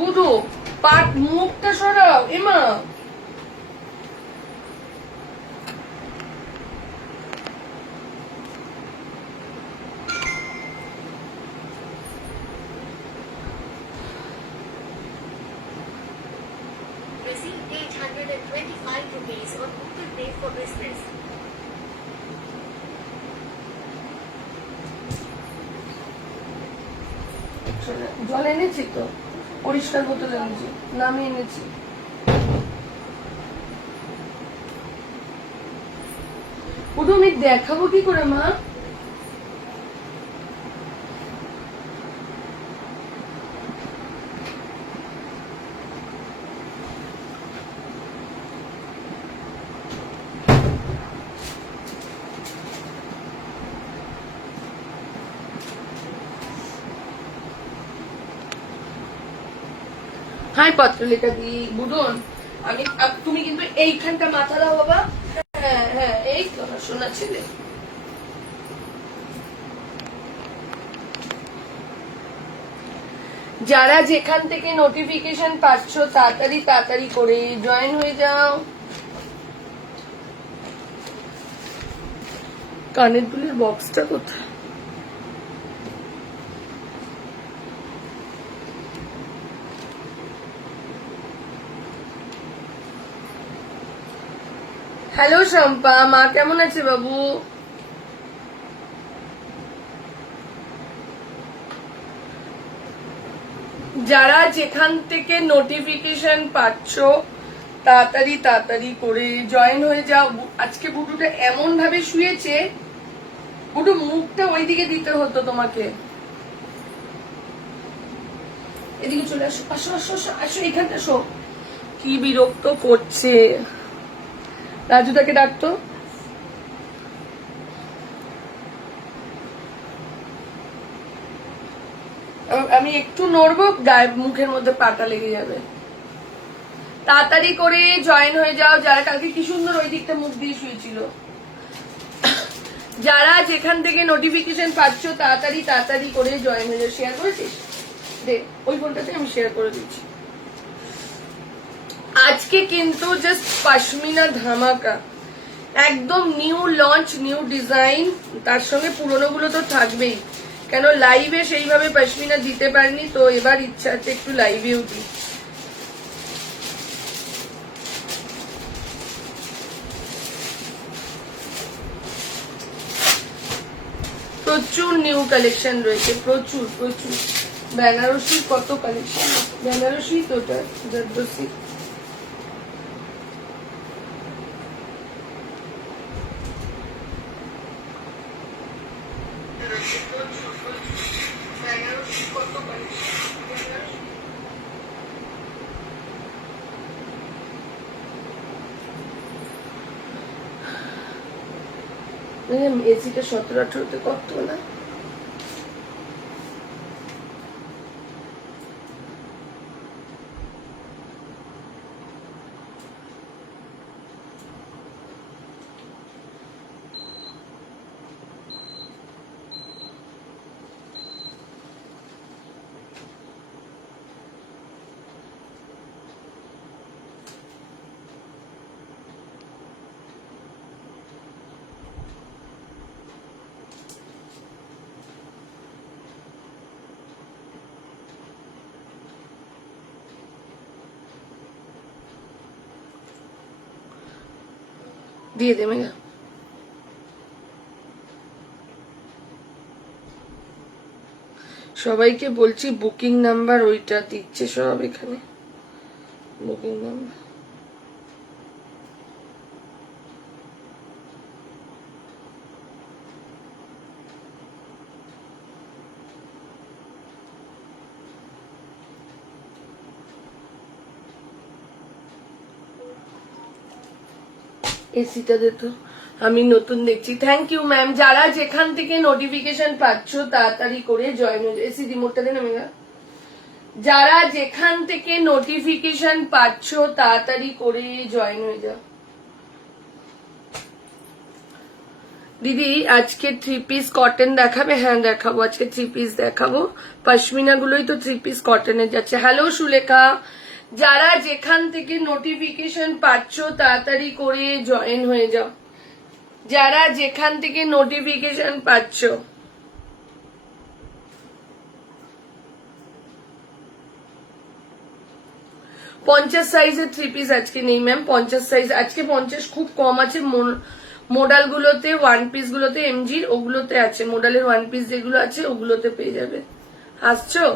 বুধু পাট মুখটা সরাও এমা। Received 825 rupees on Google Pay for business. জল এনেছি তো, পরিষ্কার বোতল এনেছি, নামিয়ে এনেছি। বুধু আমি দেখাবো কি করে মা? হাই পত্রলেখা দি বুধন, আমি তুমি কিন্তু এইখানটা মাথা দাও বাবা। হ্যাঁ হ্যাঁ, এই তো শোনা ছেলে। যারা যেখান থেকে নোটিফিকেশন পাচ্ছ তাড়াতাড়ি তাড়াতাড়ি করে জয়েন হয়ে যাও। কানের দুলের বক্সটা কোথায়? হ্যালো শম্পা, মা কেমন আছে বাবু? যারা যেখান থেকে নোটিফিকেশন পাচ্ছ তাড়াতাড়ি তাড়াতাড়ি করে জয়েন হয়ে যাও। আজকে বুটুটা এমন ভাবে শুয়েছে, বুটু মুখটা ওইদিকে দিতে হতো তোমাকে। এদিকে চলে আসো, আসো আসো আসো আসো, এখানটা শো। কি বিরক্ত করছে। রাজুদাকে ডাকতো। আমি একটু নড়বো, গায়ে মুখের মধ্যে পাটা লেগে যাবে। তাড়াতাড়ি করে জয়েন হয়ে যাও যারা কালকে কি সুন্দর ওই দিকটা মুখ দিয়ে শুয়েছিল। যারা যেখান থেকে নোটিফিকেশন পাচ্ছ তাড়াতাড়ি তাড়াতাড়ি করে জয়েন হয়ে যাও। শেয়ার করেছিস? দে ওই ফোনটাতে আমি শেয়ার করে দিচ্ছি। আজকে কিন্তু জাস্ট পশমিনা ধামাকা, একদম নিউ লঞ্চ, নিউ ডিজাইন। তার সঙ্গে পুরোনো গুলো তো থাকবেই, কেন লাইভে সেইভাবে পশমিনা দিতে পারিনি, তো এবার ইচ্ছা আছে একটু লাইভেও দিই। প্রচুর নিউ কালেকশন রয়েছে, প্রচুর প্রচুর। বেনারসি কত কালেকশন, বেনারসি তোটা জর্দসি। এসিটা 17-18 করতো না? দিয়ে দে মেঘা। সবাইকে বলছি বুকিং নাম্বার ওইটা দিচ্ছে সব এখানে, বুকিং নাম্বার। এসিটা দে তো, আমি নতুন দেখছি। Thank you ma'am. যারা যেখান থেকে নোটিফিকেশন পাচ্ছ তাড়াতাড়ি করে জয়েন হয়ে যাও। এসি রিমোটটা দেন মেঘা। যারা যেখান থেকে নোটিফিকেশন পাচ্ছ তাড়াতাড়ি করে জয়েন হয়ে যাও। দিদি আজকে 3 পিস কটন দেখাবে? হ্যাঁ দেখাবো, আজকে 3 পিস দেখাবো। পশমিনা গুলোই তো 3 পিস কটনে যাচ্ছে। হ্যালো সুলেখা, যারা যেখান থেকে নোটিফিকেশন পাচ্ছ তাড়াতাড়ি করে জয়েন হয়ে যাও, যারা যেখান থেকে নোটিফিকেশন পাচ্ছ। পঞ্চাশ সাইজের 3 পিস আজকে নেই ম্যাম, 50 সাইজ আজকে 50 খুব কম আছে। মোডাল গুলোতে 1 পিস গুলোতে এমজির ওগুলোতে আছে, মোডালের 1 পিস যেগুলো আছে ওগুলোতে পেয়ে যাবে। আসছো?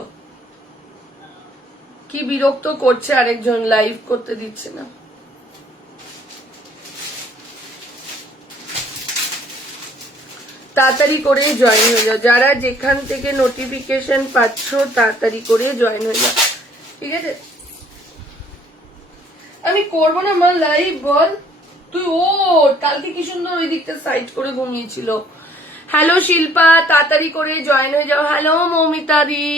কি বিরক্ত করছে আরেকজন, লাইভ করতে দিচ্ছে না। তাড়াতাড়ি করে জয়েন হয়ে যাও, যারা যেখান থেকে নোটিফিকেশন পাচ্ছ তাড়াতাড়ি করে জয়েন হয়ে যাও, ঠিক আছে? আমি করবো না মা লাইভ, বল তুই। ও কালকে কি সুন্দর ওই দিকটা সাইড করে ঘুমিয়েছিল। হ্যালো শিল্পা, তাড়াতাড়ি করে জয়েন হয়ে যাও। হ্যালো মৌমিতাদি,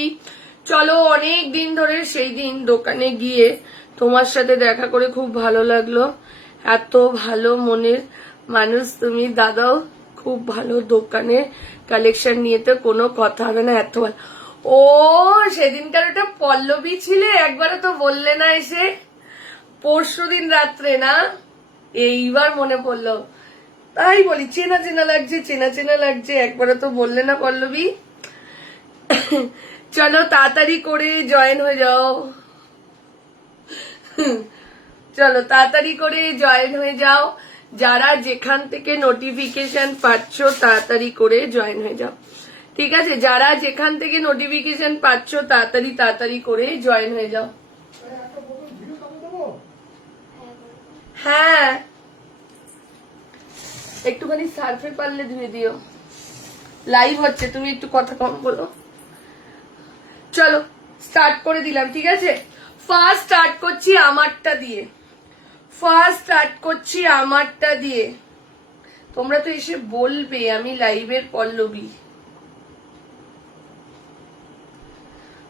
চলো অনেক দিন ধরে সেই দিন দোকানে গিয়ে তোমার সাথে দেখা করে খুব ভালো লাগলো। এত ভালো মনের মানুষ তুমি দাদাও, খুব ভালো দোকানে কালেকশন নিয়ে তো কোনো কথা হবে না, এত ভালো। ও সেদিনকার ওটা পল্লবী ছিলে, একবারও তো বললে না এসে। পরশুদিন রাত্রে না, এইবার মনে পড়লো, তাই বলি চেনা চেনা লাগছে, চেনা চেনা লাগছে, একবারও তো বললে না পল্লবী। চলো তাড়াতাড়ি করে জয়েন হয়ে যাও, চলো তাড়াতাড়ি করে জয়েন হয়ে যাও, যারা যেখান থেকে নোটিফিকেশন পাচ্ছ তাড়াতাড়ি করে জয়েন হয়ে যাও, ঠিক আছে? যারা যেখান থেকে নোটিফিকেশন পাচ্ছ তাড়াতাড়ি তাড়াতাড়ি করে জয়েন হয়ে যাও। হ্যাঁ একটুখানি সার্ফে পারলে ধুয়ে দিও, লাইভ হচ্ছে, তুমি একটু কথা কম বলো। চলো স্টার্ট করে দিলাম, ঠিক আছে? ফার্স্ট স্টার্ট করছি আমারটা দিয়ে, ফার্স্ট স্টার্ট করছি আমারটা দিয়ে। তোমরা তো এসে বলবে আমি লাইভের পল্লবী।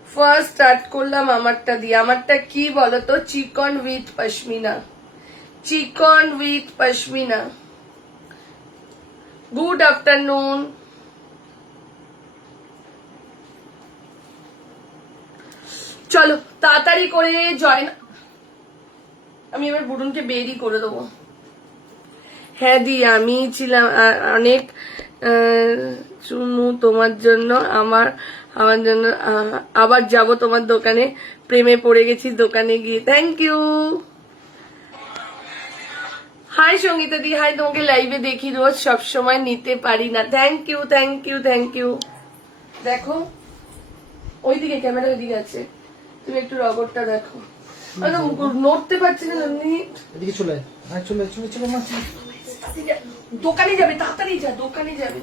ফার্স্ট স্টার্ট করলাম আমারটা দিয়ে। আমারটা কি বলতো? চিকন উইথ পশমিনা, চিকন উইথ পশমিনা। Good afternoon. চলো তাড়াতাড়ি করে জয়েন। আমি এবার বুড়ুনকে বেরই করে দেবো। হ্যাঁ দি আমি ছিলাম অনেক চুনু তোমার জন্য, আমার আমার জন্য আবার যাব তোমার দোকানে, প্রেমে পড়ে গেছি দোকানে গিয়ে। Thank you. হাই সঙ্গীতা দি, হাই, তোমাকে লাইভে দেখি রোজ, সব সময় নিতে পারি না। Thank you thank you thank you. দেখো ওইদিকে ক্যামেরা ওইদিকে আছে, তুমি একটু রগরটা দেখো। নড়তে পারছি না, এদিকে চলে চলে চলে চলে মাছ। দোকানে যাবে, তাড়াতাড়ি যা, দোকানে যাবে।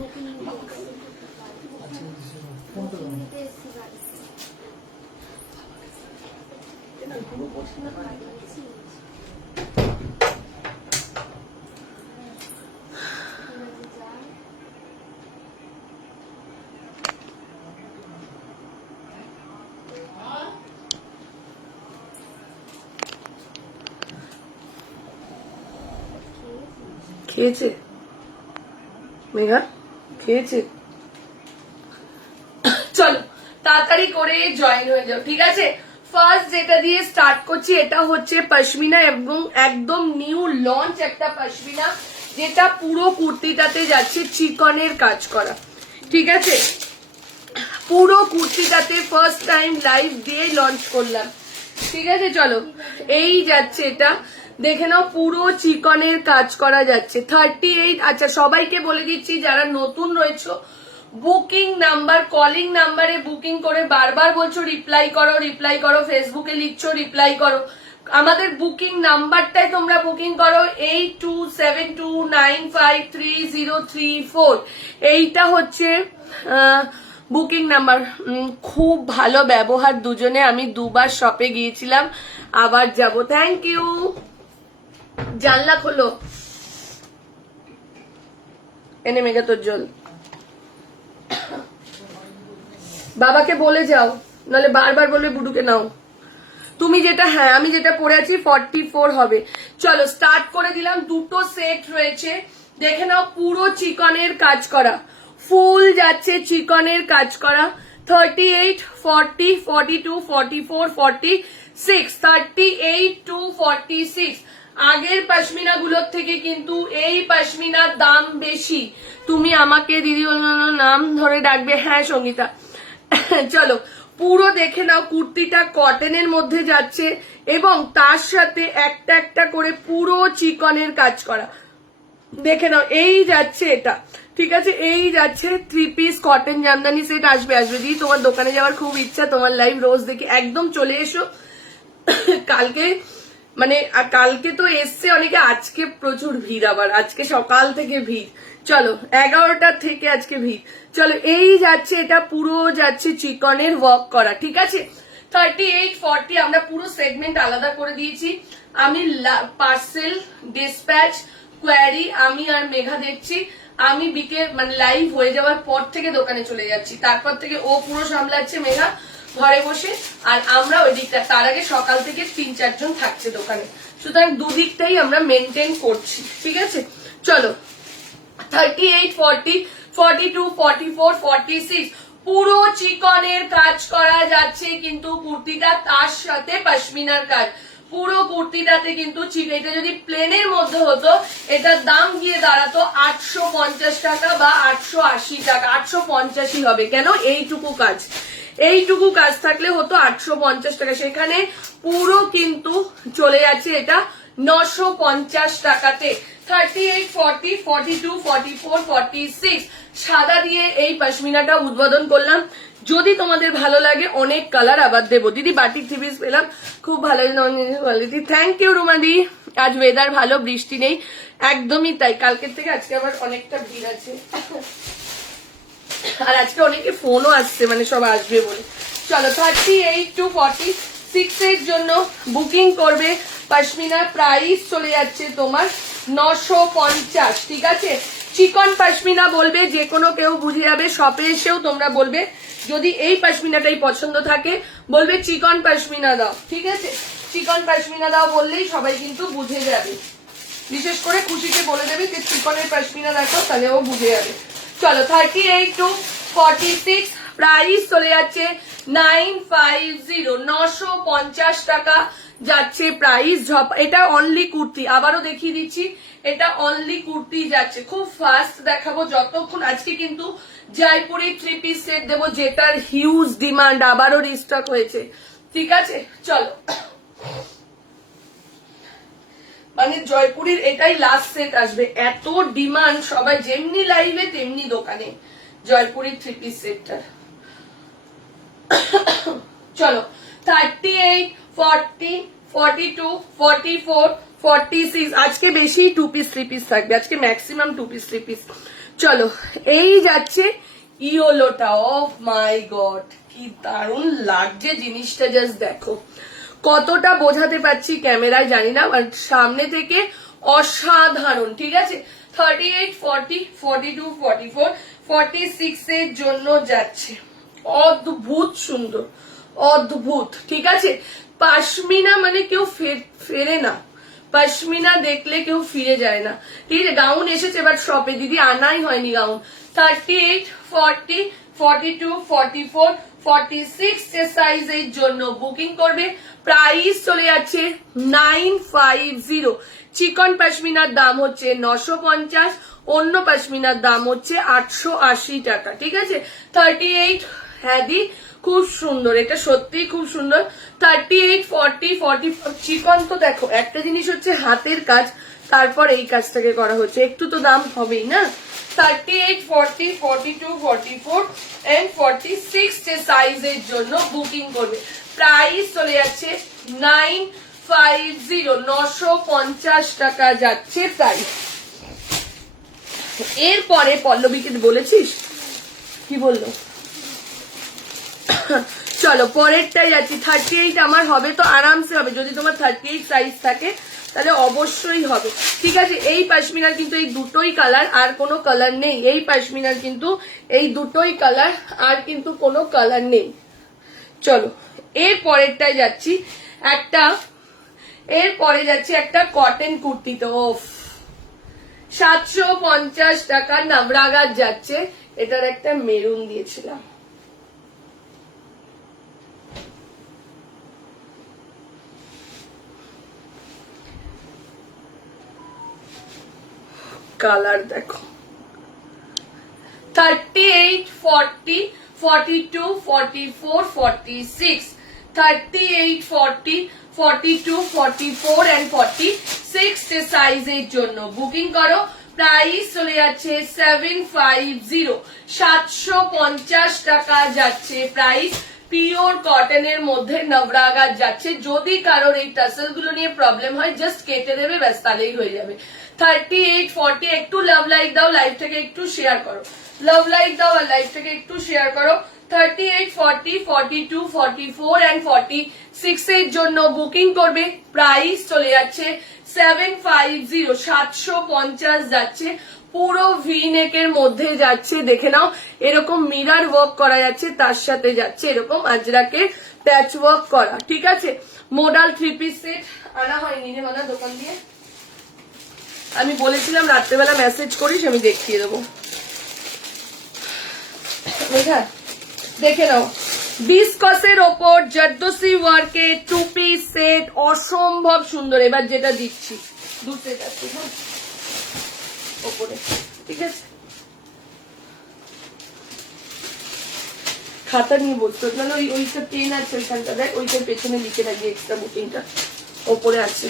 খেয়েছে মেঘা, খেয়েছে। চলো তাড়াতাড়ি করে জয়েন হয়ে যাও, ঠিক আছে? ফার্স্ট যেটা দিয়ে স্টার্ট করছি এটা হচ্ছে পশমিনা, এবং একদম নিউ লঞ্চ একটা পশমিনা, যেটা পুরো কুর্তিটাতে যাচ্ছে চিকনের কাজ করা, ঠিক আছে? পুরো কুর্তিটাতে ফার্স্ট টাইম লাইভ দিয়ে লঞ্চ করলাম, ঠিক আছে? চলো এই যাচ্ছে, এটা দেখে নাও, পুরো চিকনের কাজ করা যাচ্ছে। 38। আচ্ছা সবাইকে বলে দিচ্ছি যারা নতুন রয়েছে, বুকিং নাম্বার, কলিং নাম্বারে বুকিং করে বারবার বলছো রিপ্লাই করো রিপ্লাই করো, ফেসবুকে লিখছো রিপ্লাই করো, আমাদের বুকিং নাম্বারটাই তোমরা বুকিং করো 8272953034। এইটা হচ্ছে বুকিং নাম্বার। খুব ভালো ব্যবহার দুজনে, আমি দুবার শপে গিয়েছিলাম, আবার যাব। Thank you. জানলা খোলো, এনে মেঘা তোর জল। বাবাকে বলে যাও, নাহলে বারবার বলবে বুডুকে নাও। তুমি যেটা, হ্যাঁ আমি যেটা পরে আছি 44 হবে। চলো স্টার্ট করে দিলাম। দুটো সেট রয়েছে, দেখে নাও পুরো চিকনের কাজ করা, ফুল যাচ্ছে চিকনের কাজ করা। 38, 40, 42, 44, 46, 38 to 46। আগের পশমিনা গুলোর থেকে কিন্তু এই পশমিনার দাম বেশি। তুমি আমাকে দিদি নাম ধরে ডাকবে, হ্যাঁ সঙ্গীতা। চলো পুরো দেখে নাও, কুর্তিটা কটনের মধ্যে যাচ্ছে এবং তার সাথে একটা একটা করে পুরো চিকনের কাজ করা। দেখে নাও এই যাচ্ছে এটা, ঠিক আছে, এই যাচ্ছে 3 পিস কটন জামদানি সেট। আসবে আসবে দিদি, তোমার দোকানে যাওয়ার খুব ইচ্ছা, তোমার লাইভ রোজ দেখি, একদম চলে এসো। কালকে মানে কালকে তো এসছে অনেকে, আজকে প্রচুর ভিড়, আবার আজকে সকাল থেকে ভিড়। চলো 11টার থেকে আজকে ভিড়। চলো এই যাচ্ছে, এটা পুরো যাচ্ছে চিকনের ওয়ার্ক করা, ঠিক আছে। 38, 40 আমরা পুরো সেগমেন্ট আলাদা করে দিয়েছি। আমি পার্সেল, ডিসপ্যাচ, কোয়ারি আমি আর মেঘা দেখছি। আমি বিকেল মানে লাইভ হয়ে যাওয়ার পর থেকে দোকানে চলে যাচ্ছি, তারপর থেকে ও পুরো সামলাচ্ছে মেঘা ঘরে বসে, আর আমরা ওই দিকটা। তার আগে সকাল থেকে 3-4 জন থাকছে দোকানে, সুতরাং দুদিকটাই আমরা মেনটেন করছি, ঠিক আছে। চলো 38, 40, 42, 44, 46 পুরো চিকনের কাজ করা যাচ্ছে কিন্তু কুর্তিটা, তার সাথে পশমিনার কাজ। পুরো কুর্তিটাতে কিন্তু এটা যদি প্লেনের মধ্যে হতো এটার দাম গিয়ে দাঁড়াতো 850 টাকা বা 880 টাকা, 850 হবে। কেন? এইটুকু কাজ, এইটুকু কাজ থাকলে হতো 850 টাকা, সেখানে পুরো কিন্তু চলে যাচ্ছে এটা 950 টাকাতে। 38, 40, 42, 44, 46 সাদা দিয়ে এই পশমিনাটা উদ্বোধন করলাম। যদি তোমাদের ভালো লাগে অনেক কালার আবার দেবো। দিদি বাটিক থ্রি পিস পেলাম, খুব ভালো কোয়ালিটি, থ্যাংক ইউ রুমাদি। আজ ওয়েদার ভালো, বৃষ্টি নেই, একদমই তাই। কালকের থেকে আজকে আবার অনেকটা ভিড় আছে, আর আজকে অনেকে ফোনও আসছে, মানে সব আসবে বলে। চলো 38 to 46 এর জন্য বুকিং করবে। পশমিনার প্রাইস চলে যাচ্ছে তোমার 950, ঠিক আছে। চিকন পশমিনা বলবে, যে কোনো কেউ বুঝে যাবে, শপে এসেও তোমরা বলবে যদি এই পশমিনাটাই পছন্দ থাকে, বলবে চিকন পশমিনা দাও, ঠিক আছে। চিকন পশমিনা দাও বললেই সবাই কিন্তু বুঝে যাবে, বিশেষ করে খুশিকে বলে দেবে যে চিকনের পশমিনা দেখো, তাহলে ও বুঝে যাবে। চলো 38 to 46 প্রাইস চলে যাচ্ছে 950, 950 টাকা যাচ্ছে প্রাইস। এটা অনলি কুর্তি, আবারও দেখিয়ে দিচ্ছি, এটা অনলি কুর্তি যাচ্ছে। খুব ফাস্ট দেখাবো যতক্ষণ। আজকে কিন্তু জয়পুরি 3 পিস সেট দেবো, যেটার হিউজ ডিমান্ড, আবারও রিস্টক হয়েছে, ঠিক আছে। চলো মানে জয়পুরের এটাই লাস্ট সেট আসবে, এত ডিমান্ড, সবাই যেমনি লাইভে তেমনি দোকানে জয়পুরের 3 পিস সেটটার। চলো 38, 40, 42, 44, 46 আজকে বেশি 2 পিস 3 পিস থাকবে, আজকে ম্যাক্সিমাম 2 পিস 3 পিস। চলো এই যাচ্ছে ইয়োলোটা, অফ মাই গড কি দারুণ লাগছে জিনিসটা, জাস্ট দেখো কতটা বোঝাতে পারছি ক্যামেরায় জানি না, বাট সামনে থেকে অসাধারণ, ঠিক আছে। 38, 40, 42, 44, 46 এর জন্য যাচ্ছে, অদ্ভুত সুন্দর, অদ্ভুত, ঠিক আছে। পশমিনা মানে কেউ ফেরে না, পশমিনা দেখলে কেউ ফিরে যায় না, ঠিক আছে। গাউন এসেছে বাট শপে দিদি আনাই হয়নি গাউন। 38, 40, 42, 44, 46 এর সাইজের জন্য বুকিং করবে। প্রাইস চলে যাচ্ছে 950। চিকন পশমিনার দাম হচ্ছে 950, অন্য পশমিনার দাম হচ্ছে 880 টাকা, ঠিক আছে। 38, হ্যাঁ দি খুব সুন্দর, এটা সত্যি খুব সুন্দর। 38, 40, 44 চিকন তো দেখো, একটা জিনিস হচ্ছে হাতের কাজ, তারপর এই কাজটাকে করা হচ্ছে, একটু তো দাম হবেই না। 38, 40, 42, 44 and 46 এর সাইজের জন্য বুকিং করবে। প্রাইস চলে যাচ্ছে 950, 950 টাকা যাচ্ছে প্রাইস। এরপরে পল্লবীকে বলেছিস কি বললো? চলো পরেরটাই যাচ্ছি। 38 আমার হবে তো আরামসে হবে, যদি তোমার 38 সাইজ থাকে তাহলে অবশ্যই হবে, ঠিক আছে। এই পশমিনার কিন্তু এই দুটোই কালার, আর কোনো কালার নেই। এই পশমিনার কিন্তু এই দুটোই কালার, আর কিন্তু কোনো কালার নেই। চলো এর পরেরটাই যাচ্ছি, এর পরে যাচ্ছি একটা কটন কুর্তি, তো 750 টাকা নবরাগার যাচ্ছে। এটার একটা মেরুন দিয়েছিলাম, কালার দেখো 38, 40, 42, 44, 46, 38, 40, 42, 44 and 46 সাইজের জন্য বুকিং করো। প্রাইস চলে যাচ্ছে 750, 750 টাকা যাচ্ছে প্রাইস। পিওর কটনের মধ্যে নবরাগার যাচ্ছে। যদি কারোর এই টাসেল গুলো নিয়ে প্রবলেম হয় জাস্ট কেটে দেবে, ব্যাস তাহলেই হয়ে যাবে। 38, 40 একটু লাভ লাইক দাও, লাইভটাকে একটু শেয়ার করো, লাভ লাইক দাও আর লাইভটাকে একটু শেয়ার করো। 38, 40, 42, 44 and 46 এর জন্য বুকিং করবে। প্রাইস চলে যাচ্ছে 750, 750 যাচ্ছে। পুরো ভি নেকের মধ্যে যাচ্ছে, দেখে নাও এরকম মিরার ওয়ার্ক করা যাচ্ছে, তার সাথে যাচ্ছে এরকম আজরাকের প্যাচ ওয়ার্ক করা। ঠিক আছে, মোডাল 3 পিস সেট আনা হয়নি রে মানা দোকান দিয়ে। আমি বলেছিলাম রাত্রেবেলা মেসেজ করিস, আমি দেখিয়ে দেবো। দেখে নাও ডিসকসের ওপর জারদোসি ওয়ার্কে 2 পিস সেট, অসম্ভব সুন্দর। এবার যেটা দিচ্ছি 2 সেট আছে ওপরে, ঠিক আছে। খাতা নিয়ে বলতো না, ওইটা পেন আছে ওইখানটা, দেখ ওইটার পেছনে লিখে রাখি এক্সট্রা বুকিংটা ওপরে আছে।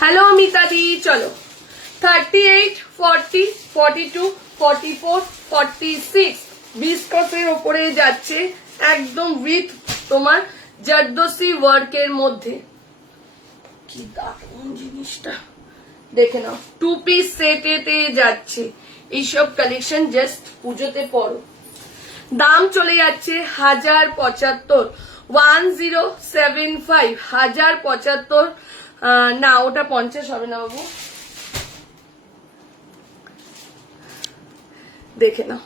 হ্যালো মিতাদি, চলো 38, 40, 42, 44, 46 বিস্কসের ওপরে যাচ্ছে একদম উইথ তোমার জারদোসি ওয়ার্কের মধ্যে। কি দারুণ জিনিসটা, দেখে নাও 2 পিস সেটেতে যাচ্ছে এইসব কালেকশন। জাস্ট পুজোতে পরো। দাম চলে যাচ্ছে 1075, 1075, 1075। না ওটা 50 হবে না বাবু, দেখে নাও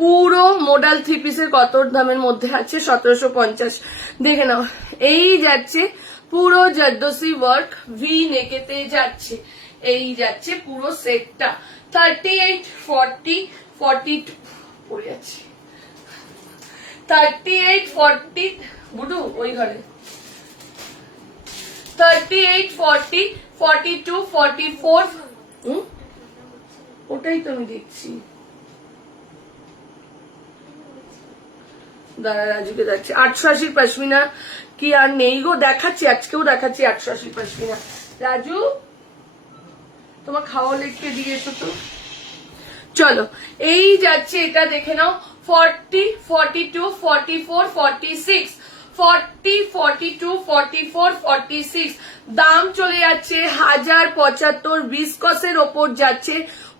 পুরো মোডাল 3 পিসের কত দামের মধ্যে আছে, 1750। দেখে নাও এই যাচ্ছে পুরো জারদোসি ওয়ার্ক ভি নেকেতে যাচ্ছে, এই যাচ্ছে পুরো সেটটা। 38, 40, 42 পড়ে যাচ্ছে। 38, 40 বুডু ওই ঘরে 38, 40, 42, 44 ওটাই তো আমি দেখছি। দাঁড়া রাজুকে যাচ্ছে 880 পশমিনা কি আর নেই গো, দেখাচ্ছি আজকেও দেখাচ্ছি 880 পশমিনা। রাজু তোমার খাওয়া লিখতে দিয়ে এসো তো। চলো এই যাচ্ছে এটা দেখে নাও 40, 42, 44, 46, 40, 42, 44, 46 দাম চলে যাচ্ছে 1075। বিস্কসের ওপর যাচ্ছে,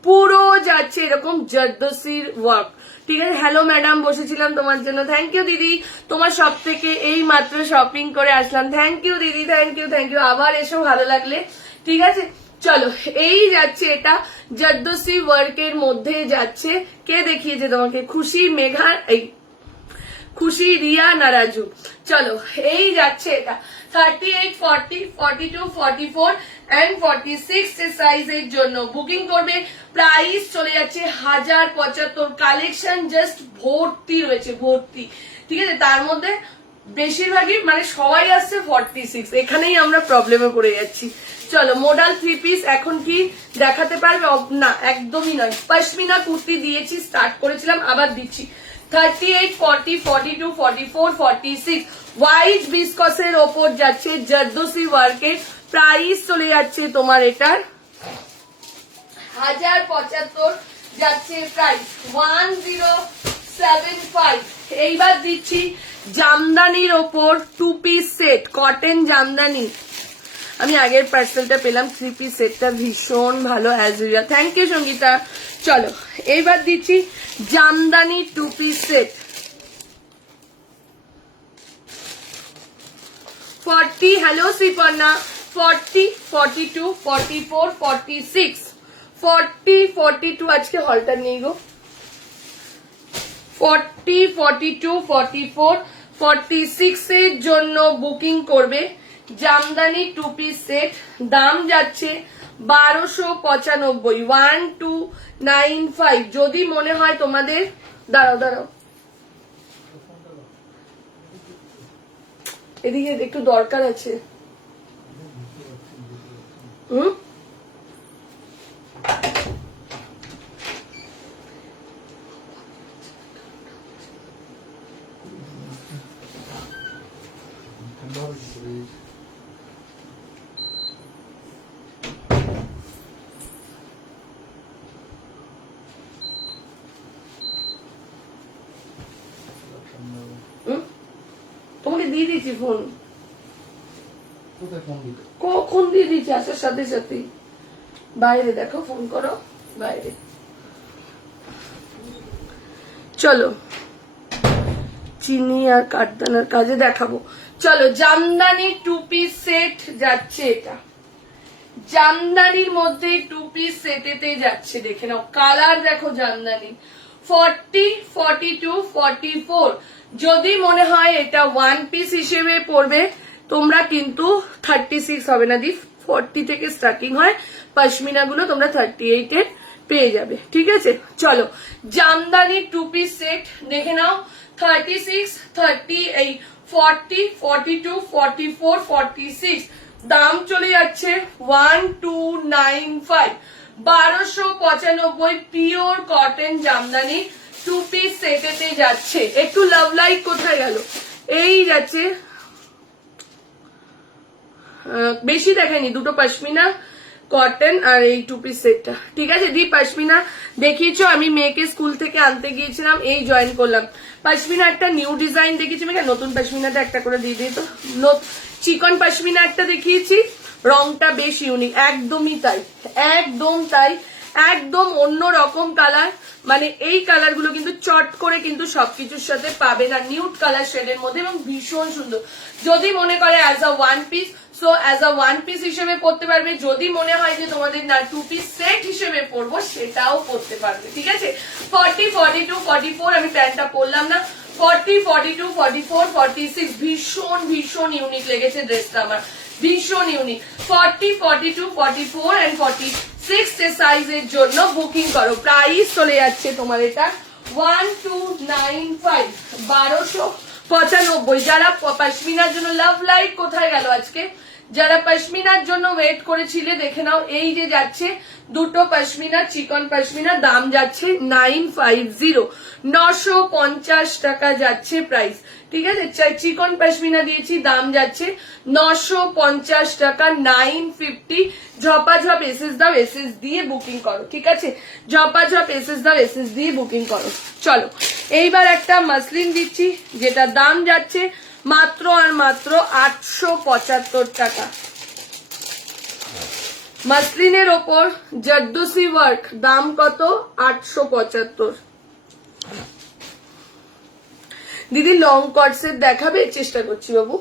পুরো যাচ্ছে এরকম জারদোসির ওয়ার্ক। ঠিক আছে, হ্যালো ম্যাডাম, বসেছিলাম তোমার জন্য। থ্যাংক ইউ দিদি, তোমার সব থেকে এই মাত্র শপিং করে আসলাম। থ্যাংক ইউ দিদি, থ্যাংক ইউ থ্যাংক ইউ, আবার এসো ভালো লাগলে। ঠিক আছে চলো এই যাচ্ছে এটা জারদোসি ওয়ার্কের মধ্যে যাচ্ছে। কে দেখিয়েছে তোমাকে? খুশি, মেঘা, এই খুশি, রিয়া না রাজু। চলো এই যাচ্ছে এটা 38, 40, 42, 44 and 46 সাইজের জন্য বুকিং করবে। প্রাইস চলে যাচ্ছে 1075। কালেকশন জাস্ট ভর্তি রয়েছে, ভর্তি। ঠিক আছে, তার মধ্যে বেশিরভাগই মানে সবাই আসছে 46, এখানেই আমরা প্রবলেমে পড়ে যাচ্ছি। চলো মোডাল 3 পিস এখন কি দেখাতে পারবে? না একদমই নয়। পশমিনা কুর্তি দিয়েছি, স্টার্ট করেছিলাম, আবার দিচ্ছি। 38, 40, 42, 44, 46 হোয়াইট বিস্কসের ওপর যাচ্ছে জারদোসি ওয়ার্কের। প্রাইস চলে যাচ্ছে তোমার এটার 1075 যাচ্ছে প্রাইস 1075। এইবার দিচ্ছি জামদানির ওপর 2 পিস সেট, কটন জামদানি। আমি আগের পার্সেলটা পেলাম 3 পিস সেটটা ভীষণ ভালো, as usual. Thank you Sangeeta. চলো এইবার দিচ্ছি jamdani 2 piece set 40। Hello Shriparna. 40, 42, 44, 46, 40, 42 আজকে হলটা নেই গো। 40, 42, 44, 46 এর জন্য বুকিং করবে। জামদানি 2 পিস সেট, দাম যাচ্ছে 1295, 1295। যদি মনে হয় তোমাদের, দাঁড়াও এদিকে একটু দরকার আছে। হুম, তোমাকে দিয়ে দিয়েছি ফোন, কোথায় ফোন দিতে? কখন দিয়ে দিয়েছি, আসার সাথে সাথে। বাইরে দেখো, ফোন করো বাইরে। চলো চিনি আর কাঠদানার কাজে দেখাবো। চলো, জামদানি 2 পিস সেট যাচ্ছে, এটা জামদানির মধ্যে 2 পিস সেটেতে যাচ্ছে। দেখে নাও কালার, দেখো জামদানি 40, 42, 44। যদি মনে হয় এটা 1 পিস হিসেবে পড়বে, তোমরা কিন্তু 36 হবে না দি, 40 থেকে স্টার্টিং হয়। পশমিনা গুলো তোমরা 38 এর পেয়ে যাবে, ঠিক আছে। চলো, জামদানি 2 পিস সেট দেখে নাও, 36, 38, 40, 42, 44, 46। দাম চলে যাচ্ছে 1295, 1295 পিওর কটন জামদানি 2 পিস সেটেতে যাচ্ছে। একটু লাভ লাইক কোথায় গেল? এই যাচ্ছে, বেশি দেখায়নি, দুটো পশমিনা কটন আর এই 2 পিস সেটটা, ঠিক আছে। দি পশমিনা দেখিয়েছো, আমি মেয়েকে স্কুল থেকে আনতে গিয়েছিলাম, এই জয়েন করলাম। পশমিনা একটা নিউ ডিজাইন দেখিয়েছি, মেয়েকে নতুন পশমিনাটা একটা করে দিয়ে দিই তো। চিকন পশমিনা একটা দেখিয়েছি, রংটা বেশ ইউনিক, একদমই তাই, একদম তাই, একদম অন্য রকম কালার। মানে এই কালার গুলো কিন্তু চট করে কিন্তু সবকিছুর সাথে পাবে না, নিউড কালার শেডের মধ্যে, এবং ভীষণ সুন্দর। যদি মনে করে as a 1 piece, so as a 1 piece হিসেবে পড়তে পারবে। যদি মনে হয় যে তোমাদের না 2 পিস সেট হিসেবে পড়বো, সেটাও পড়তে পারবে, ঠিক আছে। 40, 42, 44, আমি প্যান্টটা পরলাম না। 40, 42, 44, 46, ভীষণ ভীষণ ইউনিক লেগেছে ড্রেসটা আমার, ভীষণ ইউনিক। 40, 42, 44 and 46 সাইজের জন্য বুকিং করো। প্রাইস চলে যাচ্ছে তোমার এটা 1295, 1295। যারা পশমিনার জন্য, লাভ লাইক কোথায় গেল আজকে, যারা পশমিনার জন্য ওয়েট করেছিলে, দেখে নাও এই যে যাচ্ছে দুটো পশমিনা, চিকন পশমিনা, দাম যাচ্ছে 950, 950 টাকা যাচ্ছে প্রাইস, ঠিক আছে। চিকন পশমিনা দিয়েছি, দাম যাচ্ছে 950 টাকা, 950। ঝপাঝপ এসএস দাও, এসএস দিয়ে বুকিং করো, ঠিক আছে। ঝপাঝপ এসএস দাও, এসএস দিয়ে বুকিং করো। চলো, এইবার একটা মাসলিন দিচ্ছি, যেটা দাম যাচ্ছে মাত্র আর মাত্র 875 টাকা। মাসলিনের ওপর জারদোসি ওয়ার্ক, দাম কত? 875। দিদি লং কটসেট দেখাবে? চেষ্টা করছি বাবু।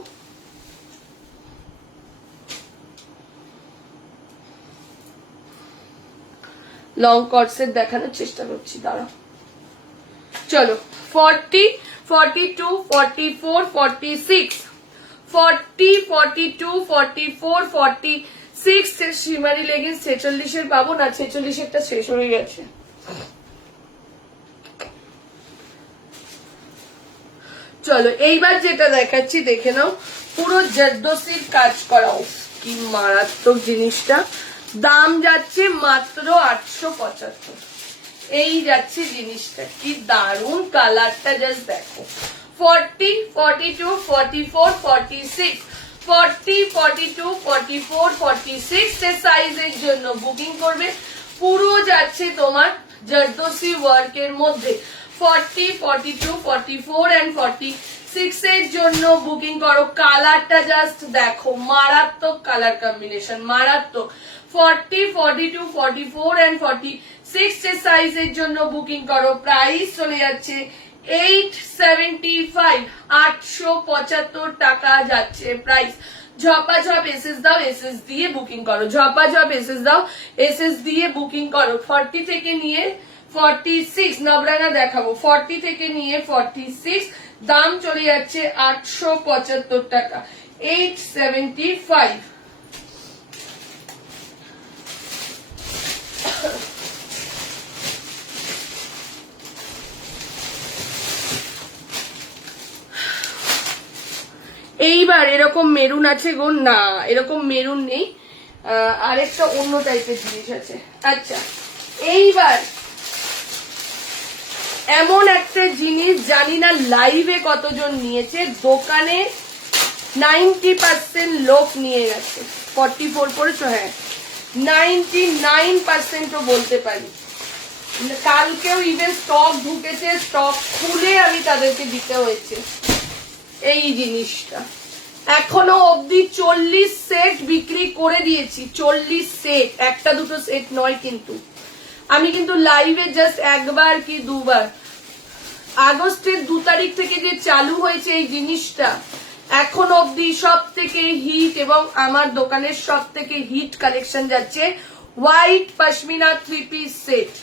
লং কটসেট দেখানোর চেষ্টা করছি, দাঁড়াও। চলো, 40, 42, 44, 46, 40, 42, 44, 46 শিমারি লেগিংস 46 এর পাবো না, 46 এরটা শেষ হয়ে গেছে। চলো, এইবার যেটা দেখাচ্ছি দেখে নাও, পুরো জারদোসির কাজ করা, কি মারাত্মক জিনিসটা। দাম যাচ্ছে মাত্র 875। এই যাচ্ছে জিনিসটা, কি দারুন কালারটা, জাস্ট দেখো। 40, 42, 44, 46, 40, 42, 44, 46 সাইজের জন্য বুকিং করবে। পুরো যাচ্ছে তোমার জারদোসি ওয়ার্কের মধ্যে। 40, 42, 44 and 46 এর জন্য বুকিং করো। কালারটা জাস্ট দেখো, মারাত্মক কালার কম্বিনেশন, মারাত্মক। 40, 42, 44 and 46 সাইজের জন্য বুকিং করো। প্রাইস চলে যাচ্ছে 875, 875 টাকা যাচ্ছে প্রাইস। ঝপাঝপ এসএস দাও, এসএস দিয়ে বুকিং করো। ঝপাঝপ এসএস দাও, এসএস দিয়ে বুকিং করো। 40 থেকে নিয়ে 46 নবরানা দেখাবো। 40 থেকে নিয়ে 46, দাম চলে যাচ্ছে 875 টাকা। 875। এইবার এরকম মেরুন আছে গো, না এরকম মেরুন নেই, আরেকটা অন্য টাইপের জিনিস আছে। আচ্ছা, এইবার এমন একটা জিনিস জানি না লাইভে কতজন নিয়েছে, দোকানে 90% লোক নিয়ে গেছে। 44 করেছো? হ্যাঁ, 99%ও বলতে পারি। কালকেও ইভেন স্টক ঢুকেছে, স্টক খুলে আমি তাদেরকে দিতে হয়েছে এই জিনিসটা। এখনো অবধি 40 সেট বিক্রি করে দিয়েছি, 40 সেট, একটা দুটো সেট নয় কিন্তু। আমি কিন্তু লাইভে জাস্ট একবার কি দুবার, আগস্টের 2 তারিখ থেকে যে চালু হয়েছে এই জিনিসটা, এখন অবধি সব থেকে হিট এবং আমার দোকানের সব থেকে হিট কালেকশন যাচ্ছে হোয়াইট পশমিনা 3 পিস সেট।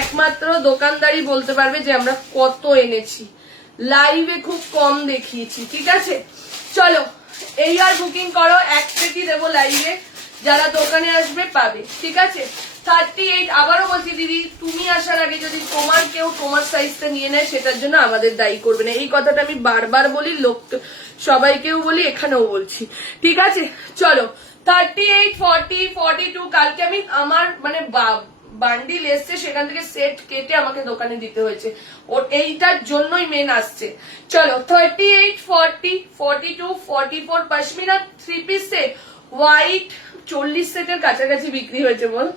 একমাত্র দোকানদারই বলতে পারবে যে আমরা কত এনেছি, লাইভে খুব কম দেখিয়েছি। ঠিক আছে, চলো এই আর বুকিং করো, এক সেটই দেবো লাইভে, যারা দোকানে আসবে পাবে। ঠিক আছে, 38। আবারও বলছি দিদি, তুমি আসার আগে যদি তোমার কেউ তোমার সাইজটা নিয়ে নেয় সেটার জন্য আমাদের দায়ী করবে না। এই কথাটা আমি বারবার বলি, লোক সবাইকেও বলি, এখানেও বলছি। ঠিক আছে, চলো 38, 40, 42। কালকে আমি আমার মানে বান্ডিল এসছে, সেখান থেকে সেট কেটে আমাকে দোকানে দিতে হয়েছে, ওর এইটার জন্যই মেন আসছে। চলো 38, 40, 42, 44 পশমিনা 3 পিস সেট হোয়াইট 40 সেটের কাছাকাছি বিক্রি হয়েছে বল।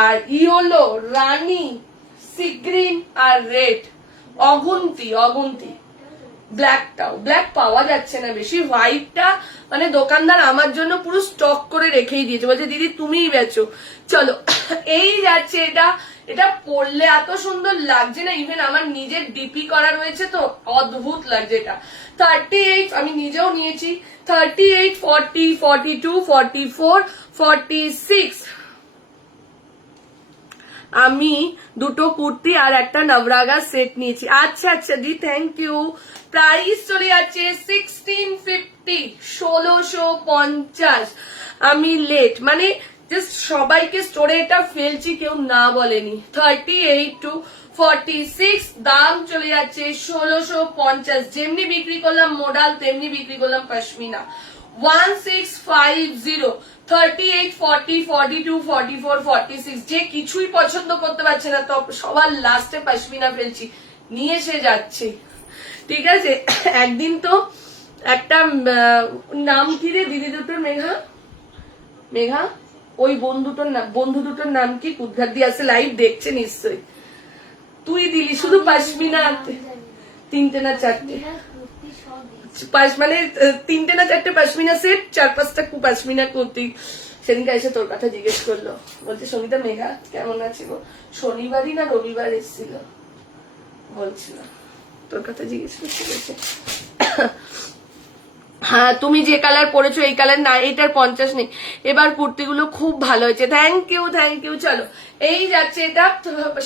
আর ইয়েলো, রানী, সি গ্রিন আর রেড অগুন্তি। ব্ল্যাকটাও, ব্ল্যাক পাওয়া যাচ্ছে না বেশি, হোয়াইটটা মানে দোকানদার আমার জন্য পুরো স্টক করে রেখেই দিয়েছে, বলছে দিদি তুমিই বেচো। চলো এই যাচ্ছে, এটা পরলে এত সুন্দর লাগছে না, ইভেন আমার নিজের ডিপি করা রয়েছে তো অদ্ভুত লাগছে এটা। 38 আমি নিজেও নিয়েছি, 38, 40, 42, 44, 46। আমি দুটো কুর্তি আর একটা নবরাগা সেট নিয়েছি। আচ্ছা আচ্ছা দি, থ্যাংক ইউ। প্রাইস চলে যাচ্ছে 1650, 1650। আমি লেট মানে জাস্ট সবাইকে স্টোরে এটা ফেলছি, কেউ না বলেনি। 38 to 46 দাম চলে যাচ্ছে 1650। যেমনি বিক্রি করলাম মোডাল তেমনি বিক্রি করলাম পশমিনা। 1650, 38, 40, 42, 44, 46। যে কিছুই পছন্দ করতে পারছে না তো সবার লাস্টে পশমিনা ফেলছি, নিয়ে এসে যাচ্ছে। ঠিক আছে, একদিন তো একটা নাম কি রে দিদি দুটোর, মেঘা ওই বন্ধু দুটোর নাম কি, কুদঘাট দিয়ে আসে, লাইভ দেখছে নিশ্চয়ই। তুই দিলি শুধু পশমিনা 3টে না 4টে, মানে 3টে না 4টে পশমিনা সেট, 4-5টা পশমিনা কুর্তি। সেদিনকে এসে তোর কথা জিজ্ঞেস করলো, বলছে সঙ্গীতা মেঘা কেমন আছে গো, শনিবারই না রবিবার এসেছিল, বলছিল তোর কথা জিজ্ঞেস করছে। হ্যাঁ, তুমি যে কালার পরেছো এই কালার না, এটার 50 নেই। এবার কুর্তিগুলো খুব ভালো হয়েছে, থ্যাংক ইউ। চলো এই যাচ্ছে, এটা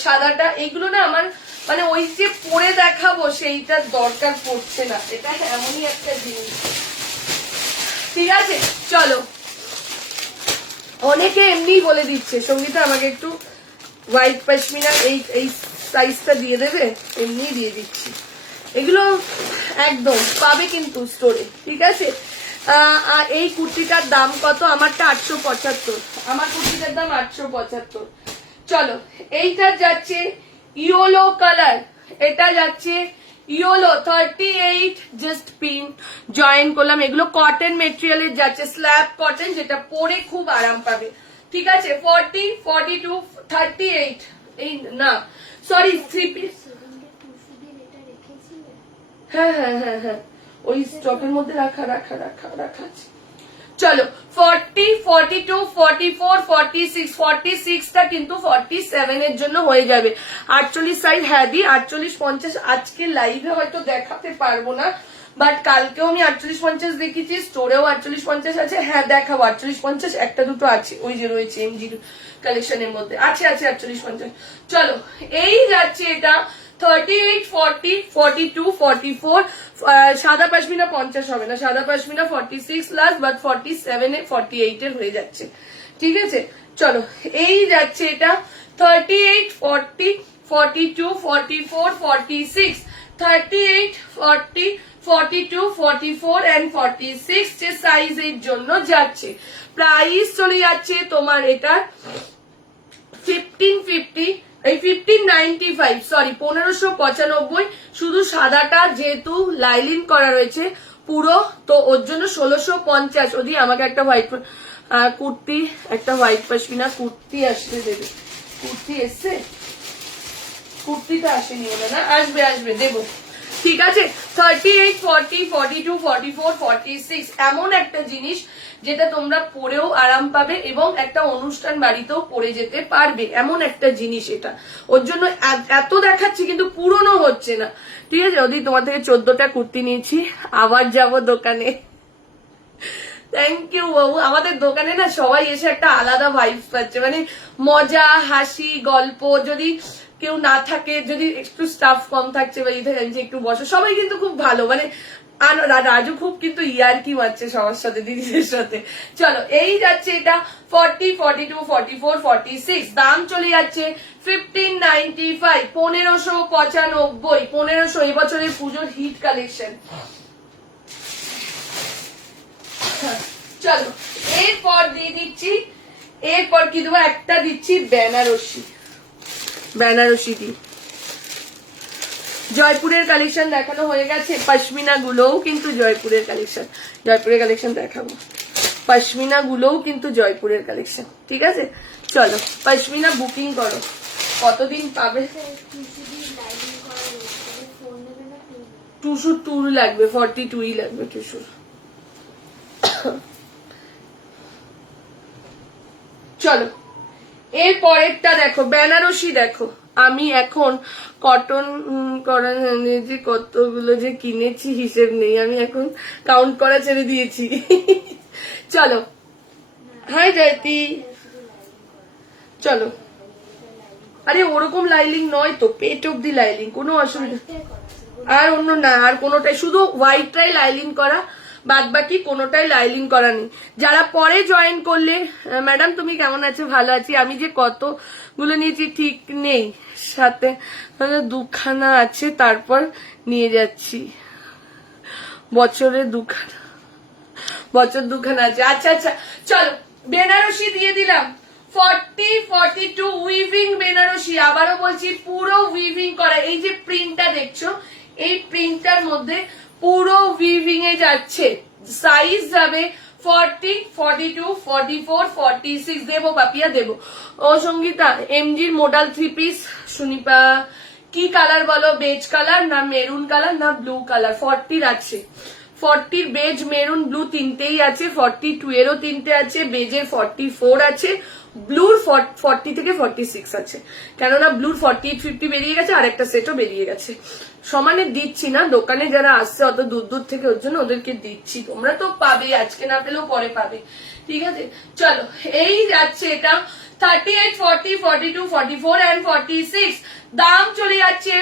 সাদাটা, এগুলো না আমার মানে ওই যে পরে দেখাবো সেইটার দরকার পড়ছে না, এটা এমনই একটা জিনিস। ঠিক আছে, চলো অনেকে এমনি বলে দিচ্ছে সঙ্গীতা আমাকে একটু হোয়াইট পশমিনা এই সাইজটা দিয়ে দেবে, এমনি দিয়ে দিচ্ছি। এগুলো একদম পাবে কিন্তু স্টোরে। ঠিক আছে, এই কুর্তিটার দাম কত, আমারটা 875, আমার কুর্তিটার দাম 875। চলো এইটা যাচ্ছে ইয়েলো কালার, এটা যাচ্ছে ইয়েলো 38, জাস্ট পিন জয়েন করলাম। এগুলো কটন মেটেরিয়ালের যাচ্ছে, স্ল্যাব কটন, যেটা পরে খুব আরাম পাবে। ঠিক আছে, 40, 42, 38, এই না সরি 3 পিস। হ্যাঁ ওই স্টকের মধ্যে রাখা আছে। চলো 40, 42, 44, 46, 46টা কিন্তু 47 এর জন্য হয়ে যাবে। 48 সাইজ, হ্যাঁ দি 48, 50 আজকে লাইভে হয়তো দেখাতে পারবো না, বাট কালকেও আমি 48, 50 দেখেছি, স্টোরেও 48, 50 আছে। হ্যাঁ দেখাবো 48, 50 একটা দুটো আছে, ওই যে রয়েছে এমজি কালেকশনের মধ্যে আছে 48, 50। চলো এই যাচ্ছে এটা 38, 40, 42, 44, সাদা পশমিনা 50 হবে না, সাদা পশমিনা 46 লাস্ট, বাট 47 এ 48 এর হয়ে যাচ্ছে, ঠিক আছে। চলো এই যাচ্ছে এটা 38, 40, 42, 44, 46, 38, 40, 42, 44 and 46 যে সাইজের জন্য যাচ্ছে। প্রাইস চলে যাচ্ছে তোমার এটা 1550, এই 1595, সরি 1595। শুধু সাদাটা যেহেতু লাইলিন করা রয়েছে পুরো, তো ওর জন্য 1650। ওদি আমাকে একটা হোয়াইট কুর্তি, একটা হোয়াইট পশমিনা কুর্তি আসতে দেবে। কুর্তি এসছে, কুর্তিটা আসেনি ওটা না, আসবে আসবে, দেবো, ঠিক আছে। 38, 40, 42, 44, 46 এমন একটা জিনিস যেটা তোমরা পরেও আরাম পাবে এবং একটা অনুষ্ঠান বাড়িতেও পরে যেতে পারবে, এমন একটা জিনিস এটা। ওর জন্য এত দেখাচ্ছি কিন্তু পুরনো হচ্ছে না, ঠিক আছে। যদি তোমার থেকে 14টা কুর্তি নিয়েছি, আবার যাব দোকানে। থ্যাংক ইউ বাবু। আমাদের দোকানে না সবাই এসে একটা আলাদা ভাইবস পাচ্ছে, মানে মজা, হাসি, গল্প। যদি কেউ না থাকে, যদি একটু স্টাফ কম থাকছে বা একটু বসো, সবাই কিন্তু খুব ভালো, মানে আর রাজু খুব কিন্তু ইয়ার্কি মারছে সবার সাথে, দিদিদের সাথে। চলো এই যাচ্ছে এটা 40, 42, 44, 46, দাম চলে যাচ্ছে 1595, 1595, 1500 এই বছরের পুজোর হিট কালেকশন। চলো এরপর দিয়ে দিচ্ছি, এরপর কি দেবো, একটা দিচ্ছি বেনারসি, বেনারসি দি। জয়পুরের কালেকশন দেখানো হয়ে গেছে, পশমিনা গুলোও কিন্তু জয়পুরের কালেকশন, জয়পুরের কালেকশন দেখাবো। পশমিনা গুলোও কিন্তু জয়পুরের কালেকশন, ঠিক আছে। চলো পশমিনা বুকিং করো, কতদিন পাবে। টুসুর টুর লাগবে, 42 লাগবে টুসুর। চলো এর পরেরটা দেখো, বেনারসি দেখো। আমি এখন কটন করা যে কতগুলো যে কিনেছি হিসেব নেই, আমি এখন কাউন্ট করা ছেড়ে দিয়েছি। চলো হাই জয়তি, চলো। আরে ওরকম লাইলিং নয় তো, পেট অব্দি লাইলিং, কোনো অসুবিধা। আর অন্য না, আর কোনোটাই, শুধু হোয়াইটটাই লাইলিং করা, বাদ বাকি কোনোটাই লাইলিং করা নেই। যারা পরে জয়েন করলে, ম্যাডাম তুমি কেমন আছো, ভালো আছি। আমি যে কতগুলো নিয়েছি ঠিক নেই, সাথে দুখানা আছে, তারপর নিয়ে যাচ্ছি, বছরে দুখানা, বছর দুখানা আছে। আচ্ছা আচ্ছা চলো বেনারসি দিয়ে দিলাম 40, 42 উইভিং বেনারসি। আবারও বলছি পুরো উইভিং করা। এই যে প্রিন্টটা দেখছো, এই প্রিন্টটার মধ্যে পুরো উইভিং এ যাচ্ছে। সাইজ যাবে 40, 42, 44, 46 দেবো বাপিয়া, দেবো। ও সঙ্গীতা, এমজির মোডাল 3 পিস সুনিপা কি কালার বলো, বেজ কালার না মেরুন কালার না ব্লু কালার। 40 আছে, 40 বেজ মেরুন ব্লু তিনটেই আছে, 42 এরও তিনটে আছে, বেজের 44 আছে, ব্লুর 40 থেকে 46 আছে। কেননা ব্লুর 48, 50 বেরিয়ে গেছে, আর একটা সেটও বেরিয়ে গেছে। সমানে দিচ্ছি না, দোকানে যারা আসছে অত দূর দূর থেকে, ওর জন্য ওদেরকে দিচ্ছি। তোমরা তো পাবে, আজকে না পেলেও পরে পাবে, ঠিক আছে। চলো এই যাচ্ছে এটা 38, 40, 42, 44 and 46, দাম চলে যাচ্ছে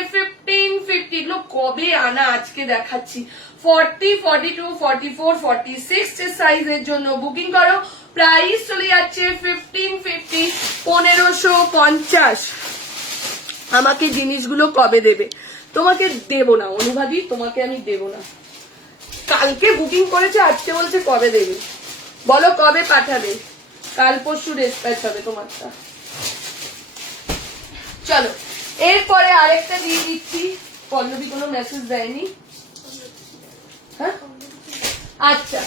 1550। এগুলো কবে আনা, আজকে দেখাচ্ছি। 40, 42, 44, 46 যে সাইজের জন্য বুকিং করো। প্রাইস চলে যাচ্ছে 1550, 1550। আমাকে জিনিসগুলো কবে দেবে? তোমাকে দেব না অনুভাবী, তোমাকে আমি দেব না। কালকে বুকিং করেছে, আজকে বলছে কবে দেবে, বলো কবে পাঠাবে। কাল পরশু রেসপ্যাচ হবে তোমারটা। চলো এরপরে আরেকটা দিয়ে দিচ্ছি। পল্লবী কোনো মেসেজ দেয়নি, হ্যাঁ আচ্ছা।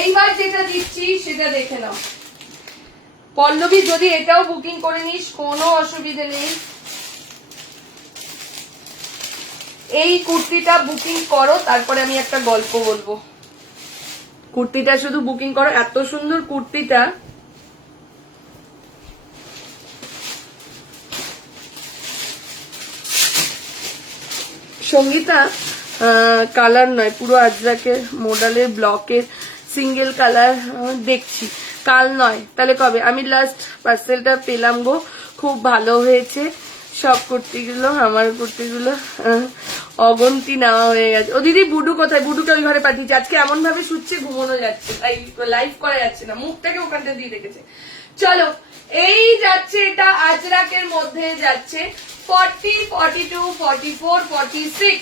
এইবার যেটা দিচ্ছি সেটা দেখে নাও। পল্লবী যদি এটাও বুকিং করে নিস কোনো অসুবিধে নেই। এই কুর্তিটা বুকিং করো, তারপরে আমি একটা গল্প বলবো। কুর্তিটা শুধু বুকিং করো, এত সুন্দর কুর্তিটা। সঙ্গীতা কালার নয়, পুরো আজরাকের মোডালের ব্লকের সিঙ্গেল কালার দেখছি, কাল নয় তাহলে কবে? আমি লাস্ট পার্সেলটা পেলাম গো খুব ভালো হয়েছে সব কুর্তিগুলো, আমার কুর্তিগুলো অগন্তি নেওয়া হয়ে গেছে। ও দিদি বুডু কোথায়? বুডুকে ওই ঘরে পাঠিয়েছি। আজকে এমন ভাবে শুচ্ছে ঘুমানো যাচ্ছে, তাই লাইভ করা যাচ্ছে না, মুখটাকে ওখানটা দিয়ে রেখেছে। চলো এই যাচ্ছে, এটা আজরাকের মধ্যে যাচ্ছে 40, 42, 44, 46,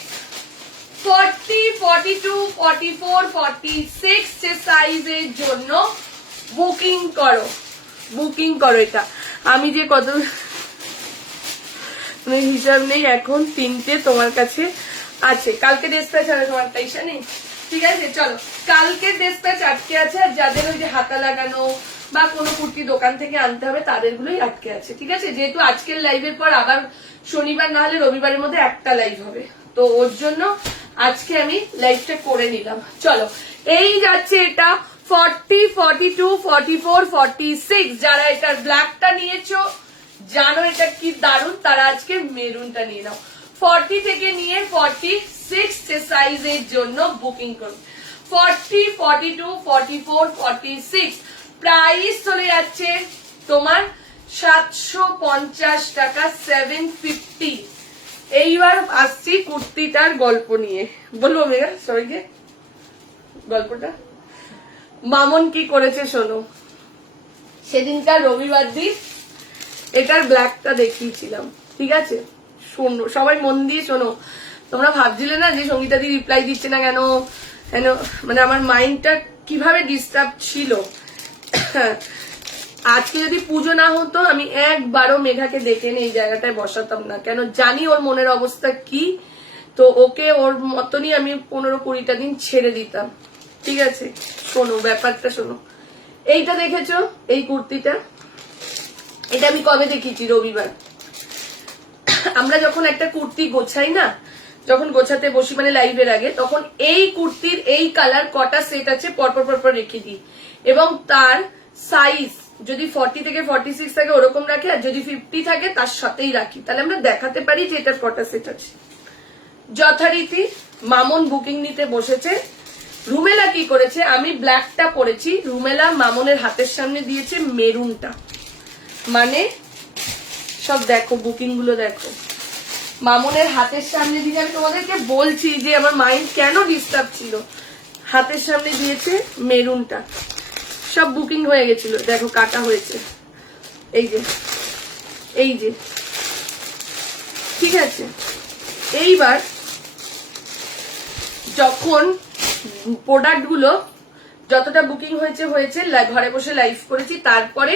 40, 42, 44, 46 যে সাইজের জন্য বুকিং করো, বুকিং করো। এটা আমি যে কত হিসাব নেই এখন, 3টে তোমার কাছে আছে। কালকে ডেসপ্যাচ হবে তোমার, পয়সা নেই, ঠিক আছে। চলো কালকে ডেসপ্যাচ আটকে আছে, আর যাদের ওই যে হাতা লাগানো বা কোনো কুর্তি দোকান থেকে আনতে হবে তাদের গুলোই আটকে আছে, ঠিক আছে। যেহেতু আজকের লাইভের পর আবার শনিবার না হলে রবিবারের মধ্যে একটা লাইভ হবে, তো ওর জন্য আজকে আমি লাইভটা করে নিলাম। চলো এই যাচ্ছে এটা 40, 42, 44, 46। যারা এটার ব্ল্যাকটা নিয়েছো জানো এটা কি দারুণ, তারা আজকে মেরুনটা নিয়ে নাও। 40 থেকে নিয়ে 46 সাইজের জন্য বুকিং করুন। 40, 42, 44, 46 প্রাইস চলে যাচ্ছে তোমার 750 টাকা, 750। এইবার আসছি কুর্তিটার গল্প নিয়ে, বলবো মেঘা সবাইকে গল্পটা। মামন কি করেছে শোনো। সেদিনকার রবিবার দিন এটার ব্ল্যাকটা দেখিয়েছিলাম, ঠিক আছে। শোনো সবাই মন দিয়ে শোনো। তোমরা ভাবছিলে না যে সঙ্গীতা দি রিপ্লাই দিচ্ছে না কেন কেন, মানে আমার মাইন্ডটা কিভাবে ডিস্টার্ব ছিল। আজকে যদি পুজো না হতো আমি একবারও মেঘাকে ডেকে নিয়ে এই জায়গাটায় বসাতাম না, কেন জানি ওর মনের অবস্থা কি। তো ওকে ওর মতনই আমি 15-20টা দিন ছেড়ে দিতাম, ঠিক আছে। শোনো ব্যাপারটা শোনো। এইটা দেখেছো, এই কুর্তিটা, এটা আমি কবে দেখিয়েছি? রবিবার। আমরা যখন একটা কুর্তি গোছাই না, যখন গোছাতে বসি মানে লাইভের আগে, তখন এই কুর্তির এই কালার কটা সেট আছে পরপর পরপর রেখে দিই, এবং তার সাইজ যদি 40 থেকে 46 থাকে ওরকম রাখি, আর যদি 50 থাকে তার সাথেই রাখি, তাহলে আমরা দেখাতে পারি যে এটার কটা সেট আছে। যথারীতি মামন বুকিং নিতে বসেছে। রুমেলা কি করেছে, আমি ব্ল্যাকটা পরেছি, রুমেলা মামনের হাতের সামনে দিয়েছে মেরুনটা। মানে সব দেখো বুকিং গুলো দেখো, মামনের হাতের সামনে দিয়ে, আমি তোমাদেরকে বলছি যে আমার মাইন্ড কেন ডিস্টার্ব ছিল। হাতের সামনে দিয়েছে মেরুনটা, সব বুকিং হয়ে গেছিল, দেখো কাটা হয়েছে, এই যে এই যে, ঠিক আছে। এইবার যখন প্রোডাক্ট গুলো যতটা বুকিং হয়েছে হয়েছে, ঘরে বসে লাইভ করেছি, তারপরে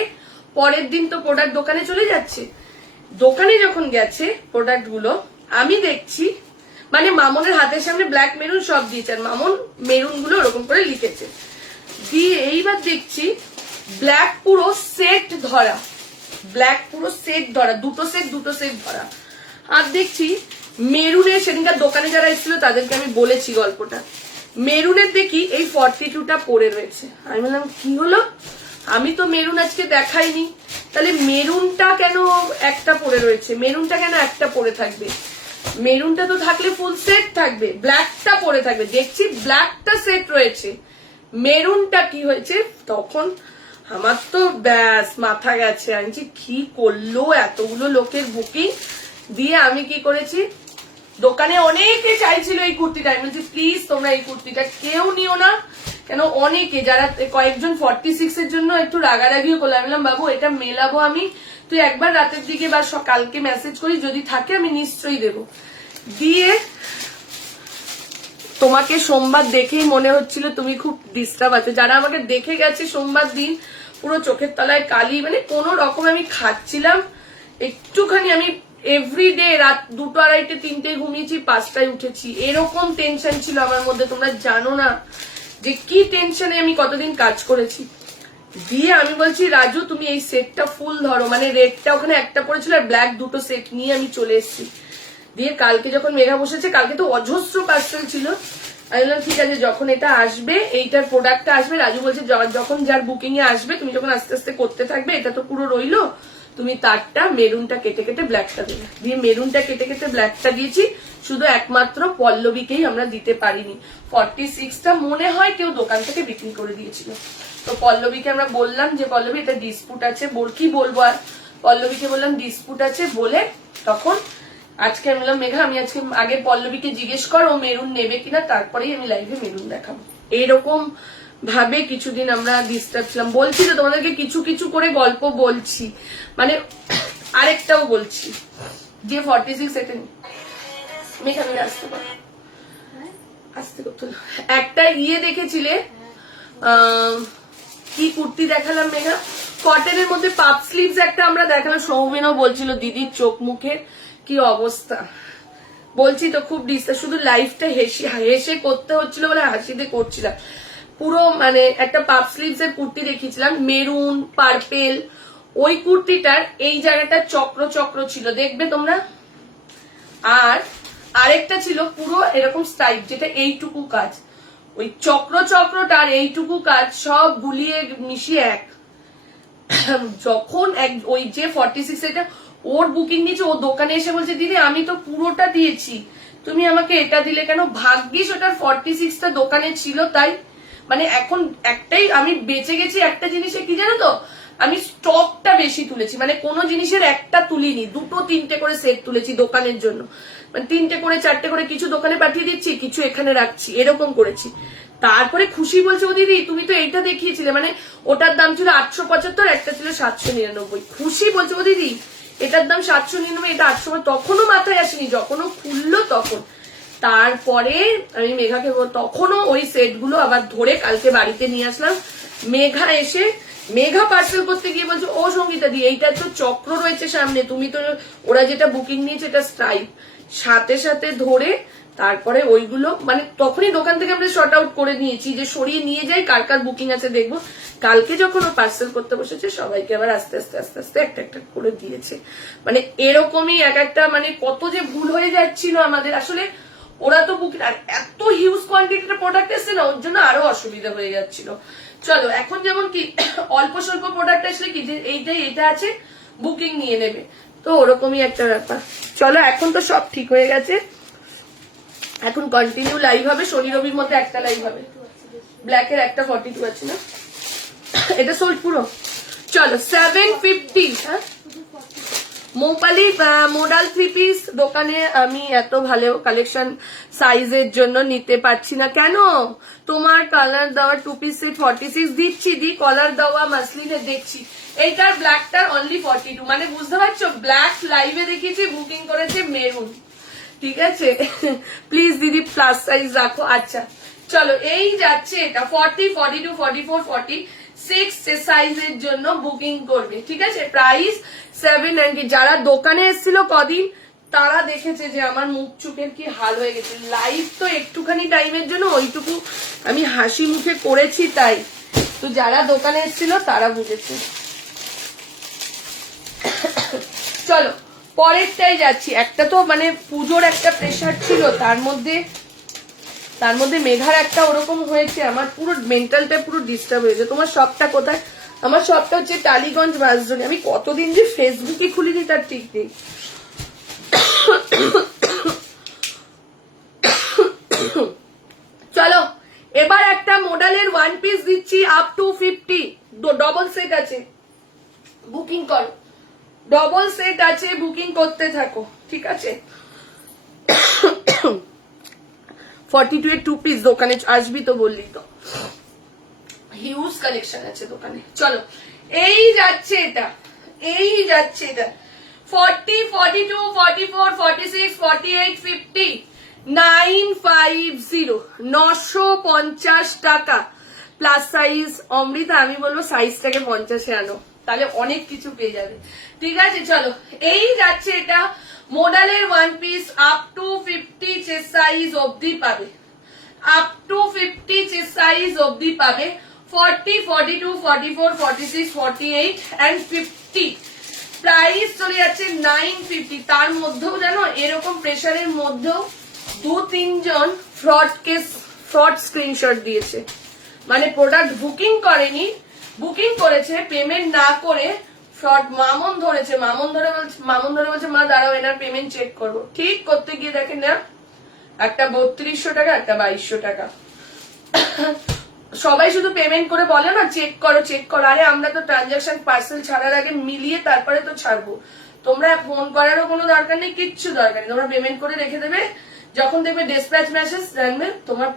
পরের দিন তো প্রোডাক্ট দোকানে চলে যাচ্ছে। দোকানে যখন গেছে প্রোডাক্ট গুলো আমি দেখছি, মানে মামনের হাতের সামনে ব্ল্যাক মেরুন সব দিয়েছে, আর মামন মেরুন গুলো ওরকম করে লিখেছে দিয়ে, এইবার দেখছি ব্ল্যাক পুরো সেট ধরা, ব্ল্যাক পুরো সেট ধরা, দুটো সেট ধরা। আর দেখছি মেরুনের, সেদিনকার দোকানে যারা এসেছিল তাদেরকে আমি বলেছি গল্পটা, মেরুনের দেখি এই 42টা পরে রয়েছে। আমি বললাম কি হলো, আমি তো মেরুন আজকে দেখাইনি, তাহলে মেরুনটা কেন একটা পরে রয়েছে, মেরুনটা কেন একটা পরে থাকবে, মেরুনটা তো থাকলে ফুল সেট থাকবে, ব্ল্যাকটা পরে থাকবে। দেখছি ব্ল্যাকটা সেট রয়েছে, মেরুনটা কি হয়েছে, তখন আমার তো ব্যাস মাথা গেছে। আমি কি করলো, এতগুলো লোকের বুকিং দিয়ে আমি কি করেছি, দোকানে অনেকে চাইছিল এই কুর্তিটা, আমি বলছি প্লিজ তোমরা এই কুর্তিটা কেউ নিও না, কেন অনেকে যারা কয়েকজন 46 এর জন্য একটু রাগারাগিও করলাম। বললাম বাবু এটা মেলাবো আমি, তুই একবার রাতের দিকে বা সকালকে মেসেজ করি, যদি থাকে আমি নিশ্চয়ই দেবো। দিয়ে তোমাকে সোমবার দেখেই মনে হচ্ছিল তুমি খুব ডিস্টার্ব আছো। যারা আমাকে দেখে গেছে সোমবার দিন, পুরো চোখের তলায় কালি, মানে কোনো রকম আমি খাচ্ছিলাম একটুখানি, আমি এভরিডে রাত 2টো, 2:30, 3টে ঘুমিয়েছি, 5টায় উঠেছি, এরকম টেনশন ছিল আমার মধ্যে। তোমরা জানো না যে কি টেনশনে আমি কতদিন কাজ করেছি। দিয়ে আমি বলছি রাজু তুমি এই সেটটা ফুল ধরো, মানে রেডটা ওখানে একটা পড়েছিল আর ব্ল্যাক দুটো সেট নিয়ে আমি চলে এসেছি। দিয়ে কালকে যখন মেঘা বসেছে, কালকে তো অজস্র পার্সেল ছিল, আমি বললাম ঠিক আছে যখন এটা আসবে, এইটার প্রোডাক্টটা আসবে, রাজু বলছে যখন যার বুকিং এ আসবে তুমি যখন আস্তে আস্তে করতে থাকবে, এটা তো পুরো রইলো, তুমি তারটা মেরুনটা কেটে কেটে ব্ল্যাকটা দেবে। দিয়ে মেরুনটা কেটে কেটে ব্ল্যাকটা দিয়েছি, শুধু একমাত্র পল্লবীকেই আমরা দিতে পারিনি। 46টা মনে হয় কেউ দোকান থেকে বিক্রি করে দিয়েছিল, তো পল্লবীকে আমরা বললাম যে পল্লবী এটা ডিসপুট আছে, কি বলবো আর, পল্লবীকে বললাম ডিসপুট আছে বলে, তখন আজকে আমি বললাম মেঘা আমি আজকে আগে পল্লবীকে জিজ্ঞেস কর ও মেরুন নেবে কিনা, তারপরেই আমি লাইভে মেরুন দেখাবো। এরকম ভাবে কিছুদিন আমরা ডিস্টার্ব ছিলাম। বলছি তো তোমাদেরকে কিছু কিছু করে গল্প বলছি। মানে আরেকটাও বলছি যে 46 সেকেন্ড মেঘা আমি আসতে পারো, আসতে করতে একটা দেখেছিলে, কি কুর্তি দেখালাম মেঘা, কটনের মধ্যে পাপ স্লিভস একটা আমরা দেখালাম। সৌমেনও বলছিল দিদির চোখ মুখের কি অবস্থা, বলছি তো খুব ডিস্টার্ব, শুধু লাইফটা হেসে হেসে করতে হচ্ছিল বলে হাসিতে করছিলাম। পুরো মানে একটা পাপ স্লিভস এর কুর্তি দেখিয়েছিলাম মেরুন পার্পেল, ওই কুর্তিটার এই জায়গাটা চক্র চক্র ছিল, দেখবে তোমরা। আর আরেকটা ছিল পুরো এরকম স্টাইপ, যেটা এইটুকু কাজ, ওই চক্র চক্রটার এইটুকু কাজ সব গুলিয়ে মিশিয়ে এক। যখন ওই যে 46 এটা ওর বুকিং নিয়েছে, ও দোকানে এসে বলছে দিদি আমি তো পুরোটা দিয়েছি, তুমি আমাকে এটা দিলে কেন? ভাগ্যিস ওটার 46টা দোকানে ছিল, তাই মানে এখন একটাই আমি বেঁচে গেছি একটা জিনিসে, কি জানো তো, আমি স্টকটা বেশি তুলেছি, মানে কোনো জিনিসের একটা তুলিনি, দুটো তিনটে করে সেট তুলেছি দোকানের জন্য, মানে 3টে করে 4টে করে, কিছু দোকানে পাঠিয়ে দিচ্ছি কিছু এখানে রাখছি, এরকম করেছি। তারপরে খুশি বলছে ও দিদি তুমি তো এইটা দেখিয়েছিলে, মানে ওটার দাম ছিল 875, একটা ছিল 799। খুশি বলছে ও দিদি এটার দাম 799, এটা 800, তখনও মাথায় আসেনি, যখন ও খুললো তখন। তারপরে আমি মেঘাকে তখনও ওই সেট গুলো আবার ধরে কালকে বাড়িতে নিয়ে আসলাম। মেঘা এসে মেঘা পার্সেল করতে গিয়ে বলছে ও সঙ্গীতা দি এইটা তো চক্র রয়েছে সামনে, তুমি তো ওরা যেটা বুকিং নিয়েছে এটা স্ট্রাইপ, সাথে সাথে ধরে তারপরে ওইগুলো মানে তখনই দোকান থেকে আমরা শর্ট আউট করে নিয়েছি যে সরিয়ে নিয়ে যাই, কার কার বুকিং আছে দেখবো। কালকে যখন ও পার্সেল করতে বসেছে সবাইকে আবার আস্তে আস্তে আস্তে আস্তে একটা একটা করে দিয়েছে। মানে এরকমই এক একটা মানে কত যে ভুল হয়ে যাচ্ছিল আমাদের, আসলে ওরা তো বুকিং, আর এত হিউজ কোয়ান্টিটির প্রোডাক্ট এসছে না, ওর জন্য আরো অসুবিধা হয়ে যাচ্ছিল। চলো এখন যেমন কি অল্প স্বল্প প্রোডাক্ট আসলে কি যে এইটাই এটা আছে বুকিং নিয়ে নেবে, তো ওরকমই একটা ব্যাপার। চলো এখন তো সব ঠিক হয়ে গেছে, এখন কন্টিনিউ লাইভ হবে, শনি রবির মধ্যে একটা লাইভ হবে। ব্ল্যাকের একটা 42 আছে না, এটা সোল্ড পুরো। চলো 750, হ্যাঁ মৌপালি মোডাল 3 পিস দোকানে আমি এত ভালো কালেকশন সাইজের জন্য নিতে পারছি না। কেন? তোমার কালার দেওয়া 2 পিস সেট 46 দিচ্ছি, দি কলার দেওয়া মাসলিনে দেখছি, এইটার ব্ল্যাকটার অনলি 42, মানে বুঝতে পারছো ব্ল্যাক লাইভে দেখিয়েছি, বুকিং করেছে মেরুন। ঠিক আছে প্লিজ দিদি প্লাস সাইজ রাখো। আচ্ছা চলো এই যাচ্ছে এটা 40, 42, 44, 46 সাইজের জন্য বুকিং করবে, ঠিক আছে। প্রাইস 790। যারা দোকানে এসেছিল কদিন তারা দেখেছে যে আমার মুখ চুপের কি হাল হয়ে গেছে। লাইভ তো একটুখানি টাইমের জন্য, ওইটুকু আমি হাসি মুখে করেছি, তাই তো যারা দোকানে এসেছিল তারা বুঝেছে। চলো পরেরটাই যাচ্ছি। একটা তো মানে পুজোর একটা প্রেশার ছিল, তার মধ্যে মেঘার একটা ওরকম হয়েছে, আমার পুরো মেন্টালটা পুরো ডিস্টার্ব হয়েছে। তোমার শপটা কোথায়? আমার শপটা হচ্ছে টালিগঞ্জ বাসজনি। আমি কতদিন যে ফেসবুকে খুলিনি তার ঠিক নেই। চলো এবার একটা মডেলের 1 পিস দিচ্ছি আপ টু 50, ডবল সেট আছে, বুকিং করো। ডবল সেট আছে, বুকিং করতে থাকো, ঠিক আছে। 42 এর 2 পিস দোকানে আসবি তো, বললি তো হিউজ কালেকশন আছে দোকানে। চলো এই যাচ্ছে এটা, 40, 42, 44, 46, 48, 50, 950, 950 টাকা প্লাস সাইজ। অমৃতা আমি বলবো সাইজটাকে 50-এ আনো, তাহলে অনেক কিছু পেয়ে যাবে, ঠিক আছে। চলো এই যাচ্ছে এটা মডেলের 1 piece up to 50 chest size অবধি পাবে, আপ টু 50 চেস্ট সাইজ অবধি পাবে। 40, 42, 44, 46, 48 and 50 প্রাইস চলে যাচ্ছে 950। তার মধ্যেও জানো এরকম প্রেসারের মধ্যেও 2-3 জন ফ্রড স্ক্রিনশট দিয়েছে, মানে প্রোডাক্ট বুকিং করেনি, বুকিং করেছে পেমেন্ট না করে ফ্রড। মামন ধরে বলছে মা দাঁড়াও এনার পেমেন্ট চেক করবো, ঠিক করতে গিয়ে দেখেন না একটা 3200 টাকা, একটা 2200 টাকা। সবাই শুধু পেমেন্ট করে বলে না চেক করো চেক করো, আরে আমরা তো ট্রানজাকশন পার্সেল ছাড়ার আগে মিলিয়ে তারপরে তো ছাড়বো। তোমরা ফোন করারও কোনো দরকার নেই, কিচ্ছু দরকার নেই, তোমরা পেমেন্ট করে রেখে দেবে, যখন দেখবে ডিসপ্যাচ মেসেজ জানবে তোমার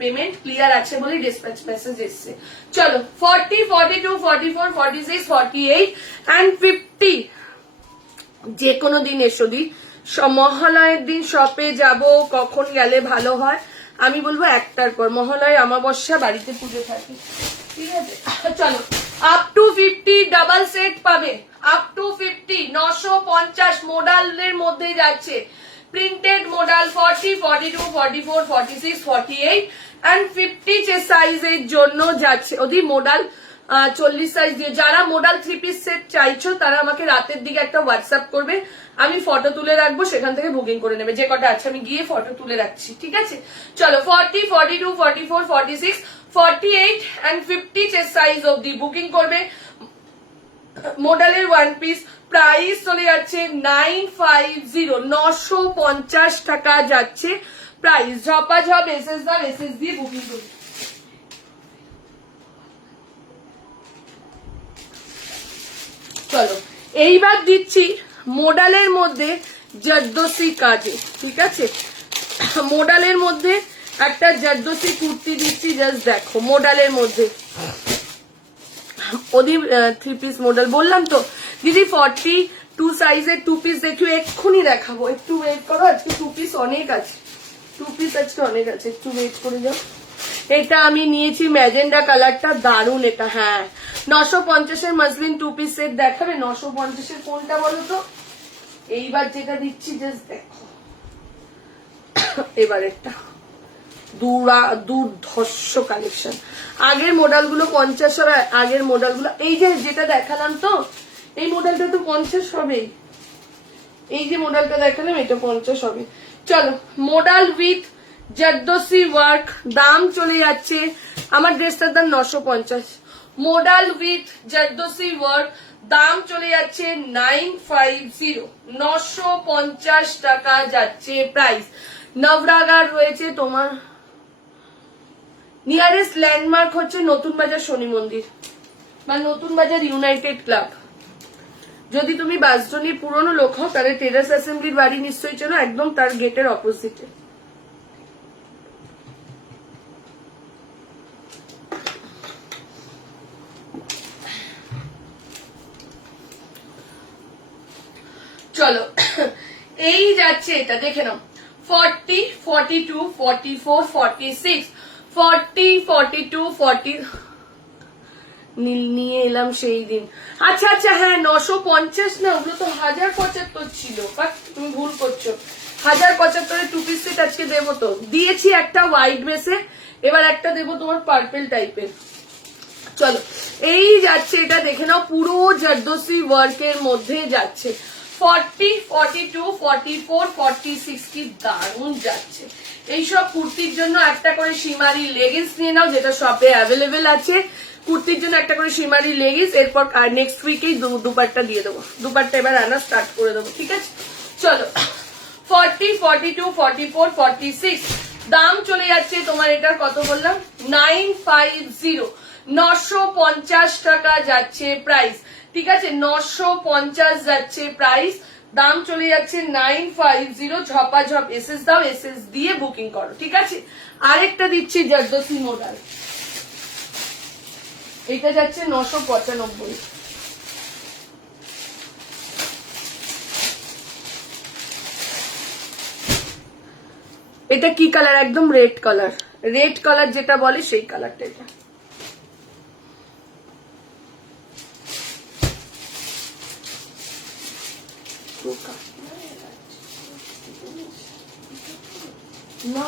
পেমেন্ট ক্লিয়ার আছে বলেই ডিসপ্যাচ মেসেজ এসছে। চলো 40, 42, 44, 46, 48 and 50 যে কোনো দিন এসো দি। মহালয়ের দিন শপে যাব, কখন গেলে ভালো হয় আমি বলবো 1টার পর, মহালয় অমাবস্যা বাড়িতে পুজো থাকে, ঠিক আছে। চলো আপ টু 50 ডাবল সেট পাবে, আপ টু 50 950 মডেলের মধ্যে যাচ্ছে, প্রিন্টেড মডেল 40, 42, 44, 46, 48 and 50 যে সাইজের জন্য যাচ্ছে। ওদি মডেল 40 সাইজ দিয়ে, যারা মডেল 3 পিস সেট চাইছো তারা আমাকে রাতের দিকে একটা হোয়াটসঅ্যাপ করবে, আমি ফটো তুলে রাখবো, সেখান থেকে বুকিং করে নেবে, যে কটা আছে আমি গিয়ে ফটো তুলে রাখছি, ঠিক আছে। চলো 40, 42, 44, 46, 48 and 50 যে সাইজ অবধি বুকিং করবে। মডেলের ওয়ান পিস প্রাইস চলে যাচ্ছে 950 টাকা যাচ্ছে প্রাইস। ঝপাঝপ এসএস দিয়ে বুকিং করবে। চলো এইবার দিচ্ছি মডেলের মধ্যে জর্দোসি কাজে, ঠিক আছে। মডেলের মধ্যে একটা জর্দোসি কুর্তি দিচ্ছি, জাস্ট দেখো মডেলের মধ্যে। ওদি 3 পিস মডেল বললাম তো দিদি, 42 সাইজের 2 পিস দেখিও, এক্ষুনি দেখাবো, একটু ওয়েট করো, আজকে 2 পিস অনেক আছে, 2 পিস আজকে অনেক আছে, একটু ওয়েট করে যাও। এটা আমি নিয়েছি ম্যাজেন্ডা কালারটা, দারুন এটা, হ্যাঁ 950 এর মাসলিন 2 পিস সেট দেখাবে। 950 এর কোনটা বলো তো, এইবার যেটা দিচ্ছি জাস্ট দেখো, এবার এটা দুর্ধর্ষ কালেকশন। আগের মডেল গুলো 50 হবে, আগের মডেল গুলো এই যে যেটা দেখালাম তো, এই মডেলটা তো 50 হবে, এই যে মডেলটা দেখালাম এটা 50 হবে। চলো মডেল উইথ জর্দোসি ওয়ার্ক, দাম চলে যাচ্ছে, আমার ড্রেসটার দাম 950, মডেল উইথ জর্দোসি ওয়ার্ক দাম চলে যাচ্ছে 950, 950 টাকা যাচ্ছে প্রাইস। নবরাগার রয়েছে তোমার, নিয়ারেস্ট ল্যান্ডমার্ক হচ্ছে নতুন বাজার শনি মন্দির বা নতুন বাজার ইউনাইটেড ক্লাব। যদি তুমি বাসজনির পুরনো লোক হও তাহলে টেরাস অ্যাসেম্বলির বাড়ি নিশ্চয়ই চেনো, একদম তার গেটের অপোজিটে। চলো এই যাচ্ছে, এটা দেখে নাও 40, 42, 44, 46, 40, 42, 40 নীল নিয়ে এলাম সেই দিন। আচ্ছা আচ্ছা হ্যাঁ 950 না, ওগুলো তো 1075 ছিল, তুমি ভুল করছো, 1075 2 পিস সেট আজকে দেবো তো, দিয়েছি একটা হোয়াইট বেসে, এবার একটা দেবো তোমার পার্পেল টাইপের। চলো এই যাচ্ছে, এটা দেখে নাও পুরো জর্দোসি ওয়ার্কের মধ্যে যাচ্ছে, 40, 42, 44, 46 কি দারুণ যাচ্ছে। এইসব কুর্তির জন্য একটা করে সীমারি লেগিংস নিয়ে নাও, যেটা শপে অ্যাভেলেবেল আছে। কুর্তির জন্য একটা করে সীমারি লেগিংস, এরপর নেক্সট উইকেই দুপাট্টা দিয়ে দেবো, দুপাট্টা এবার আনা স্টার্ট করে দেবো, ঠিক আছে। চলো 40, 42, 44, 46 দাম চলে যাচ্ছে তোমার, এটার কত বললাম 950, 950 টাকা যাচ্ছে প্রাইস, ঠিক আছে 950 যাচ্ছে প্রাইস, দাম চলে যাচ্ছে 950। ঝপাঝপ এসএস দাও, এসএস দিয়ে বুকিং করো, ঠিক আছে। আরেকটা দিচ্ছি জর্দোসি মডেল, এটা যাচ্ছে 995। এটা কি কালার, একদম রেড কালার, রেড কালার যেটা বলে সেই কালারটা এটা। না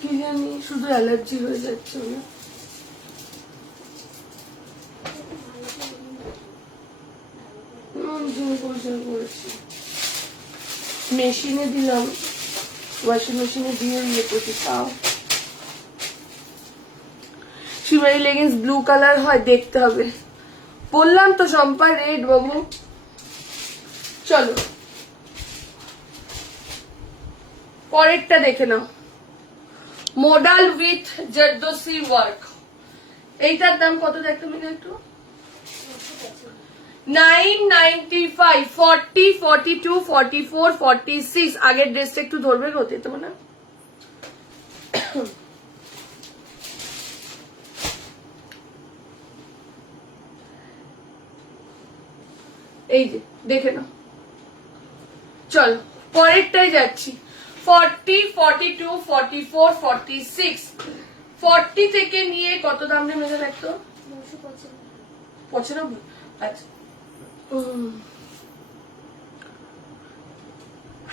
কি জানি শুধু অ্যালার্জি হয়ে যাচ্ছে না, মেশিনে দিলাম, ওয়াশিং মেশিনে দিয়ে ইয়ে করছি, তাও শিমারি লেগিংস ব্লু কালার হয়, দেখতে হবে, বললাম তো সম্পা রেড বাবু। চলো পরেরটা দেখে নাও, মোডাল উইথ জারদোসি ওয়ার্ক। এইটার দাম কত দেখতে মিলে একটু? 995, 40, 42, 44, 46। আগের ড্রেসটা একটু ধরবে হতে তো না? এই যে দেখে নাও। চলো পরেরটাই যাচ্ছি। 40, 42, 44, 46। 40 থেকে নিয়ে কত দাম নেমে যাবে একটু? 95। আচ্ছা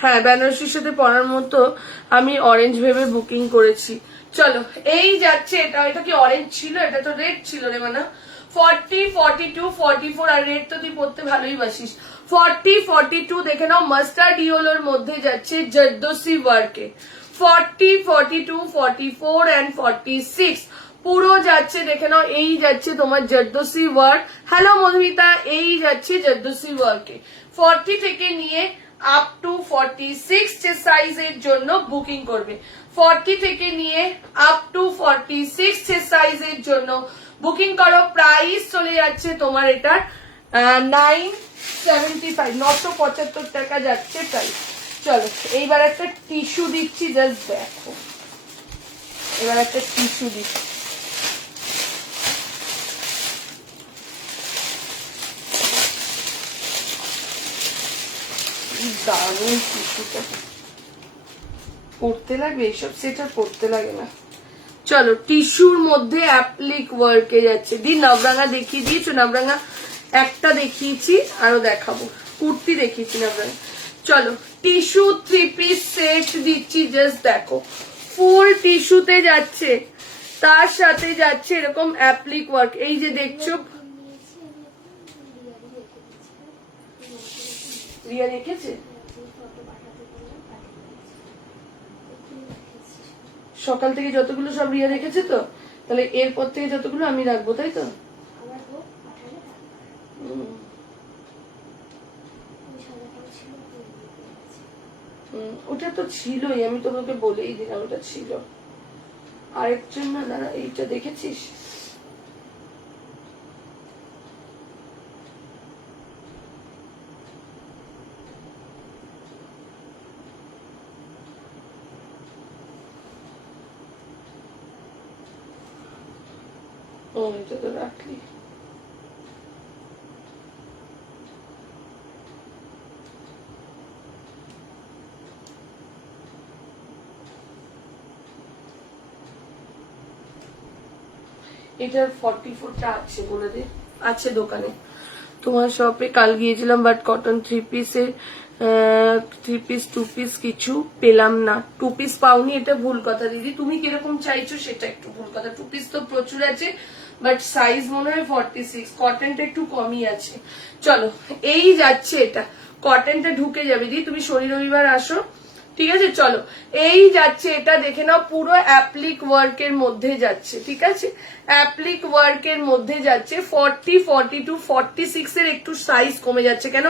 হ্যাঁ, বেনারসির সাথে পরার মতো আমি অরেঞ্জ ভেবে বুকিং করেছি। চলো এই যাচ্ছে এটা। এটা কি অরেঞ্জ ছিল? এটা তো রেড ছিল রে মানে। 40, 42, 44 আর রেড তো তুই পড়তে ভালোই বাসিস। 40, 42 দেখে নাও, মাস্টার্ড ইয়েলোর মধ্যে যাচ্ছে জারদোসি ওয়ার্কে। 40, 42, 44 and 46 পুরো যাচ্ছে দেখে নাও। এই যাচ্ছে তোমার জারদোসি ওয়ার্ক। হ্যালো মধুমিতা, এই যাচ্ছে জারদোসি ওয়ার্কে। 40 থেকে নিয়ে আপ টু 46 যে সাইজের জন্য বুকিং করবে। 40 থেকে নিয়ে আপ টু 46 যে সাইজের জন্য বুকিং করো। প্রাইস চলে যাচ্ছে তোমার এটার 975, 975 টাকা যাচ্ছে প্রাইস। চলো এইবার একটা টিস্যু দিচ্ছি, জাস্ট দেখো। এবার একটা টিস্যু দিচ্ছি। দারুণ টিস্যুটা পড়তে লাগবে, এইসব সেট আর পড়তে লাগে না। চলো টিস্যুর মধ্যে অ্যাপ্লিক ওয়ার্কে যাচ্ছে। দি নবরাঙা দেখিয়ে দিয়েছো? নবরাঙা একটা দেখিয়েছি, আরো দেখাবো। কুর্তি দেখিয়েছি নবরাঙা। চলো টিস্যু 3 পিস সেট দিচ্ছি, জাস্ট দেখো। ফুল টিস্যুতে যাচ্ছে, তার সাথে যাচ্ছে এরকম অ্যাপ্লিক ওয়ার্ক। এই যে দেখছো, রিয়া রেখেছে সকাল থেকে যতগুলো সব রিয়া রেখেছে তো, তাহলে এরপর থেকে যতগুলো আমি রাখবো, তাই তো? ওটা তো ছিলই, আমি তোমাকে বলেই দিলাম ওটা ছিল। আরেকজন না দাঁড়া, এইটা দেখেছিস? ও এটা তো রাখলি। এটার 44টা আছে বলে দে, আছে দোকানে। তোমার শপে কাল গিয়েছিলাম, বাট কটন 3 পিসের 3 পিস 2 পিস কিছু পেলাম না। 2 পিস পাওনি, এটা ভুল কথা দিদি। তুমি কিরকম চাইছো সেটা একটু ভুল কথা। 2 পিস তো প্রচুর আছে, বাট সাইজ মনে হয় 46। কটনটা একটু কমই আছে। চলো এই যাচ্ছে এটা। কটনটা ঢুকে যাবে দিদি, তুমি শনি রবিবার আসো, ঠিক আছে? চলো এই যাচ্ছে এটা, দেখে নাও। পুরো অ্যাপ্লিক ওয়ার্কের মধ্যে যাচ্ছে, ঠিক আছে? অ্যাপ্লিক ওয়ার্কের মধ্যে যাচ্ছে। 40, 42, 46 এর একটু সাইজ কমে যাচ্ছে। কেন?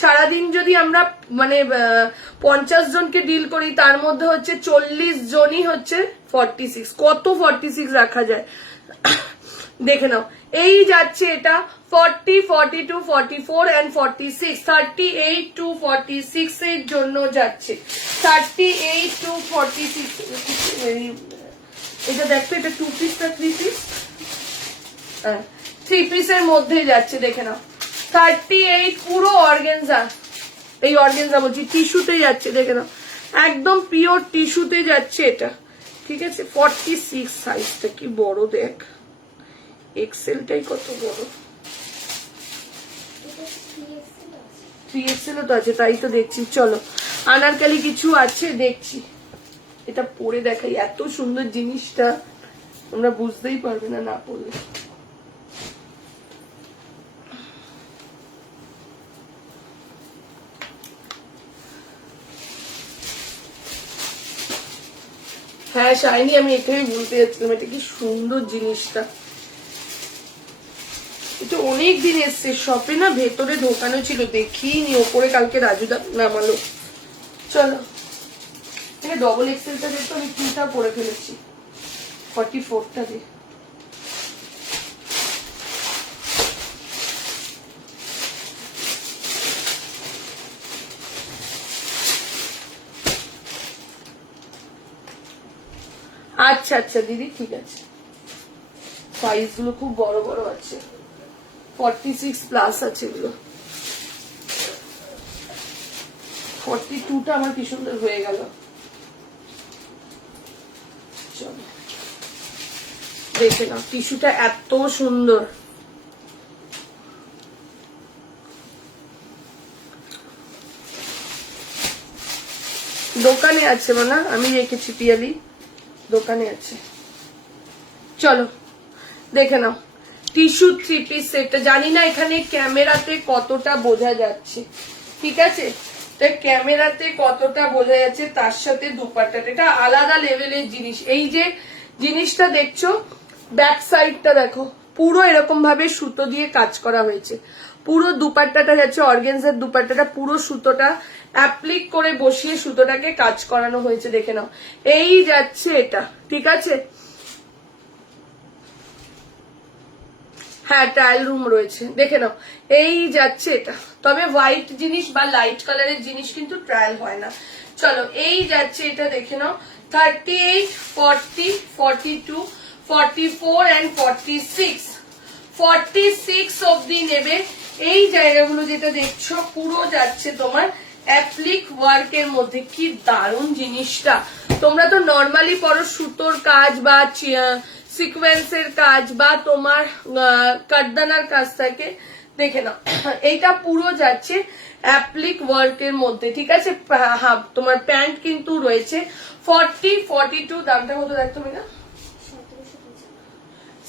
সারাদিন যদি আমরা মানে 50 জনকে ডিল করি, তার মধ্যে হচ্ছে 40 জনই হচ্ছে 46। কত 46 রাখা যায় দেখে নাও। এই যাচ্ছে এটা 40, 42, 44 and 46। 38 to 46 এর জন্য যাচ্ছে। 38 to 46 এটা দেখো। এটা 2 পিস না 3 পিস? 3 পিসের মধ্যে যাচ্ছে, দেখে নাও। 38 পুরো অর্গানজা। এই অর্গানজা বলছি, টিস্যুতে যাচ্ছে, দেখে নাও। একদম পিওর টিস্যুতে যাচ্ছে এটা, ঠিক আছে? 46 সাইজটা কি বড় দেখ, এক্সেলটাই কত বড়। 3XL তো আছে, তাই তো দেখছি। চলো আনারকালি কিছু আছে দেখছি, এটা পরে দেখাই। এত সুন্দর জিনিসটা তোমরা বুঝতেই পারবে না না পড়লে। হ্যাঁ শাইনি, আমি এটাই বলতে যাচ্ছিলাম, এটা কি সুন্দর জিনিসটা। এটা অনেক দিন এসছে শপে না, ভেতরে ঢোকানো ছিল, দেখিনি। ওপরে কালকে রাজুদা নামালো। চলো ডবল এক্সেলটা দিয়ে তো আমি 2টা পরে ফেলেছি, 44টা দিয়ে। আচ্ছা আচ্ছা দিদি ঠিক আছে, সাইজ গুলো খুব বড় বড় আছে, 46 প্লাস আছে এগুলো। 42টা আমার কি সুন্দর হয়ে গেল। চলো দেখে নাও, টিস্যুটা এত সুন্দর। দোকানে আছে মানে আমি রেখেছি পিয়ালি, দোকানে আছে। চলো দেখে নাও, টিস্যু 3 পিস সেটটা। জানি না এখানে ক্যামেরাতে কতটা বোঝা যাচ্ছে, ঠিক আছে, তো ক্যামেরাতে কতটা বোঝা যাচ্ছে তার সাথে দুপাট্টাটা, এটা আলাদা লেভেলের জিনিস। এই যে জিনিসটা দেখছো, ব্যাক সাইডটা দেখো, পুরো এরকম ভাবে সুতো দিয়ে কাজ করা হয়েছে। পুরো দুপাট্টাটা যাচ্ছে অর্গানজার দুপাট্টাটা, পুরো সুতোটা অ্যাপ্লিক করে বসিয়ে সুতোটাকে কাজ করানো হয়েছে। দেখে নাও, এই যাচ্ছে এটা, ঠিক আছে। হ্যাঁ ট্রায়াল রুম রয়েছে, দেখে নাও, এই যাচ্ছে এটা। তবে হোয়াইট জিনিস বা লাইট কালারের জিনিস কিন্তু ট্রায়াল হয় না। চলো এই যাচ্ছে এটা, দেখে নাও, 38, 40, 42, 44 and 46, 46 অব্দি নেবে। এই জায়গাগুলো যেটা দেখছো পুরো যাচ্ছে তোমার অ্যাপ্লিক ওয়ার্কের মধ্যে। কি দারুণ জিনিসটা। তোমরা তো নর্মালি পরো সুতোর কাজ বা সিকোয়েন্সের কাজ বা তোমার কাটদানার কাজ থাকে, দেখে নাও এইটা পুরো যাচ্ছে অ্যাপ্লিক ওয়ার্কের মধ্যে, ঠিক আছে। হ্যাঁ তোমার প্যান্ট কিন্তু রয়েছে 40, 42, দামটা কত দেখতো না,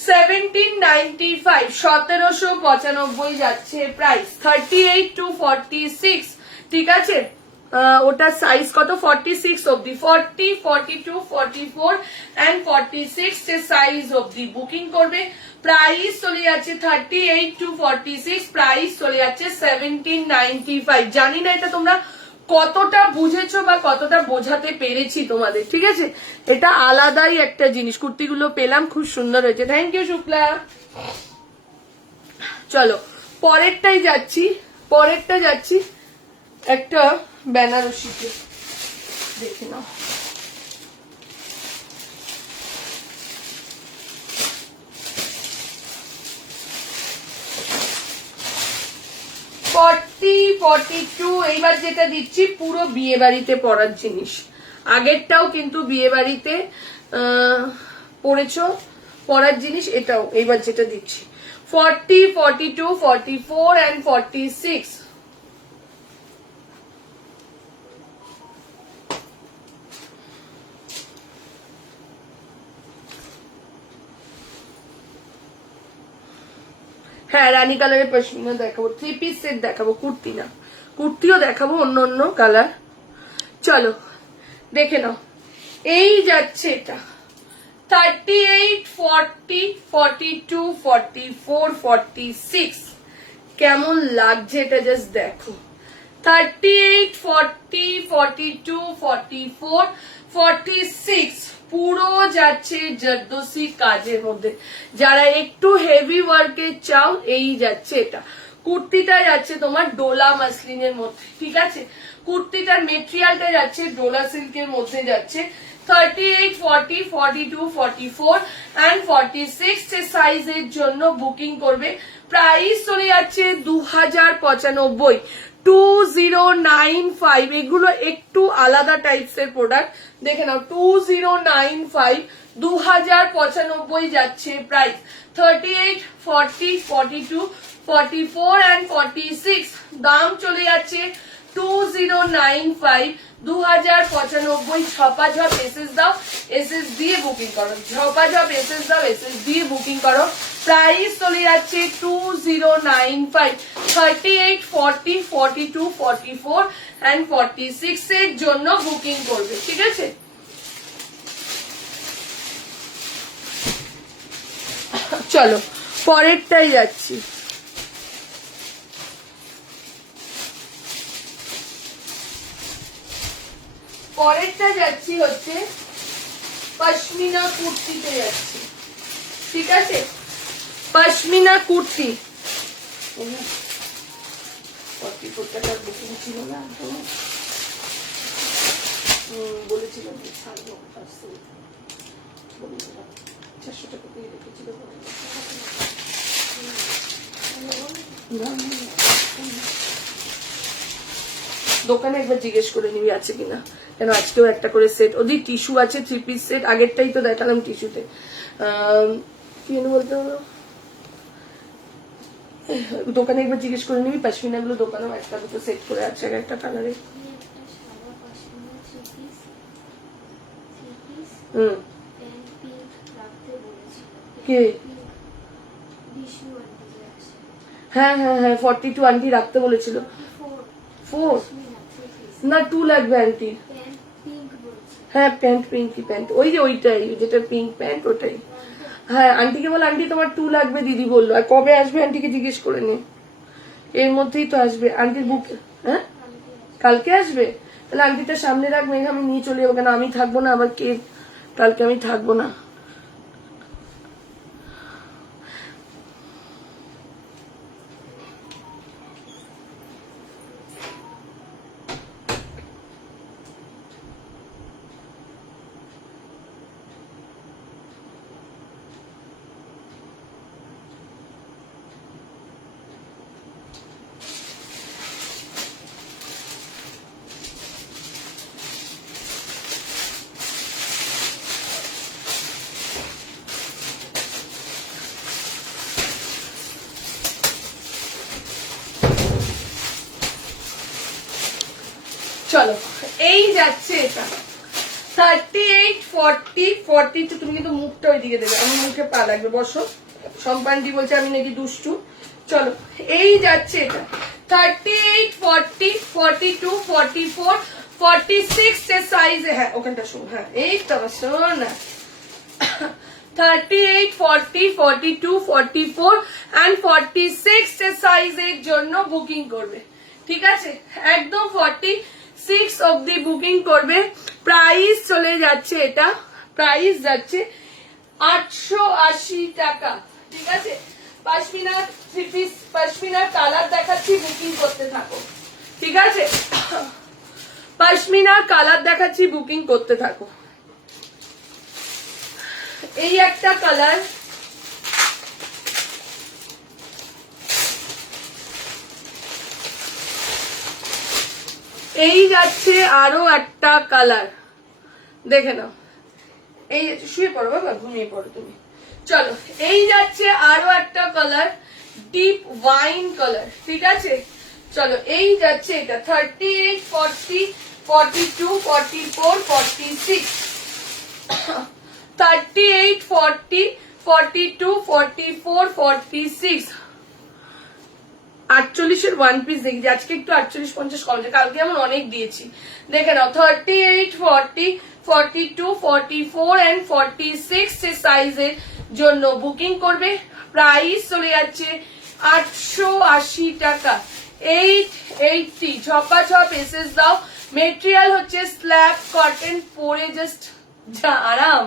1795, 1795 যাচ্ছে প্রাইস। 38 to 46, ঠিক আছে। ওটা সাইজ কত, 46 অব্দি, 40, 42, 44 and 46 এর সাইজ অব্দি বুকিং করবে। প্রাইস চলে যাচ্ছে 38 to 46, প্রাইস চলে যাচ্ছে 1795। জানি না এটা তোমরা কতটা বুঝেছো বা কতটা বোঝাতে পেরেছি তোমাদের, ঠিক আছে। এটা আলাদাই একটা জিনিস। কুর্তিগুলো পেলাম, খুব সুন্দর হয়েছে, থ্যাংক ইউ শুক্লা। চলো পরেরটাই যাচ্ছি, পরেরটা যাচ্ছি একটা বেনারসিতে, দেখে নাও। এইবার যেটা দিচ্ছি পুরো বিয়ে বাড়িতে পরার জিনিস। আগেরটাও কিন্তু বিয়ে বাড়িতে পরেছো পরার জিনিস, এটাও এইবার যেটা দিচ্ছি 40, 42, 44 and 46। হ্যাঁ রানী কালারের পশমিনা দেখাবো, 3 পিস সেট দেখাবো, কুর্তি না, কুর্তিও দেখাবো অন্য অন্য কালার। চলো দেখে নাও, এই যাচ্ছে এটা 38, 40, 42, 44, 46। কেমন লাগছে এটা জাস্ট দেখো। 38, 40, 42, 44, 46 পুরো যাচ্ছে জর্দোসি কাজের মধ্যে। যারা একটু হেভি ওয়ার্কে চাও, এই যাচ্ছে এটা। কুর্তিটা যাচ্ছে তোমার ডোলা মাসলিনের মধ্যে, ঠিক আছে। কুর্তিটার মেটেরিয়ালটা যাচ্ছে ডোলা সিল্কের মধ্যে যাচ্ছে। 38, 40, 42, 44 and 46 এর সাইজের জন্য বুকিং করবে। প্রাইস চলে যাচ্ছে 2095, 2095। এগুলো একটু আলাদা টাইপস এর প্রোডাক্ট, দেখে নাও 2095, 2095 যাচ্ছে প্রাইস। 38, 40, 42, 44 and 46 দাম চলে যাচ্ছে 2095, 2095। ঝপাঝপ এসএস দাও, এসএস দিয়ে বুকিং করো, ঝপাঝপ এসএস দাও, এসএস দিয়ে বুকিং করো। প্রাইস চলে যাচ্ছে 2095, 38, 40, 42, 44 and 46 এর জন্য বুকিং করবে, ঠিক আছে। চলো পরেরটাই যাচ্ছি। পরেরটা যাচ্ছি হচ্ছে পশমিনা কুর্তিতে যাচ্ছি, ঠিক আছে? পশমিনা কুর্তি 44 টাকার বুকিং ছিল না, বলেছিলাম 400 টাকা দিয়ে রেখেছিল। দোকানে একবার জিজ্ঞেস করে নিবি আছে কিনা, কেন আজকেও একটা করে সেট ওদের টিস্যু আছে, 3 পিস সেট, আগেরটাই তো দেখালাম টিস্যুতে। কি যেন বলতে হলো, দোকানে একবার জিজ্ঞেস করে নিবি, পশমিনা গুলো দোকানেও একটা দুটো সেট করে আছে এক একটা কালারে। কে? হ্যাঁ হ্যাঁ হ্যাঁ 42 আন্টি রাখতে বলেছিল। 4 না 2 লাগবে আন্টি। হ্যাঁ প্যান্ট, পিঙ্কি প্যান্ট, ওই যে ওইটাই, যেটা পিঙ্ক প্যান্ট ওটাই। হ্যাঁ আন্টিকে বল, আন্টি তোমার 2 লাগবে দিদি বললো। আর কবে আসবে আন্টিকে জিজ্ঞেস করে নে, এর মধ্যেই তো আসবে আন্টির বুক। হ্যাঁ কালকে আসবে, তাহলে আন্টিটা সামনে রাখবে, আমি নিয়ে চলে যাবো, কেন আমি থাকবো না, আবার কে, কালকে আমি থাকবো না। চলো এই যাচ্ছে এটা 38 40 42। তুমি কিন্তু মুখটা ওইদিকে দেবে, আমার মুখে পা লাগবে, বসো। সম্পান্তি বলছে আমি নাকি দুষ্টু। চলো এই যাচ্ছে এটা 38 40 42 44 46 এর সাইজে। হ্যাঁ ওখানটা শোন, হ্যাঁ এই তো শোন না, 38 40 42 44 and 46 এর সাইজের জন্য বুকিং করবে, ঠিক আছে? একদম 46 অবধি বুকিং করবে। প্রাইস চলে যাচ্ছে, এটা প্রাইস যাচ্ছে 880 টাকা, ঠিক আছে? পশমিনা 3 পিস পশমিনার কালার দেখাচ্ছি, বুকিং করতে থাকো, ঠিক আছে? পশমিনার কালার দেখাচ্ছি, বুকিং করতে থাকো। এই একটা কালার, এই যাচ্ছে আরো একটা কালার, দেখে নাও। এই শুয়ে পড়ো বাবা, ঘুমিয়ে পড়ো তুমি। চলো এই যাচ্ছে আরো একটা কালার, ডিপ ওয়াইন কালার, ঠিক আছে? চলো এই যাচ্ছে এটা 38 40 42 44 46 38 40 42 44 46 48 এর 1 পিস দেখি, আজকে একটু 48 50 কমছে, কালকে এমন অনেক দিয়েছি, দেখে নাও। 38 40 42 44 and 46 এর সাইজের জন্য বুকিং করবে। প্রাইস চলে যাচ্ছে 880 টাকা, 880। ঝপাঝপ এসএস দাও। মেটেরিয়াল হচ্ছে স্ল্যাব কটন, পরে জাস্ট যা আরাম,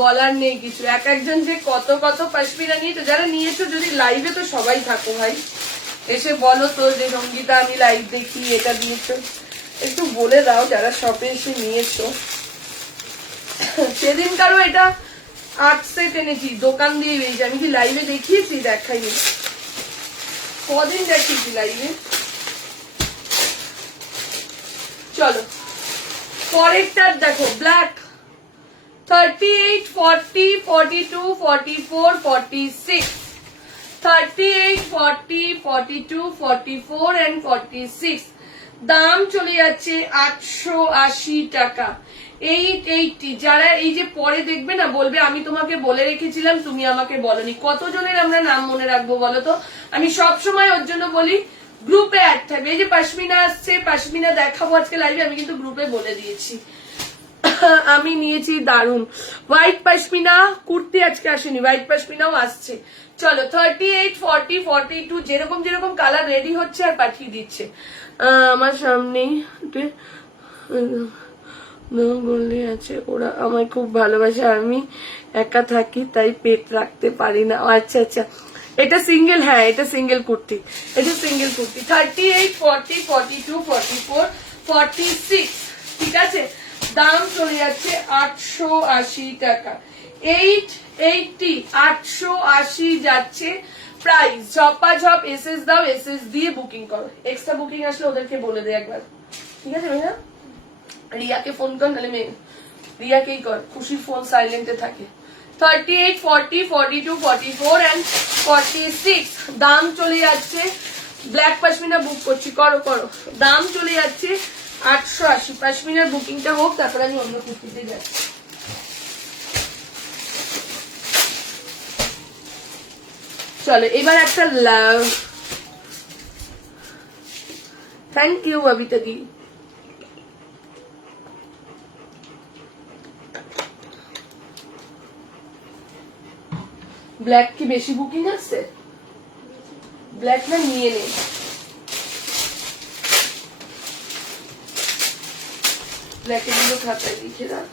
বলার নেই কিছু। এক একজন যে কত কত পশমিনা নিয়েছো, যারা নিয়েছো যদি লাইভে তো সবাই থাকো ভাই, এসে বলো তো যে সঙ্গীতা আমি লাইভ দেখি, এটা দিয়েছো, একটু বলে দাও যারা শপে এসে নিয়েছো। সেদিন কারো এটা 8 সেট এনেছি, দোকান দিয়ে বেরিয়েছি, আমি কি লাইভে দেখিয়েছি? দেখাইনি, কদিন দেখিয়েছি লাইভে। চলো পরেরটার দেখো, ব্ল্যাক 38 40 42 44 46 38 40 42 44 and 46 দাম চলে যাচ্ছে 880 টাকা, 880। যারা এই যে পরে দেখবে না, বলবে আমি তোমাকে বলে রেখেছিলাম তুমি আমাকে বলনি। কতজনের আমরা নাম মনে রাখবো বলো তো? আমি সব সময় ওর জন্য বলি গ্রুপে অ্যাড থাকবে। এই যে পশমিনা আসছে, পশমিনা দেখাবো আজকে লাইভে, আমি কিন্তু গ্রুপে বলে দিয়েছি আমি নিয়েছি দারুন হোয়াইট পশমিনা কুর্তি, আজকে আসেনি, হোয়াইট পশমিনাও আসছে। চলো 38 40 42 যেরকম যেরকম কালার রেডি হচ্ছে আর পাঠিয়ে দিচ্ছে আমার সামনেই। বললে আছে ওরা আমায় খুব ভালোবাসে, আমি একা থাকি তাই পেট রাখতে পারি না। আচ্ছা আচ্ছা, এটা সিঙ্গেল, হ্যাঁ এটা সিঙ্গেল কুর্তি, এটা সিঙ্গেল কুর্তি। 38, 40, 42, 44, 46, ঠিক আছে। দাম চলে যাচ্ছে 880 টাকা। 880, 880 যাচ্ছে প্রাইস। ঝপাঝপ এসএস দাও, এসএস দিয়ে বুকিং করো। এক্সট্রা বুকিং আসলে ওদেরকে বলে দে একবার, ঠিক আছে ভাইয়া? রিয়াকে ফোন কর, নাহলে মেয়ে রিয়াকেই কর, খুশির ফোন সাইলেন্টে থাকে। 38, 40, 42, 44 and 46 দাম চলে যাচ্ছে। ব্ল্যাক পশমিনা বুক করছি, করো করো। দাম চলে যাচ্ছে 880। পশমিনার বুকিংটা হোক, তারপরে আমি অন্য কুর্তিতে যাচ্ছি। চলো এবার একটা থ্যাংক ইউ ববিতা দি। ব্ল্যাক কি বেশি বুকিং আছে? ব্ল্যাক না নিয়ে নে, ব্ল্যাকের গুলো খাতায় লিখে রাখ।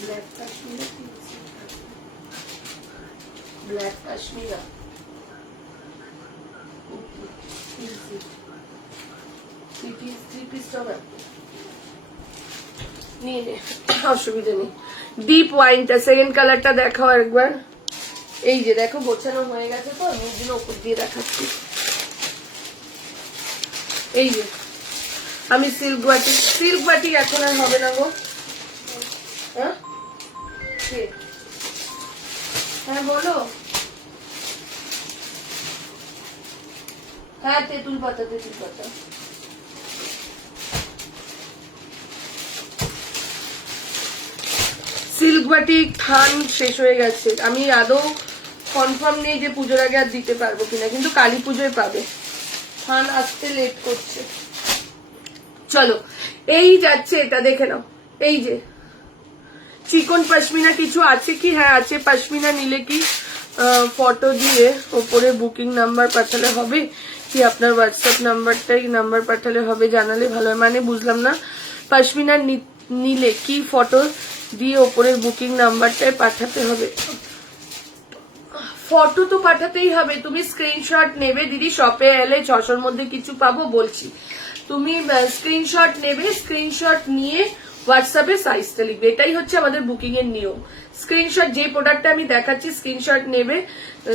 ব্ল্যাক কাশ্মীরা, ব্ল্যাক কাশ্মীরা নিয়ে নে, অসুবিধা নেই। ডিপ ওয়াইনটা সেকেন্ড কালারটা দেখাও একবার। এই যে দেখো গোছানো হয়ে গেছে, তো আমি দিন ওপর দিয়ে দেখাচ্ছি। এই যে আমি সিল্ক বাটি, সিল্ক বাটি এখন আর হবে না গো। হ্যাঁ হ্যাঁ বলো। হ্যাঁ তেঁতুল পাতা, তেঁতুল পাতা। সিল্ক বাটি থান শেষ হয়ে গেছে, আমি আদৌ কনফার্ম নেই যে পুজোর আগে আর দিতে পারবো কিনা, কিন্তু কালী পুজোয় পাবে। থান আসতে লেট করছে। চলো এই যাচ্ছে, এটা দেখে নাও। এই যে চিকন পশমিনা কিছু আছে কি? হ্যাঁ আছে। পশমিনা নিলে কি ফটো দিয়ে ওপরে বুকিং নাম্বার পাঠালে হবে, কি আপনার হোয়াটসঅ্যাপ নাম্বারটাই নাম্বার পাঠালে হবে? জানালে ভালো হয়। মানে বুঝলাম না। পশমিনা নিলে কি ফটো দিয়ে ওপরের বুকিং নাম্বারটাই পাঠাতে হবে? ফটো তো পাঠাতেই হবে। তুমি স্ক্রিনশট নেবে দিদি, শপে এলে 600-র মধ্যে কিছু পাবো বলছি। তুমি স্ক্রিনশট নেবে, স্ক্রিনশট নিয়ে হোয়াটসঅ্যাপে সাইজটা লিখবে, এটাই হচ্ছে আমাদের বুকিং এর নিয়ম। স্ক্রিনশট, যে প্রোডাক্টটা আমি দেখাচ্ছি স্ক্রিনশট নেবে,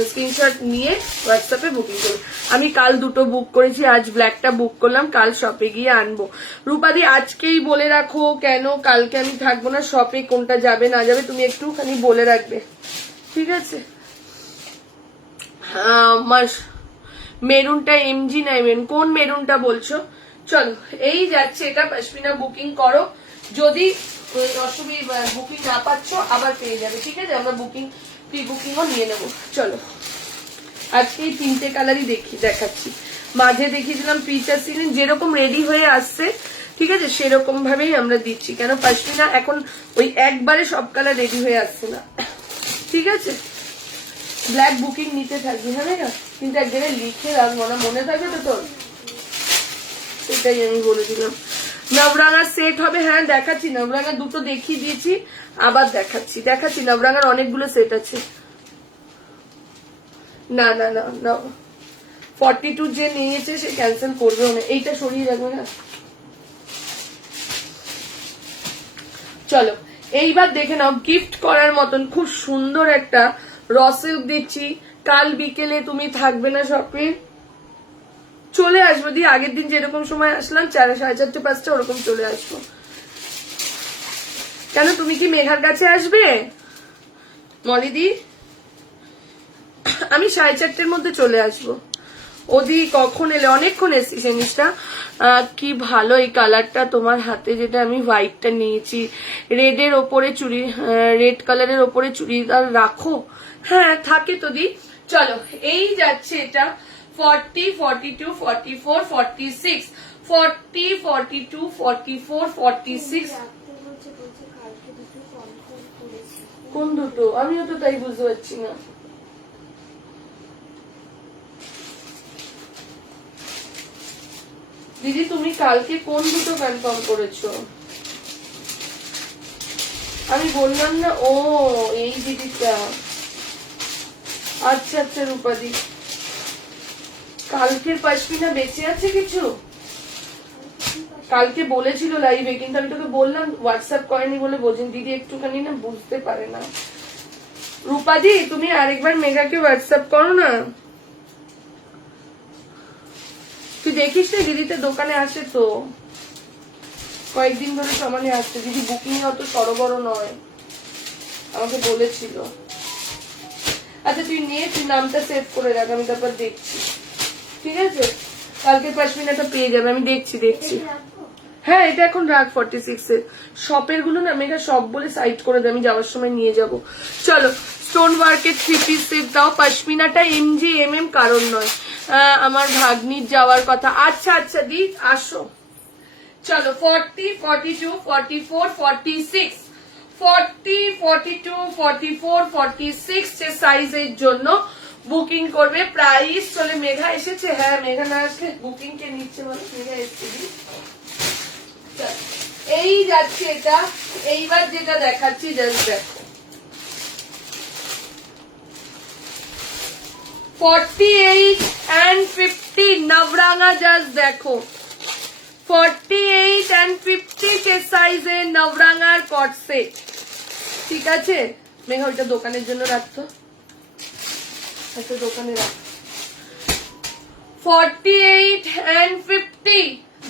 স্ক্রিনশট নিয়ে হোয়াটসঅ্যাপে বুকিং করবে। আমি কাল দুটো বুক করেছি, আজ ব্ল্যাকটা বুক করলাম, কাল শপে গিয়ে আনবো। রূপাদি আজকেই বলে রাখো, কেন কালকে আমি থাকবো না শপে, কোনটা যাবে না যাবে তুমি একটুখানি বলে রাখবে, ঠিক আছে? মেরুনটা এমজি না এমএন, কোন মেরুনটা বলছো? চলো এই যাচ্ছে, এটা পশমিনা বুকিং করো। যদি অসুবিধা বুকিং না পাচ্ছ আবার পেয়ে যাবে, ঠিক আছে? আমরা বুকিং প্রি বুকিংও নিয়ে নেবো। চলো আজকে এই 3টে কালারই দেখাচ্ছি। মাঝে দেখিয়েছিলাম পিচা সিলিন, যেরকম রেডি হয়ে আসছে ঠিক আছে সেরকম ভাবেই আমরা দিচ্ছি। কেন পশমিনা এখন ওই একবারে সব কালার রেডি হয়ে আসছে না, ঠিক আছে? ব্ল্যাক বুকিং নিতে থাকবি, হ্যাঁ না? কিন্তু এক জায়গায় লিখে রাখবো না, মনে থাকবে তো তোর? সেটাই আমি বলে দিলাম। নবরাঙার সেট হবে, হ্যাঁ দেখাচ্ছি। নবরাঙার দুটো দেখিয়ে দিয়েছি, আবার দেখাচ্ছি। নবরাঙার অনেকগুলো সেট আছে। না না না না 42 যে নিয়েছে সে ক্যান্সেল করবেও না। এইটা সরিয়ে রাখবে না। চলো এইবার দেখে নাও, গিফট করার মতন খুব সুন্দর একটা রসিদ দিচ্ছি। কাল বিকেলে তুমি থাকবে না শপে, চলে আসবো দিয়ে আগের দিন যেরকম সময় আসলাম 4:30, 5টা ওরকম চলে আসবো। কেন তুমি কি মেঘার কাছে আসবে মলিদি? আমি 4:30-র মধ্যে চলে আসবো। ওদি কখন এলে? অনেকক্ষণ এসছি জিনিসটা। কি ভালো এই কালারটা তোমার হাতে, যেটা আমি হোয়াইটটা নিয়েছি, রেডের ওপরে চুড়ি, রেড কালারের ওপরে চুড়িদার রাখো। হ্যাঁ থাকে তো দি। চলো এই যাচ্ছে এটা 40, 42, 44, 46, 40, 42, 44, 46। কোন দুটো? আমিও তো তাই বুঝতে পারছি না। দিদি তুমি কালকে কোন দুটো কনফার্ম করেছো? আমি বললাম না, ও এই দিদিটা। আচ্ছা আচ্ছা রূপাদি, কালকের পশমিনা বেঁচে আছে কিছু? কালকে বলেছিল লাইভে, কিন্তু আমি তোকে বললাম হোয়াটসঅ্যাপ করেনি বলে বোঝেন। দিদি একটুখানি না বুঝতে পারে না। রূপাদি তুমি আরেকবার মেঘাকে হোয়াটসঅ্যাপ করো না। তুই দেখিস না, দিদিতে দোকানে আসে তো, কয়েকদিন ধরে সমানে আসছে। দিদি বুকিং অত সরবরাহ নয়, আমাকে বলেছিল। আচ্ছা তুই নিয়ে, তুই নামটা সেভ করে রাখ, আমি তারপর দেখছি। ঠিক আছে, কালকে পশমিনাটা পেয়ে যাবে, আমি দেখছি। হ্যাঁ এটা এখন রাখ 46 এর। শপের গুলো না মেঘা সব বলে সাইড করে দে, আমি যাওয়ার সময় নিয়ে যাব। চলো স্টোন ওয়ার্কের 3 পিস সেট দাও। পশমিনাটা এমজি এমএম কারণ নয়, আমার ভাগ্নির যাওয়ার কথা। আচ্ছা আচ্ছা দি আসো। চলো 40, 42, 44, 46, 40, 42, 44, 46 যে সাইজের জন্য বুকিং করবে। প্রাইস চলে মেঘা এসেছে। হ্যাঁ মেঘা না আসলে বুকিং কে নিচ্ছে বলো? মেঘা এসছে। এই যাচ্ছে এটা। এইবার যেটা দেখাচ্ছি জাস্ট দেখো, 48 and 50 নবরাঙা। জাস্ট দেখো 48 and 50 কে সাইজে নবরাঙার কট সেট। ঠিক আছে মেঘা, ওইটা দোকানের জন্য রাখতো, একটা দোকানে রাখ। 48 and 50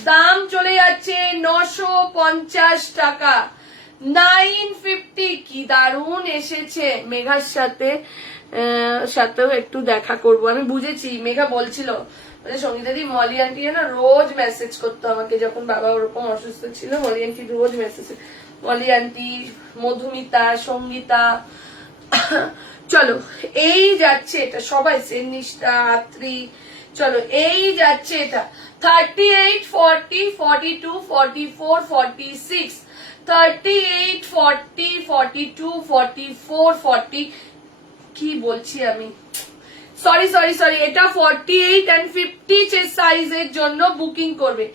দাম চলে যাচ্ছে 950 টাকা। 950। কি দারুণ এসেছে। মেঘার সাথেও একটু দেখা করব। আমি বুঝেছি, মেঘা বলছিল সঙ্গীতাদি মলি আন্টি না রোজ মেসেজ করতো আমাকে, যখন বাবা ওরকম অসুস্থ ছিল মলি আন্টি রোজ মেসেজ, মলি আন্টি, মধুমিতা, সঙ্গীতা। চলো এই যাচ্ছে এটা, সবাই সেনিষ্ঠা, আত্রি। চলো এই যাচ্ছে এটা 38, 40, 42, 44, 46, 38, 40, 42, 44, 40। কি বলছি আমি, সরি, এটা 48 and 50 সাইজের জন্য বুকিং করবে।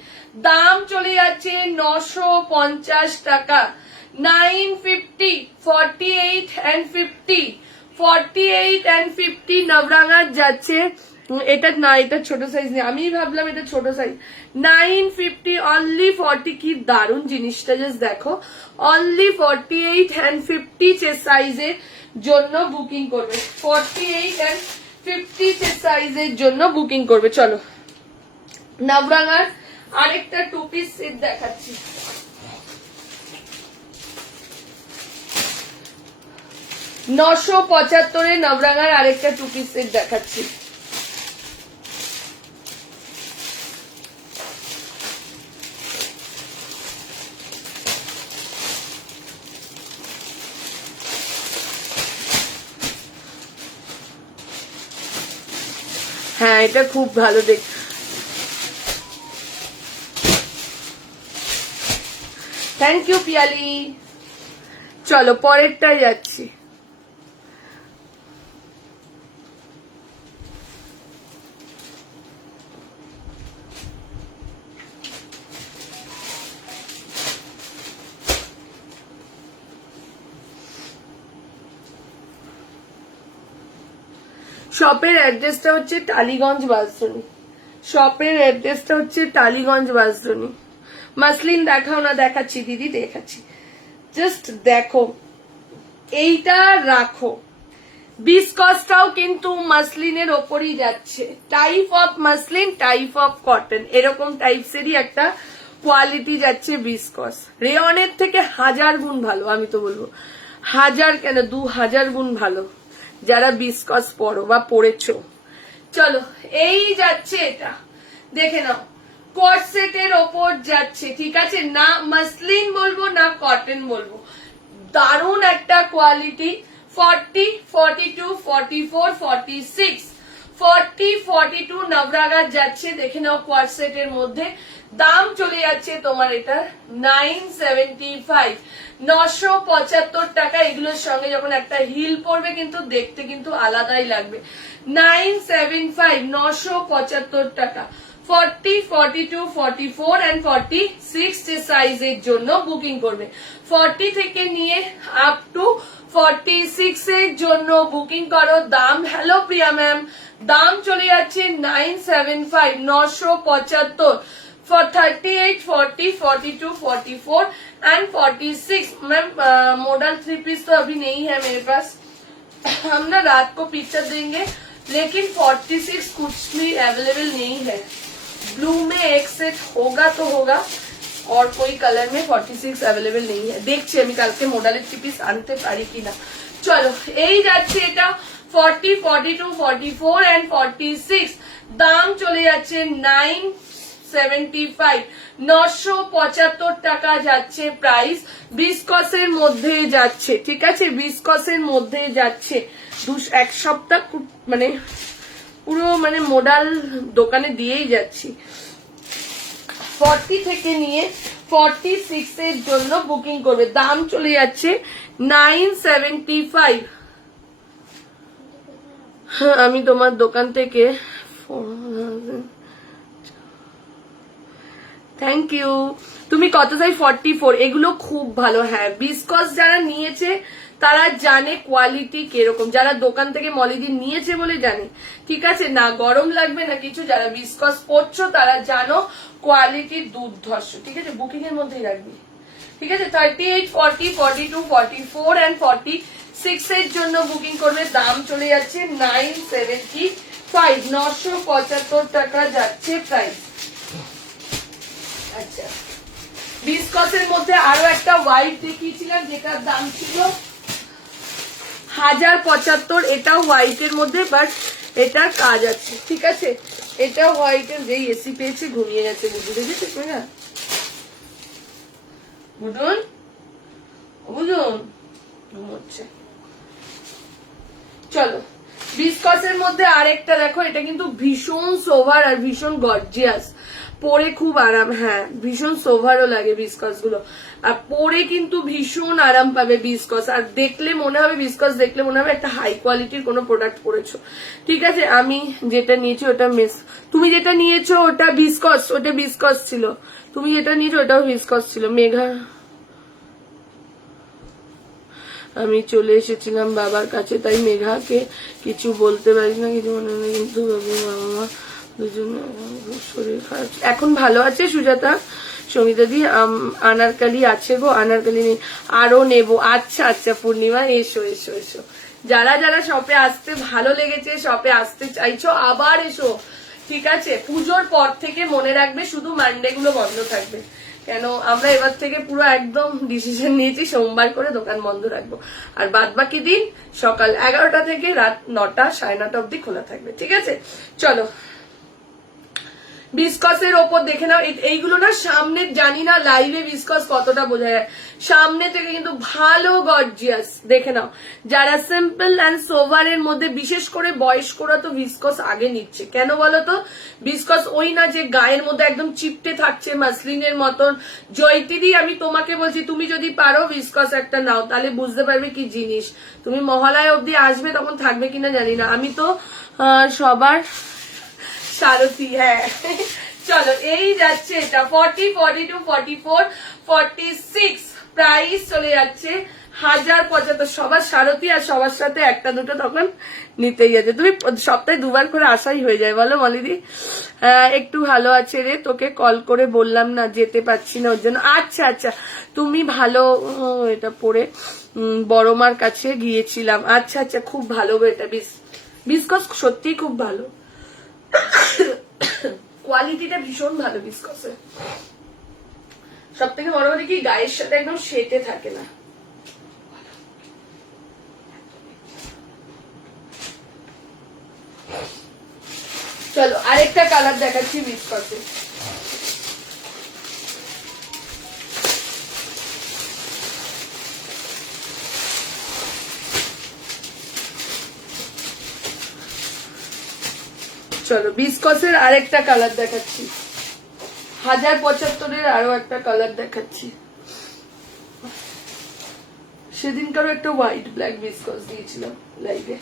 দাম চলে যাচ্ছে 950 টাকা। 950, 48 and 50, 48 and 50 নবরাঙার যাচ্ছে। এটা না, এটা ছোট সাইজ নেই, আমি ভাবলাম এটা ছোট সাইজ। 950 অনলি 40। কি দারুণ জিনিসটা, জাস্ট দেখো। অনলি 48 and 50 সাইজের জন্য বুকিং করবে। 48 and 50 সাইজের জন্য বুকিং করবে। চলো নবরাঙার আরেকটা 2 পিস সেট দেখাচ্ছি। $975 নবরাঙার আরেকটা 2 পিস সেট দেখাচ্ছি। হ্যাঁ এটা খুব ভালো দেখ। Thank you Piyali. চলো পরেরটাই যাচ্ছি। শপের অ্যাড্রেসটা হচ্ছে টালিগঞ্জ বাসদনি। মাসলিন দেখাও না? দেখাচ্ছি দিদি, দেখাচ্ছি। জাস্ট দেখো, এইটা রাখো। বিসকসটাও কিন্তু মাসলিনের ওপরই যাচ্ছে। Type of muslin, type of cotton, এরকম টাইপসেরই একটা কোয়ালিটি যাচ্ছে বিসকস। রেয়নের থেকে 1000 গুণ ভালো, আমি তো বলবো 1000 কেন 2000 গুণ ভালো যারা বিসকস পরো বা পরেছো। চলো এই যাচ্ছে এটা, দেখে নাও কর্সেটের ওপর যাচ্ছে, ঠিক আছে, না মাসলিন বলবো না কটন বলবো, দারুণ একটা কোয়ালিটি। 40, 42, 44, 46, 40, 42 নবরাগার যাচ্ছে, দেখে নাও কোয়ার্সেটের মধ্যে। দাম চলে যাচ্ছে তোমার এটা 975, 975 টাকা। এগুলোর সঙ্গে যখন একটা হিল পরবে কিন্তু দেখতে কিন্তু আলাদাই লাগবে। 975, 975 টাকা। 40, 42, 44 and 46 যে সাইজের জন্য বুকিং করবে। 40 থেকে নিয়ে আপ টু 46 এর জন্য বুকিং করো। দাম, হ্যালো প্রিয়া ম্যাম, দাম চলে যাচ্ছে 975, 975 for 38, 40, 42, 44 and 46। Ma'am model 3 piece तो अभी नहीं है मेरे पास, हम ना रात को पिक्चर देंगे, लेकिन 46 कुछ भी अवेलेबल नहीं है। ब्लू में एक सेट होगा तो होगा, और कोई कलर में 46 अवेलेबल नहीं है। দেখছি আমি কালকে মডেলের 3 পিস আনতে পারি কিনা। চলো এই যাচ্ছে এটা 40, 42, 44 and 46। দাম চলে যাচ্ছে 975, 975 টাকা যাচ্ছে প্রাইস। বিস্কসের মধ্যে যাচ্ছে, ঠিক আছে, বিস্কসের মধ্যে যাচ্ছে। এক সপ্তাহ মানে পুরো মানে মডেল দোকানে দিয়েই যাচ্ছি। 40 থেকে নিয়ে 46 এর জন্য বুকিং করবে। দাম চলে যাচ্ছে 975। আমি তোমার দোকান থেকে থ্যাংক ইউ। তুমি কত চাই? 44। এগুলো খুব ভালো, হ্যাঁ বিস্কস যারা নিয়েছে তারা জানে কোয়ালিটি কিরকম, যারা দোকান থেকে মলিদি নিয়েছে বলে জানে, ঠিক আছে, না গরম লাগবে না কিছু। যারা বিস্কস পরছো তারা জানো কোয়ালিটি দুর্ধর্ষ, ঠিক আছে। বুকিং এর মধ্যেই রাখবি, ঠিক আছে। 38, 40, 42, 44 and 46 এর জন্য বুকিং করবে। দাম চলে যাচ্ছে 975, 975 টাকা যাচ্ছে প্রাইস। আচ্ছা, বিস্কসের মধ্যে আরো একটা হোয়াইট দেখিয়েছিলাম যেটার দাম ছিল 1075। এটাও হোয়াইটের মধ্যে, বাট এটা কাজ আছে, ঠিক আছে। এটা হোয়াইটের, যেই এসি পেয়েছে ঘুমিয়ে যাচ্ছে বুঝু, দেখেছিস না বুঝুন, বুঝুন ঘুমোচ্ছে। চলো বিস্কসের মধ্যে আরেকটা দেখো, এটা কিন্তু ভীষণ সোভার আর ভীষণ গর্জিয়াস, পরে খুব আরাম, হ্যাঁ ভীষণ সোভারও লাগে বিস্কস গুলো, আর পরে কিন্তু ভীষণ আরাম পাবে বিস্কস। আর দেখলে মনে হবে, বিস্কস দেখলে মনে হবে একটা হাই কোয়ালিটির কোনো প্রোডাক্ট পরেছো, ঠিক আছে। আমি যেটা নিয়েছি ওটা তুমি যেটা নিয়েছো ওটা বিস্কস, ওটা বিস্কস ছিল। তুমি যেটা নিয়েছো ওটাও বিস্কস ছিল। মেঘা, আমি চলে এসেছিলাম বাবার কাছে, তাই মেঘাকে কিছু বলতে পারি না, কিছু মনে নেই, কিন্তু বাবা দুজনে শরীর খারাপ। এখন ভালো আছে সুজাতা, সঙ্গীতা দি। আনারকালি আছে গো, আনারকালি নেই, আরো নেবো। আচ্ছা আচ্ছা পূর্ণিমা, এসো এসো এসো। যারা যারা শপে আসতে ভালো লেগেছে, শপে আসতে চাইছো, আবার এসো, ঠিক আছে। পুজোর পর থেকে মনে রাখবে শুধু মানডে গুলো বন্ধ থাকবে, কেন আমরা এবার থেকে পুরো একদম ডিসিশন নিয়েছি সোমবার করে দোকান বন্ধ রাখবো, আর বাদ বাকি দিন সকাল 11টা থেকে রাত 9টা 9:30 অব্দি খোলা থাকবে, ঠিক আছে। চলো বিস্কসের ওপর দেখে নাও, এইগুলো না সামনে, জানি না লাইভে বিস্কস কতটা বোঝা যায়, সামনে থেকে কিন্তু ভালো গর্জিয়াস। দেখে নাও, যারা সিম্পল অ্যান্ড সোভারের মধ্যে, বিশেষ করে বয়স্করা তো বিস্কস আগে নিচ্ছে, কেন বলো তো? বিস্কস ওই না যে গায়ের মধ্যে একদম চিপটে থাকছে মাসলিনের মতন। জয়তিদি আমি তোমাকে বলছি, তুমি যদি পারো বিস্কস একটা নাও, তাহলে বুঝতে পারবে কি জিনিস। তুমি মহালয়া অব্দি আসবে, তখন থাকবে কিনা জানি না। আমি তো সবার সারথি, হ্যাঁ। চলো এই যাচ্ছে এটা 40, 42, 44, 46। প্রাইস চলে যাচ্ছে 1075। সবার সারথি, আর সবার সাথে একটা দুটো তখন নিতেই যাচ্ছে। তুমি সপ্তাহে দুবার করে আসাই হয়ে যায়, বলো মলিদি। একটু ভালো আছে রে, তোকে কল করে বললাম না, যেতে পারছি না ওর জন্য। আচ্ছা আচ্ছা, তুমি ভালো, এটা পরে বড় মার কাছে গিয়েছিলাম। আচ্ছা আচ্ছা, খুব ভালো গো এটা, বিস্কস সত্যি খুব ভালো, কোয়ালিটিটা ভীষণ ভালো বিস্কসের। সব থেকে বড় কথা কি, গায়ের সাথে একদম সেটে থাকে না। চলো আরেকটা কালার দেখাচ্ছি বিস্কসে। চলো বিস্কসের আরেকটা কালার দেখাচ্ছি, 1075 আরো একটা কালার দেখাচ্ছি। সেদিনকারও একটা হোয়াইট ব্ল্যাক বিস্কস দিয়েছিলাম লাইভে।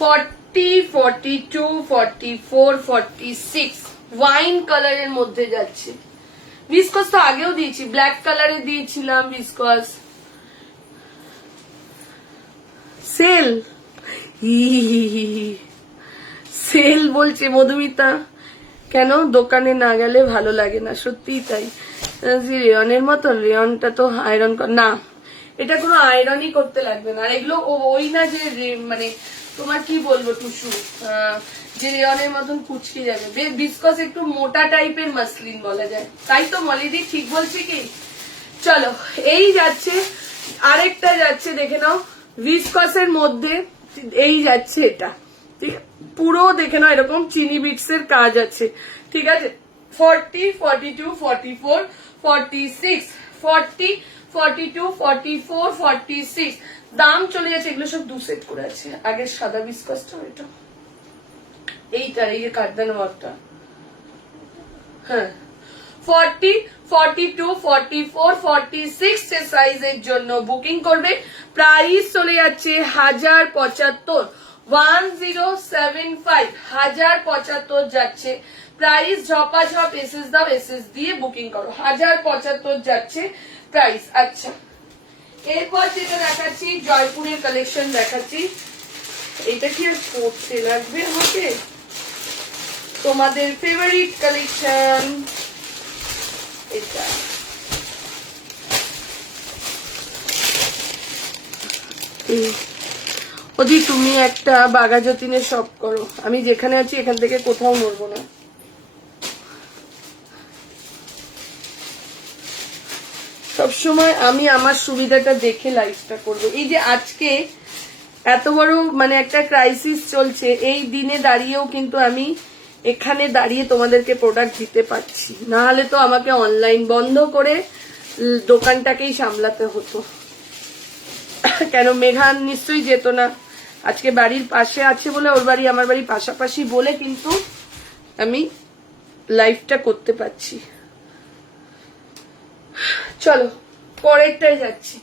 ফর্টি 42 44 46 ওয়াইন কালারের মধ্যে যাচ্ছে। বিস্কস তো আগেও দিয়েছি, ব্ল্যাক কালারে দিয়েছিলাম বিস্কস। সেল সেল বলছে মধুমিতা, কেন দোকানে না গেলে ভালো লাগে না? সত্যিই তাই। রেয়নের মতন, রেয়নটা তো আয়রন না, এটা কোনো আয়রনই করতে লাগবে না। আর এগুলো ওই না যে মানে তোমার কি বলবো টুসু, যে রেয়নের মতন কুচকে যাবে। বিস্কস একটু মোটা টাইপের মাসলিন বলা যায়, তাই তো মলিদি ঠিক বলছি কি? চলো এই যাচ্ছে, আরেকটা যাচ্ছে দেখে নাও বিস্কসের মধ্যে, এই যাচ্ছে এটা, ঠিক পুরো দেখে নাও এরকম চিনি বিটস এর কাজ আছে, ঠিক আছে। 40 42 44 46 40 42 44 46 দাম চলে যাচ্ছে। এগুলো সব 2 সেট করে আছে। আগের সাদা বিস্কসটা, এটা এইটার এই যে কাঠদানা ওয়ার্কটা, হ্যাঁ 40 42 44 46 সাইজের জন্য বুকিং করবে। প্রাইস চলে যাচ্ছে 1075 1075 1075 যাচ্ছে প্রাইস। ঝপাঝপ এসএস দাও, এসএস দিয়ে বুকিং করো। 1075 যাচ্ছে প্রাইস। আচ্ছা এরপর যেটা দেখাচ্ছি জয়পুরের কালেকশন দেখাচ্ছি। এটা কি আর পড়তে লাগবে আমাকে? তোমাদের ফেভারিট কালেকশন এটা। ওদি তুমি একটা বাঘা যতীনের শপ করো, আমি যেখানে আছি এখান থেকে কোথাও নড়বো না। সবসময় আমি আমার সুবিধাটা দেখে লাইফটা করবো। এই যে আজকে এত বড় মানে একটা ক্রাইসিস চলছে, এই দিনে দাঁড়িয়েও কিন্তু আমি এখানে দাঁড়িয়ে তোমাদেরকে প্রোডাক্ট দিতে পারছি, না হলে তো আমাকে অনলাইন বন্ধ করে দোকানটাকেই সামলাতে হতো। কেন মেঘান নিশ্চয়ই যেত না, আজকে বাড়ির পাশে আছে বলে, ওর বাড়ি আমার বাড়ি পাশাপাশি বলে কিন্তু আমি লাইফটা করতে পারছি। চলো পরেরটাই যাচ্ছি।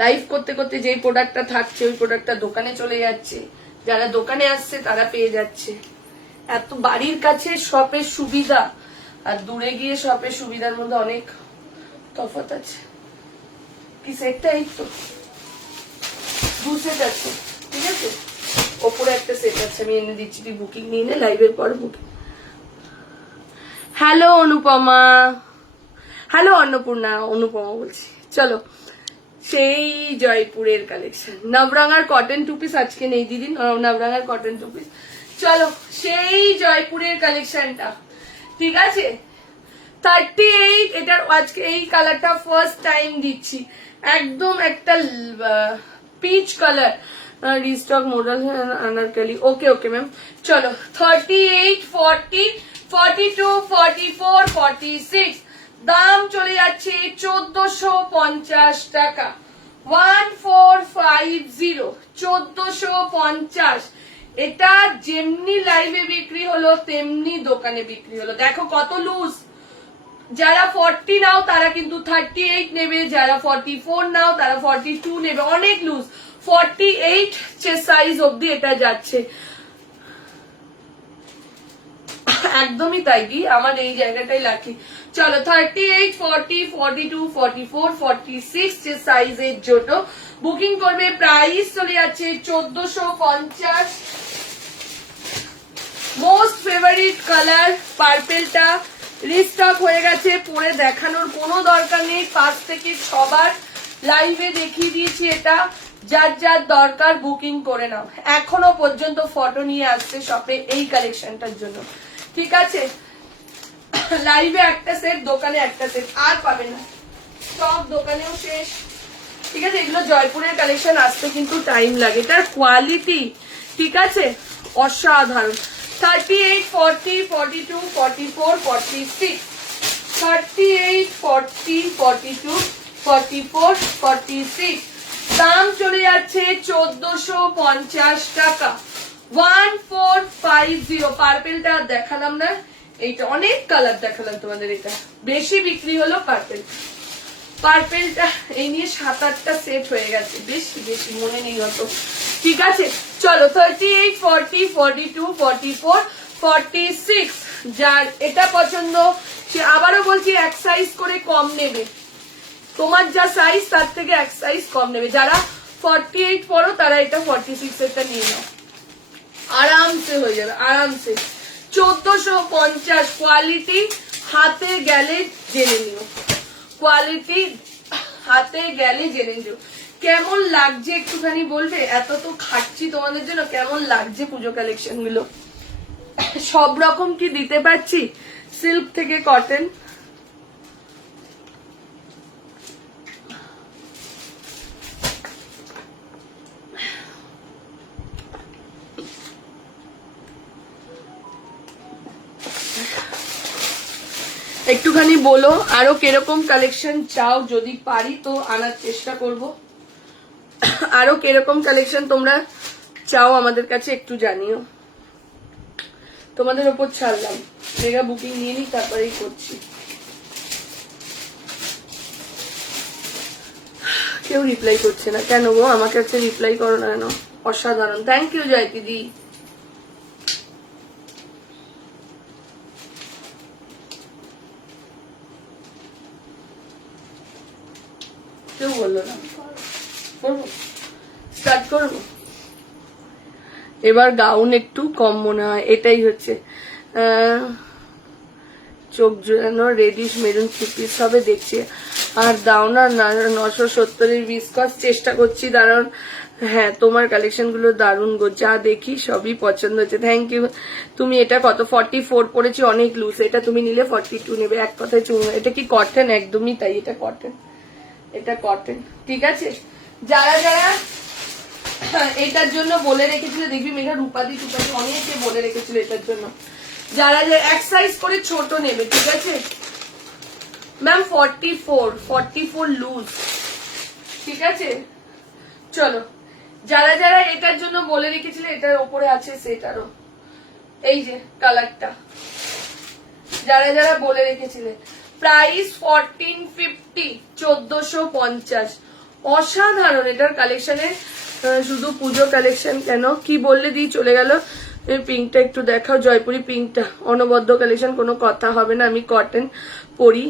লাইভ করতে করতে যেই প্রোডাক্টটা থাকছে ওই প্রোডাক্টটা দোকানে চলে যাচ্ছে, যারা দোকানে আসছে তারা পেয়ে যাচ্ছে। এত বাড়ির কাছে শপের সুবিধা আর দূরে গিয়ে শপের সুবিধার মধ্যে অনেক তফাৎ আছে। কি সেটটা এই তো 2 সেট আছে, ঠিক আছে। ওপরে একটা সেট আছে, আমি এনে দিচ্ছি, তুই বুকিং নিয়ে নে, লাইভের পর booking. Hello Anupama, hello Annapurna, Anupama বলছি। চলো সেই জয়পুরের কালেকশন, নবরাঙার কটন টু পিস আজকে নেই দিদি, নবরাঙার কটন টু পিস। চলো সেই জয়পুরের কালেকশনটা, ঠিক আছে। 38 এটার আজকে এই কালারটা ফার্স্ট টাইম দিচ্ছি, একদম একটা peach colour, restock model anarkali. Okay okay ma'am. চলো 38 40 42 44 46 দাম চলে যাচ্ছে 1450 টাকা। 1450 1450। এটা যেমনি লাইভে বিক্রি হলো তেমনি দোকানে বিক্রি হলো। দেখো কত লুজ। যারা 40 নাও তারা কিন্তু 38 নেবে, যারা 44 নাও তারা 42 নেবে, অনেক লুজ। 48 সাইজ অব্দি এটা যাচ্ছে। একদমই তাই কি, আমার এই জায়গাটাই লাকি। চলো 38 40 42 44 46 যে সাইজের জন্য বুকিং করবে। প্রাইস চলে যাচ্ছে 1450। মোস্ট ফেভারিট কালার পার্পেলটা রিস্টক হয়ে গেছে, পরে দেখানোর কোনো দরকার নেই। 5 থেকে 6 বার লাইভে দেখিয়ে দিয়েছি এটা, যার যার দরকার বুকিং করে নাও। এখনো পর্যন্ত ফটো নিয়ে আসছে শপে এই কালেকশনটার জন্য, ঠিক আছে? লাইভে একটা সেট, দোকানে একটা সেট, আর পাবে না, সব দোকানেও শেষ, ঠিক আছে? এগুলো জয়পুরের কালেকশন, আসতে কিন্তু টাইম লাগে। এটার কোয়ালিটি, ঠিক আছে, অসাধারণ। 38, 40, 42, 44, 46, 38, 40, 42, 44, 46, দাম চলে যাচ্ছে 1450 টাকা। 1450। পার্পেলটা দেখালাম না, এইটা অনেক কালার দেখালাম তোমাদের, এটা বেশি বিক্রি হলো পার্পেল। পার্পেলটা এই নিয়ে 7-8টা সেট হয়ে গেছে, বেশি বেশি মনে নেই অত, ঠিক আছে? চলো 38, 40, 42, 44, 46, যার এটা পছন্দ সে আবারও বলছি এক সাইজ করে কম নেবে, তোমার যা সাইজ তার থেকে এক সাইজ কম নেবে। যারা 48 পরো তারা এটা 46 এরটা নিয়ে নাও, আরামসে হয়ে যাবে, আরামসে। 1450। কোয়ালিটি হাতে গেলে জেনে নিও, কোয়ালিটি হাতে গেলে জেনে নিও। কেমন লাগছে একটুখানি বলবে? এত তো খাচ্ছি তোমাদের জন্য, কেমন লাগছে পুজো কালেকশন গুলো? সব রকম কি দিতে পারছি? সিল্ক থেকে কটন, একটুখানি বলো আরো কিরকম কালেকশন চাও, যদি পারি তো আনার চেষ্টা করব। আরো কিরকম কালেকশন তোমরা চাও আমাদের কাছে একটু জানিও, তোমাদের ওপর ছাড়লাম। মেগা বুকিং নিয়ে নি, তারপরেই করছি। কেউ রিপ্লাই করছে না কেন গো? আমার কাছে রিপ্লাই করো না কেন? অসাধারণ, থ্যাংক ইউ জয় দিদি। কেউ বললো না, করবো, স্টার্ট করবো। এবার গাউন একটু কম মনে হয়, এটাই হচ্ছে চোখ জোড়ানো রেডিশ মেরুন 3 পিস হবে দেখছি। আর দাও না 970 বিস্কস, চেষ্টা করছি, দাঁড়ান। হ্যাঁ, তোমার কালেকশন গুলো দারুণ গো, যা দেখি সবই পছন্দ হচ্ছে, থ্যাংক ইউ। তুমি এটা কত? 44 পড়েছি, অনেক লুজ। এটা তুমি নিলে 42 নেবে, এক কথায় চুমু। এটা কি কটন? একদমই তাই, এটা কটন, এটা কটন, ঠিক আছে? যারা যারা এটার জন্য বলে রেখেছিল, দেখবি মেঘা রূপাদি টুপাদি অনেকে বলে রেখেছিল এটার জন্য, যারা যে এক সাইজ করে ছোট নেবে, ঠিক আছে ম্যাম? 44 লুজ, ঠিক আছে? চলো, যারা যারা এটার জন্য বলে রেখেছিল, এটার ওপরে আছে সেট আরো, এই যে কালারটা, যারা যারা বলে রেখেছিলে। প্রাইস 1450, 1450, অসাধারণ এটার কালেকশনের। শুধু পুজো কালেকশন কেন, কি বললে দিয়ে চলে গেল। পিঙ্কটা একটু দেখাও, জয়পুরি পিঙ্কটা, অনবদ্য কালেকশন, কোনো কথা হবে না। আমি কটন পরি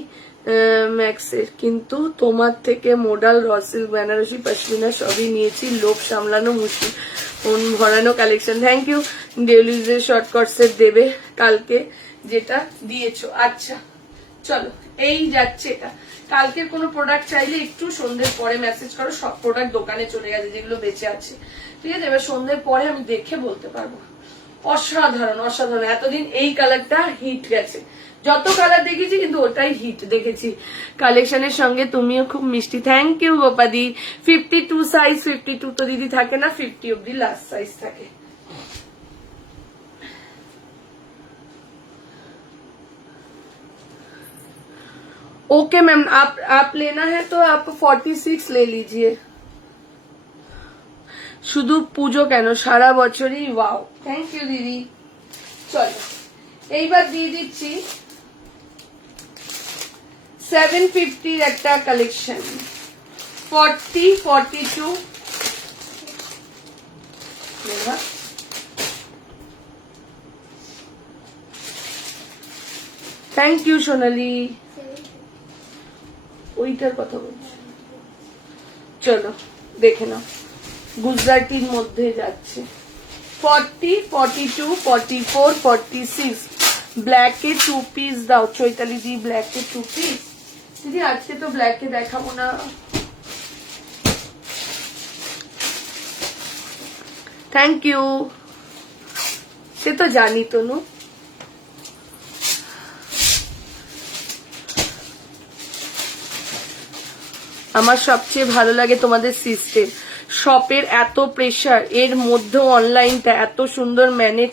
ম্যাক্সের, কিন্তু তোমার থেকে মোডাল রসিল বেনারসি পশমিনা সবই নিয়েছি, লোভ সামলানো মুশকিল, মন ভরানো কালেকশন। Thank you. ডেলিজের শর্টকাটসের দেবে কালকে যেটা দিয়েছো, আচ্ছা চলো এই যাচ্ছে এটা। কালকের কোনো প্রোডাক্ট চাইলে একটু সন্ধ্যের পরে মেসেজ করো, সব প্রোডাক্ট দোকানে চলে গেছে যেগুলো বেঁচে আছে, ঠিক আছে? এবার সন্ধ্যের পরে আমি দেখে বলতে পারবো। অসাধারণ, অসাধারণ। এতদিন এই কালারটা হিট গেছে, যত কালার দেখেছি কিন্তু ওটাই হিট দেখেছি কালেকশনের সঙ্গে। তুমিও খুব মিষ্টি, থ্যাংক ইউ গোপাদি। 52 সাইজ, 52 তো দিদি থাকে না, 50 অব্দি লাস্ট সাইজ থাকে। ओके मैम, आप लेना है तो आप 46 ले लीजिए। শুধু পুজো কেন, সারা বছরই। ওয়াও, থ্যাংক ইউ দিদি। চলো এইবার দিয়ে দিচ্ছি 750 একটা কালেকশন, 40, 42। থ্যাংক ইউ সোনালি, ওইটার কথা বলছি। চলো দেখে নাও, গুজরাটির মধ্যে যাচ্ছে। 40, 42, 44, 46, ব্ল্যাকে 2 পিস দাও চৈতালি দি, ব্ল্যাকে 2 পিস। দিদি আজকে তো ব্ল্যাকে দেখাবো না, থ্যাংক ইউ। সে তো জানি তনু। আমার সবচেয়ে ভালো লাগে তোমাদের সিস্টেম, শপের এত প্রেশার, এর মধ্যে অনলাইনটা এত সুন্দর ম্যানেজ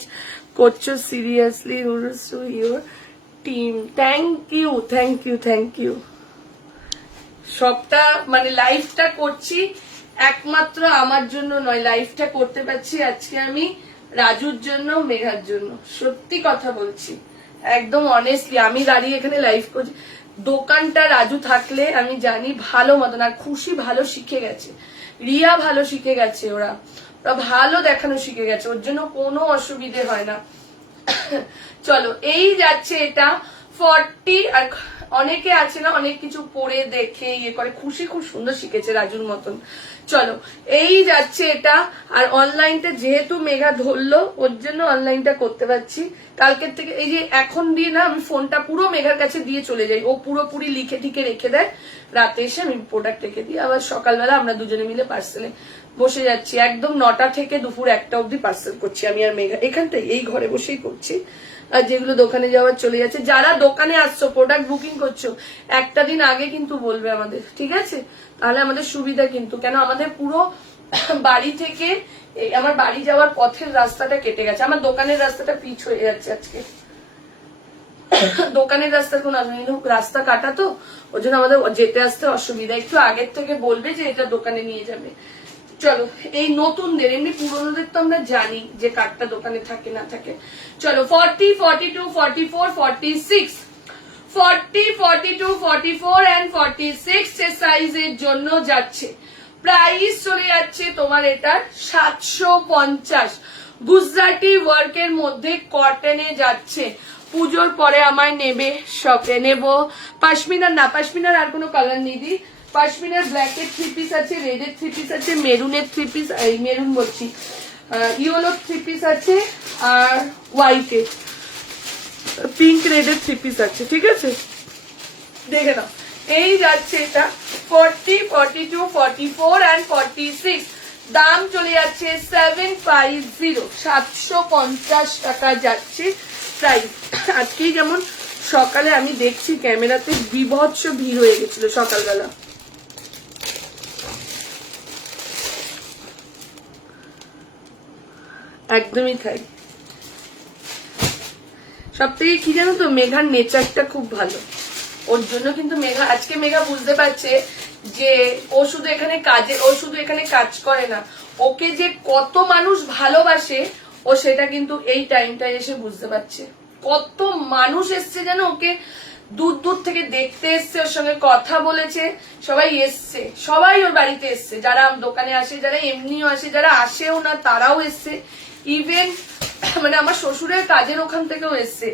করছো, seriously your team. Thank you thank you thank you. সবটা মানে লাইভটা করছি একমাত্র আমার জন্য নয়, লাইভটা করতে পারছি আজকে আমি রাজুর জন্য, মেঘার জন্য। সত্যি কথা বলছি, একদম অনেস্টলি। আমি দাঁড়িয়ে এখানে লাইভ করছি, দোকানটা রাজু থাকলে আমি জানি ভালো মতন। আর খুশি ভালো শিখে গেছে, রিয়া ভালো শিখে গেছে, ওরা ভালো দেখানো শিখে গেছে, ওর জন্য কোনো অসুবিধে হয় না। চলো এই যাচ্ছে এটা 40। আর অনেকে আছে না অনেক কিছু পড়ে দেখে ইয়ে করে, খুশি খুব সুন্দর শিখেছে রাজুর মতন। চলো এই যাচ্ছে এটা। আর অনলাইনটা যেহেতু মেঘা ধরলো ওর জন্য অনলাইনটা করতে পারছি। কালকের থেকে এই যে এখন দিয়ে না আমি ফোনটা পুরো মেঘার কাছে দিয়ে চলে যাই, ও পুরোপুরি লিখে ঠিকে রেখে দেয়, রাতে এসে আমি প্রোডাক্ট রেখে দিই। আবার সকালবেলা আমরা দুজনে মিলে পার্সেলে বসে যাচ্ছি, একদম 9টা থেকে দুপুর 1টা অব্দি পার্সেল করছি আমি আর মেঘা, এখানটাই এই ঘরে বসেই করছি। আর যেগুলো দোকানে যাওয়ার চলে যাচ্ছে। যারা দোকানে আসছো প্রোডাক্ট বুকিং করছো একটা দিন আগে কিন্তু বলবে আমাদের, ঠিক আছে? তাহলে আমাদের সুবিধা কিন্তু, কেন আমাদের পুরো বাড়ি থেকে আমার বাড়ি যাওয়ার পথের রাস্তাটা কেটে গেছে, আমার দোকানের রাস্তাটা পিচ হয়ে যাচ্ছে আজকে। দোকানের রাস্তার কোন রাস্তা কাটা তো, ওই জন্য আমাদের যেতে আসতে অসুবিধা। একটু আগের থেকে বলবে যে এটা দোকানে নিয়ে যাবে। চলো এই নতুনদের, এমনি পুরোনোদের তো আমরা জানি যে কার্ডটা দোকানে থাকে না থাকে। চলো 40, 42, 44, 46, 40, 42, 44 and 46 সাইজের জন্য যাচ্ছে। প্রাইস চলে যাচ্ছে তোমার এটা 750। গুজরাটি ওয়ার্কের মধ্যে কটনে যাচ্ছে। পুজোর পরে আমায় নেবে, শপে নেব। পাশমিনার না, পাশমিনার আর কোনো কালার নেই দি। পাশমিনার ব্ল্যাকের 3 পিস আছে, রেডের 3 পিস আছে, মেরুনের 3 পিস, এই মেরুন বলছি, ইয়েলো 3 পিস আছে, আর হোয়াইটে পিঙ্ক রেডের 3 পিস আছে, ঠিক আছে? দেখে নাও এই যাচ্ছে এটা 40, 42, 44 and 46। দাম চলে যাচ্ছে 750, 750 টাকা যাচ্ছে প্রাইস। আজকেই যেমন সকালে আমি দেখছি ক্যামেরাতে বিভৎস ভিড় হয়ে গেছিল সকালবেলা। একদমই তাই। সব থেকে কি জানো তো, মেঘার নেচারটা খুব ভালো, ওর জন্য কিন্তু মেঘা আজকে বুঝতে পারছে যে ও শুধু এখানে কাজ করে না, ওকে যে কত মানুষ ভালোবাসে ও সেটা কিন্তু এই টাইমটায় এসে বুঝতে পারছে। কত মানুষ এসছে যেন ওকে দূর দূর থেকে দেখতে এসছে, ওর সঙ্গে কথা বলেছে, সবাই এসছে, সবাই ওর বাড়িতে এসছে, যারা দোকানে আসে, যারা এমনিও আসে, যারা আসেও না তারাও এসছে। ইভেন মানে আমার শ্বশুরের কাজের ওখান থেকেও এসছে।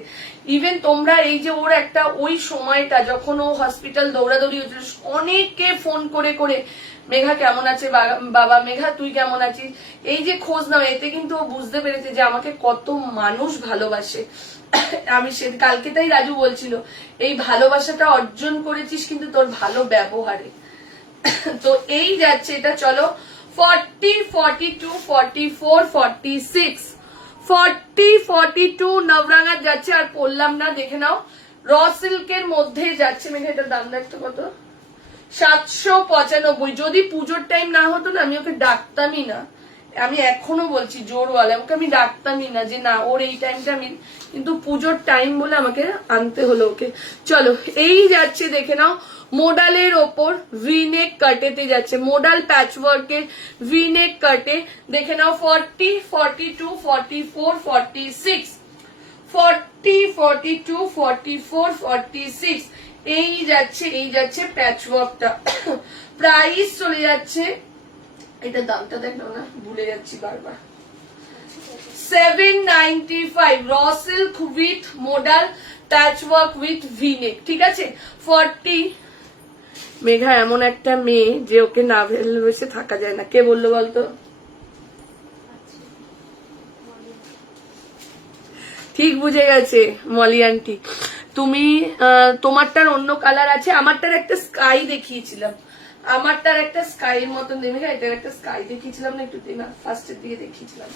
ইভেন তোমরা এই যে ওর একটা ওই সময়টা যখন ও হসপিটাল দৌড়াদৌড়ি হচ্ছিল, অনেকে ফোন করে করে মেঘা কেমন আছে বাবা, মেঘা তুই কেমন আছিস, এই যে খোঁজ নাও, এতে কিন্তু ও বুঝতে পেরেছে যে আমাকে কত মানুষ ভালোবাসে। আমি কালকে তাই রাজু বলছিল এই ভালোবাসাটা অর্জন করেছিস কিন্তু তোর ভালো ব্যবহারে। তো এই যাচ্ছে এটা। চলো 40, 42, 44, 46, 40, 42 নবরাঙার যাচ্ছে। আর পড়লাম না, দেখে নাও র সিল্কের মধ্যে যাচ্ছে। মেঘা এটার দাম দেখতো কত, 795। যদি পুজোর টাইম না হতো না আমি ওকে ডাকতামই না, আমি এখনো বলছি জোরওয়ালা, ওকে আমি ডাকতামই না যে না ওর এই টাইমটা আমি, কিন্তু পুজোর টাইম বলে আমাকে আনতে হলো ওকে। চলো এই যাচ্ছে, দেখে নাও মোডালের ওপর ভিনেক কাটেতে যাচ্ছে, মোডাল প্যাচওয়ার্কের ভিনেক কাটে। দেখে নাও 40, 42, 44, 46, 40, 42, 44, 46 এই যাচ্ছে প্যাচওয়ার্কটা। প্রাইস চলে যাচ্ছে, এটা দামটা দেখো না, ভুলে যাচ্ছি বারবার, 795। Raw silk with modal patchwork with V-neck, ঠিক আছে 40। মেঘা এমন একটা মেয়ে যে ওকে না ভালোবেসে থাকা যায় না। কে বললো বলতো? ঠিক বুঝে গেছে মলি আন্টি। তুমি তোমারটার অন্য কালার আছে, আমারটার একটা স্কাই দেখিয়েছিলাম, আমারটার একটা স্কাই মতন দেবে, এটার একটা স্কাই দেখিয়েছিলাম না, একটু না ফার্স্টের দিকে দেখিয়েছিলাম।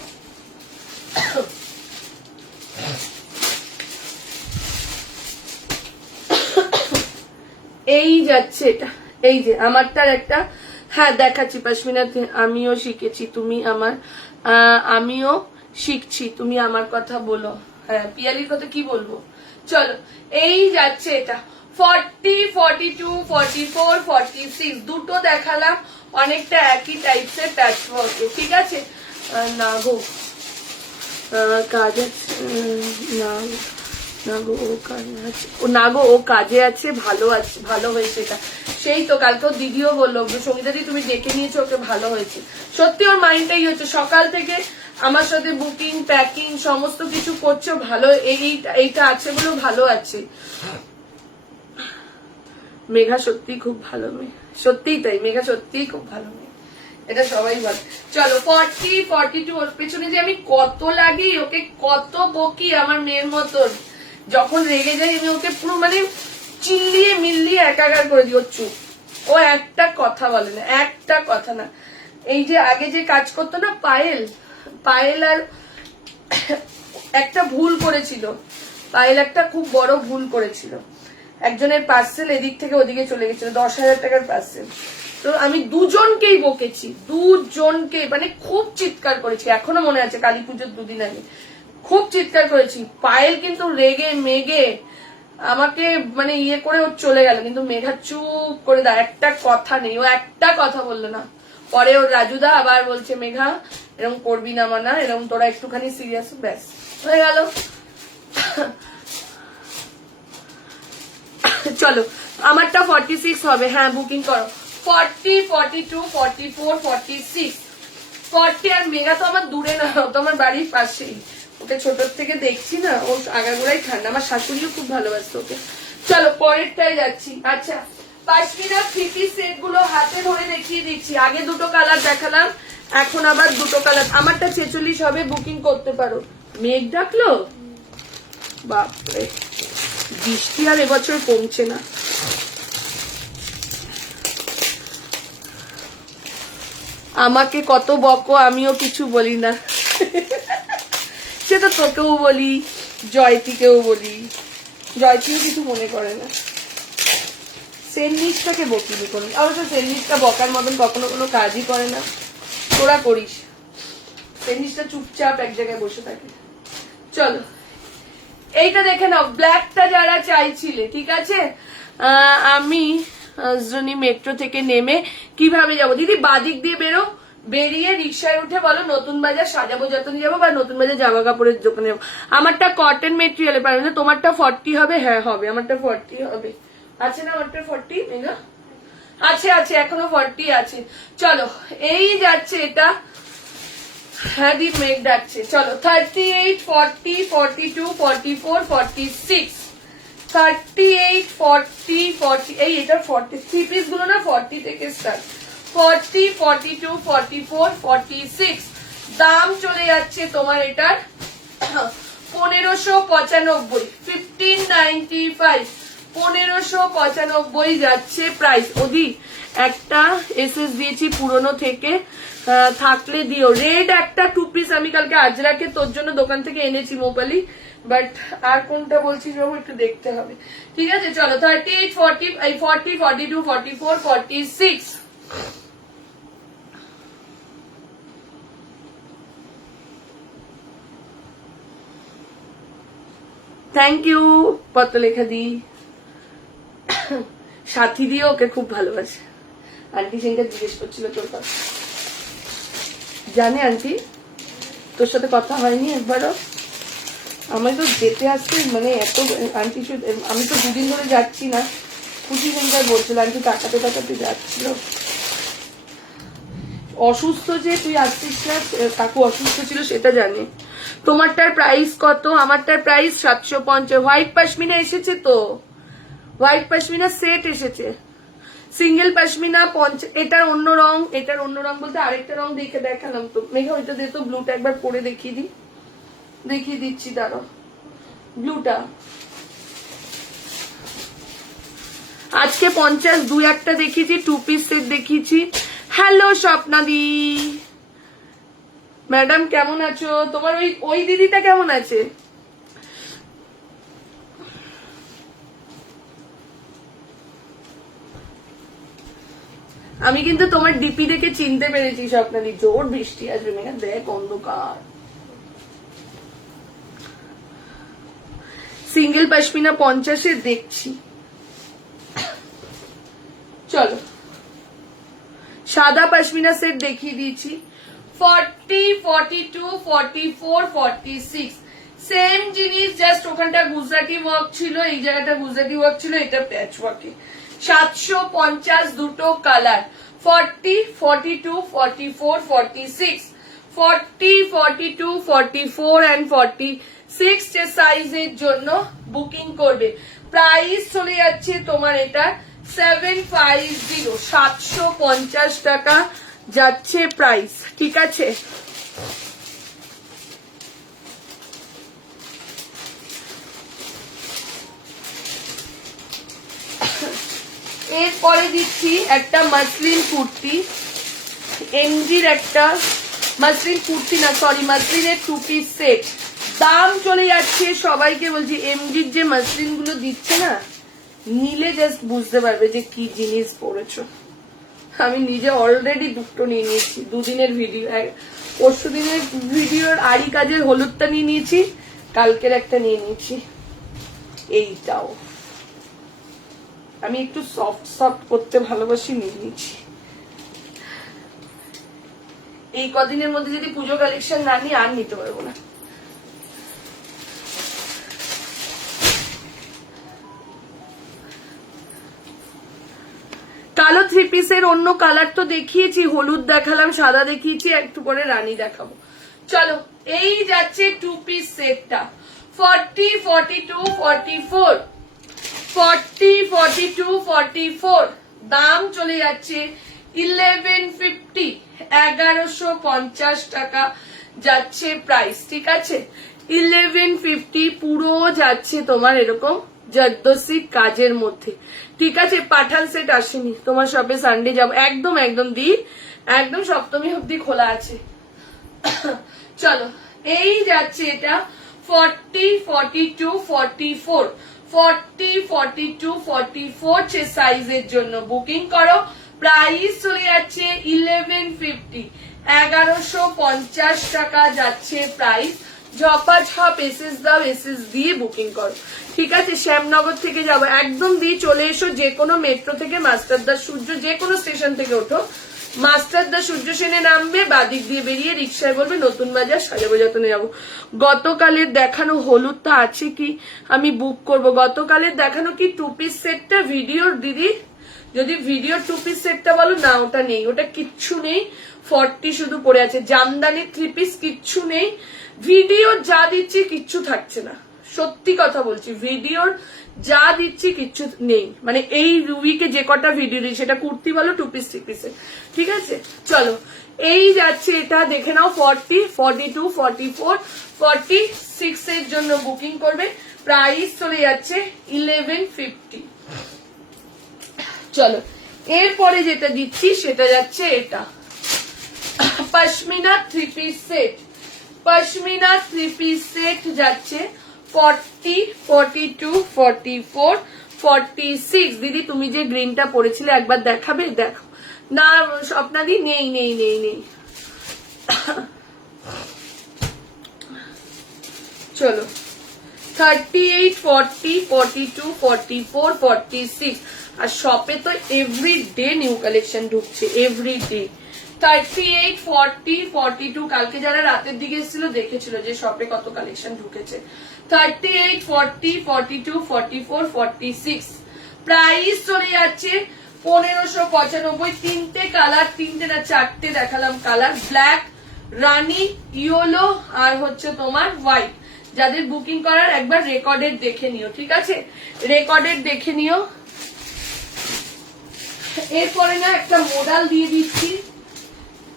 এই যাচ্ছে এটা, এই যে আমারটার একটা, হ্যাঁ দেখাচ্ছি পশমিনা, আমিও শিখেছি তুমি আমার, আমিও শিখছি তুমি আমার কথা বলো। হ্যাঁ পিয়ালির কথা কি বলবো, চলো এই যাচ্ছে এটা 40, 42, 44, 46 দুটো দেখালাম, অনেকটা একই টাইপসের প্যাচওয়ার্কে, ঠিক আছে। না গো কাজ আছে, না না গো ও কাজে আছে, ও না গো ও কাজে আছে, ভালো আছে, ভালো হয়েছে এটা। সেই তো কালকেও দিদিও বললো সঙ্গীতাদি তুমি ডেকে নিয়েছো ওকে, ভালো হয়েছে। সত্যি ওর মাইন্ডটাই হচ্ছে, সকাল থেকে আমার সাথে বুকিং প্যাকিং সমস্ত কিছু করছো, ভালো এইটা আছে বলে ভালো আছে। মেঘা সত্যি খুব ভালো মেয়ে, সত্যিই তাই, মেঘা সত্যিই খুব ভালো মেয়ে, এটা সবাই বলে। চলো 40, 42 ওর পেছনে যে আমি কত লাগি, ওকে কত বকি আমার মেয়ের মতন, যখন রেগে যাই আমি ওকে পুরো মানে চিল্লিয়ে মিল্লিয়ে একাকার করে দিই, ওর চুপ, ও একটা কথা বলে না, একটা কথা না। এই যে আগে যে কাজ করতো না পায়েল, পায়েল আর একটা ভুল করেছিল, পায়েল একটা খুব বড় ভুল করেছিল, একজনের পার্সেল এদিক থেকে ওদিকে চলে গেছিল, 10,000 টাকার পার্সেল। তো আমি দুজনকেই বকেছি, দুজনকে মানে খুব চিৎকার করেছি, এখনো মনে আছে কালী পুজোর 2 দিন আগে খুব চিৎকার করেছি। পায়েল কিন্তু রেগে মেগে আমাকে মানে ইয়ে করে ও চলে গেল, কিন্তু মেঘা চুপ করে দা, একটা কথা নেই, ও একটা কথা বললো না। পরে ওর রাজুদা আবার বলছে মেঘা এরকম করবি না, মানা এরকম তোরা একটুখানি সিরিয়াস, ব্যাস হয়ে গেল। চলো আমারটা 46 হবে, হ্যাঁ বুকিং করো। 40, 42, 44, 46, 40। আর মেঘা তো আমার দূরে না, তো আমার বাড়ির পাশেই, ওকে ছোটর থেকে দেখছি না, ও আগাগোড়াই ঠান্ডা, আমার শাশুড়িও খুব ভালোবাসতো ওকে। চলো পরেরটায় যাচ্ছি। আচ্ছা পশমিনা 3 পিস সেট গুলো হাতে ধরে দেখিয়ে দিচ্ছি, আগে দুটো কালার দেখালাম, এখন আবার দুটো কালার। আমারটা 46 হবে, বুকিং করতে পারো। মেঘ ডাকলো, বাপরে বৃষ্টি আর এবছর কমছে না। আমাকে কত বকো, আমিও কিছু বলি না, সে তো তোকেও বলি, জয়তিকেও বলি, জয়তিও কিছু মনে করে না। সেন্নিসটাকে বকিনি করুন, অবশ্য সেন্নিসটা বকার মতন কখনো কোনো কাজই করে না, তোরা করিস। সেন্নিসটা চুপচাপ এক জায়গায় বসে থাকে। চলো এইটা দেখে নাও, ব্ল্যাকটা যারা চাইছিলে, ঠিক আছে। আমি মেট্রো থেকে নেমে কিভাবে যাব, দিদি বাদিক দিয়ে বেরো, বেরিয়ে রিক্সায় উঠে বলো নতুন বাজার সাজাবো যতন যাবো, বা নতুন বাজার জামা কাপড়ের দোকানে যাবো। আমারটা কটন মেটেরিয়ালে পারে না, তোমারটা 40 হবে, হ্যাঁ হবে, আমারটা 40 হবে, আছে না আমারটা 40 না, আছে আছে এখনো 40 আছে। চলো এই যাচ্ছে এটা, হ্যাঁ দি মেঘ ডাকছে। চলো 38, 40, 42, 44, 46, 38, 40, 40, এই এটা 40 3 পিস গুলো না 40 থেকে স্টার্ট, 40, 42, 44, 46। দাম চলে যাচ্ছে তোমার এটার 1595, 1595, 1595 যাচ্ছে প্রাইস। ওদি একটা এসএস দিয়েছি পুরনো থেকে, থাকলে দিও। রেড একটা 2 পিস আমি কালকে আজরাকে তোর জন্য দোকান থেকে এনেছি মোবাইলি, বাট আর কোনটা বলছিস বাবু একটু দেখতে হবে, ঠিক আছে। চলো 38, 40, 40, 42, 44, 46। থ্যাংক ইউ পত্রলেখা দি, সাথী দিয়ে ওকে খুব ভালোবাসে। আন্টি সেটা জিজ্ঞেস করছিল তোর কথা, জানে আন্টি তোর সাথে কথা হয়নি একবারও, আমি তো যেতে আসতে মানে এত আন্টি, আমি তো 2 দিন ধরে যাচ্ছি না, খুশি সেন্টার বলছিল আন্টি টাকাতে টাকাতে যাচ্ছিল। অসুস্থ যে তুই আসছিস না, কাকু অসুস্থ ছিল সেটা জানে। তোমারটার প্রাইস কত, আমারটার প্রাইস 750। হোয়াইট পশমিনা এসেছে তো, হোয়াইট পশমিনা সেট এসেছে, সিঙ্গেল পশমিনা 50। এটার অন্য রং, এটার অন্য রং বলতে আরেকটা রং দেখে দেখালাম তো মেঘা, ওইটা দিয়ে তো ব্লুটা একবার পরে দেখিয়ে দিচ্ছি, দাঁড়ো ব্লুটা আজকে 50 দু একটা দেখিয়েছি, 2 পিস সেট দেখিয়েছি। হ্যালো স্বপ্নাদি ম্যাডাম কেমন আছো? তোমার ওই দিদিটা কেমন আছে? আমি কিন্তু তোমার ডিপি দেখে চিনতে পেরেছি স্বপ্নাদি। জোর বৃষ্টি আসবে মেঘা, দেখ অন্ধকার। সিঙ্গেল পশমিনা 50 দেখছি। চলো সাদা পশমিনা সেট দেখিয়ে দিয়েছি। 40, 42, 44, 46 সেম জিনিস, জাস্ট ওখানটা গুজরাটি ওয়ার্ক ছিল, এই জায়গাটা গুজরাটি ওয়ার্ক ছিল, এটা প্যাচ ওয়ার্কে। 750 দুটো কালার। 40, 42, 44, 46 40, 42, 44 and 46 সাইজের জন্য বুকিং করবে। প্রাইস চলে যাচ্ছে তোমার এটা 750, 750 টাকা যাচ্ছে প্রাইস, ঠিক আছে? এরপরে দিচ্ছি একটা মাসলিন কুর্তি, এমজির একটা মাসলিন কুর্তি না সরি মাসলিনের 2 পিস সেট। দাম চলে যাচ্ছে, সবাইকে বলছি এমজির যে মাসলিন গুলো দিচ্ছে না, নিলে জাস্ট বুঝতে পারবে যে কি জিনিস পড়েছো। আমি নিজে অলরেডি দুটো নিয়ে নিয়েছি, দুদিনের ভিডিও, পরশু দিনের ভিডিওর আড়ি কাজের হলুদটা নিয়ে নিয়েছি, কালকের একটা নিয়ে নিয়েছি। এইটাও আমি একটু সফট সফট করতে ভালোবাসি, নিয়ে নিয়েছি। এই কদিনের মধ্যে যদি পুজো কালেকশন না নিয়ে আর নিতে পারবো না। কালো 3 পিসের অন্য কালার তো দেখিয়েছি, হলুদ দেখালাম, সাদা দেখিয়েছি, একটু পরে রানী দেখাবো। চলো এই যাচ্ছে 2 পিস সেটটা। 40, 42, 44 40, 42, 44 দাম চলে যাচ্ছে 1150, 1150 টাকা যাচ্ছে প্রাইস, ঠিক আছে? 1150 পুরো যাচ্ছে তোমার এরকম জর্দসি কাজের মধ্যে, ঠিক আছে? পাঠান সেট আসেনি, তোমার শপে সানডে যাবো, একদম একদম দি, একদম সপ্তমী অব্দি খোলা আছে। চলো এই যাচ্ছে এটা 40, 42, 44 40, 42, 44 সাইজের জন্য বুকিং করো। প্রাইস চলে যাচ্ছে 1150, 1150 টাকা যাচ্ছে প্রাইস। ঝপাঝপ এসএস দাও, এসএস দিয়ে বুকিং করো, ঠিক আছে? শ্যামনগর থেকে যাবো, একদম দিয়ে চলে এসো, যে কোনো মেট্রো থেকে মাস্টারদা সূর্য যে কোনো স্টেশন থেকে ওঠো, মাস্টারদা সূর্য সেনে নামবে, বাদিক দিয়ে বেরিয়ে রিক্সায় বলবে নতুন বাজার সাজাবো যতনে যাবো। গতকালের দেখানো হলুদটা আছে কি আমি বুক করব। গতকালের দেখানো কি 2 পিস সেটটা ভিডিওর দিদি, যদি ভিডিওর 2 পিস সেটটা বলো না, ওটা নেই, ওটা কিচ্ছু নেই। 40 শুধু পড়ে আছে। জামদানির 3 পিস কিচ্ছু নেই, ভিডিও যা দিচ্ছি কিচ্ছু থাকছে না, সত্যি কথা বলছি, ভিডিওর যা দিচ্ছি কিচ্ছু নেই। মানে এই উইকে যে কটা ভিডিও দিই, সেটা কুর্তি বলো 2 পিস 3 পিসে, ঠিক আছে? চলো এই যাচ্ছে এটা দেখে নাও। 40, 42, 44, 46 এর জন্য বুকিং করবে। প্রাইস চলে যাচ্ছে 1150। চলো এরপরে যেটা দিচ্ছি সেটা যাচ্ছে এটা pashmina 3 piece set. Pashmina 3 piece set যাচ্ছে 40, 42, 44, 46। দিদি তুমি যে গ্রিনটা পরেছিলে একবার দেখাবে? দেখো না স্বপ্নাদি, নেই নেই নেই নেই। চলো 38, 40, 42, 44, 46। আর শপে তো এভরিডে নিউ কালেকশন ঢুকছে, এভরিডে। 38, 40, 42 কালকে যারা রাতের দিকে এসেছিল দেখেছিল যে শপে কত কালেকশন ঢুকেছে। 38, 40, 42, 44, 46 প্রাইস চলে যাচ্ছে 1595। তিনটে কালার, তিনটে না চারটে দেখালাম কালার, ব্ল্যাক, রানী, ইয়েলো আর হচ্ছে তোমার হোয়াইট। যাদের বুকিং করার একবার রেকর্ডেড দেখে নিও, ঠিক আছে? রেকর্ডেড দেখে নিও। এরপরে না একটা মডেল দিয়ে দিচ্ছি,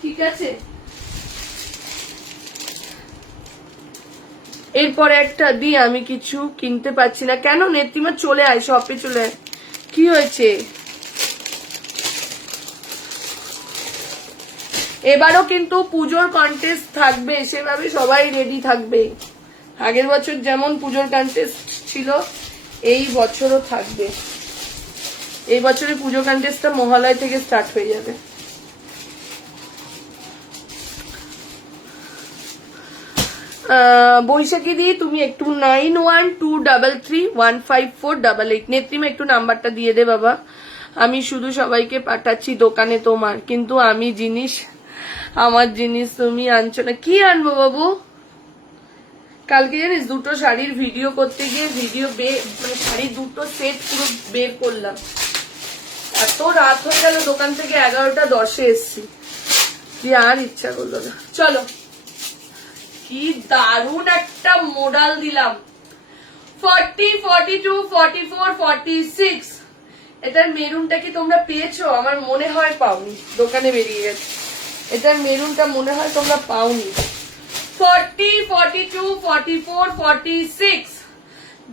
ঠিক আছে? এরপরে একটা দিয়ে আমি কিছু কিনতে পাচ্ছি না কেন? নেত্রিমা চলে আয়, শপে চলে আয়, কি হয়েছে? এবারও কিন্তু পুজোর কন্টেস্ট থাকবে, সেভাবে সবাই রেডি থাকবে। আগের বছর যেমন পুজোর কন্টেস্ট ছিল এই বছরও থাকবে। এই বছরে পুজো কন্টেস্টটা মহালয় থেকে স্টার্ট হয়ে যাবে। বৈশাখী দি তুমি একটু 9123315488 নেত্রিমা একটু নাম্বারটা দিয়ে দে বাবা। আমি শুধু সবাইকে পাঠাচ্ছি দোকানে তোমার, কিন্তু আমি জিনিস আমার জিনিস তুমি আনছো না। কি আনবো বাবু? কালকে জানিস দুটো শাড়ির ভিডিও করতে গিয়ে মানে শাড়ির দুটো সেট পুরো বের করলাম, এত রাত হয়ে গেল, দোকান থেকে 11:10 এসছি, দিয়ে আর ইচ্ছা করলো না। চলো, কি দারুণ একটা মডেল দিলাম, 40, 42, 44, 46। এটার মেরুনটা কি তোমরা পেয়েছো? আমার মনে হয় পাওনি, দোকানে বেরিয়ে গেছে। এটার মেরুনটা মনে হয় তোমরা পাওনি। 40, 42, 44, 46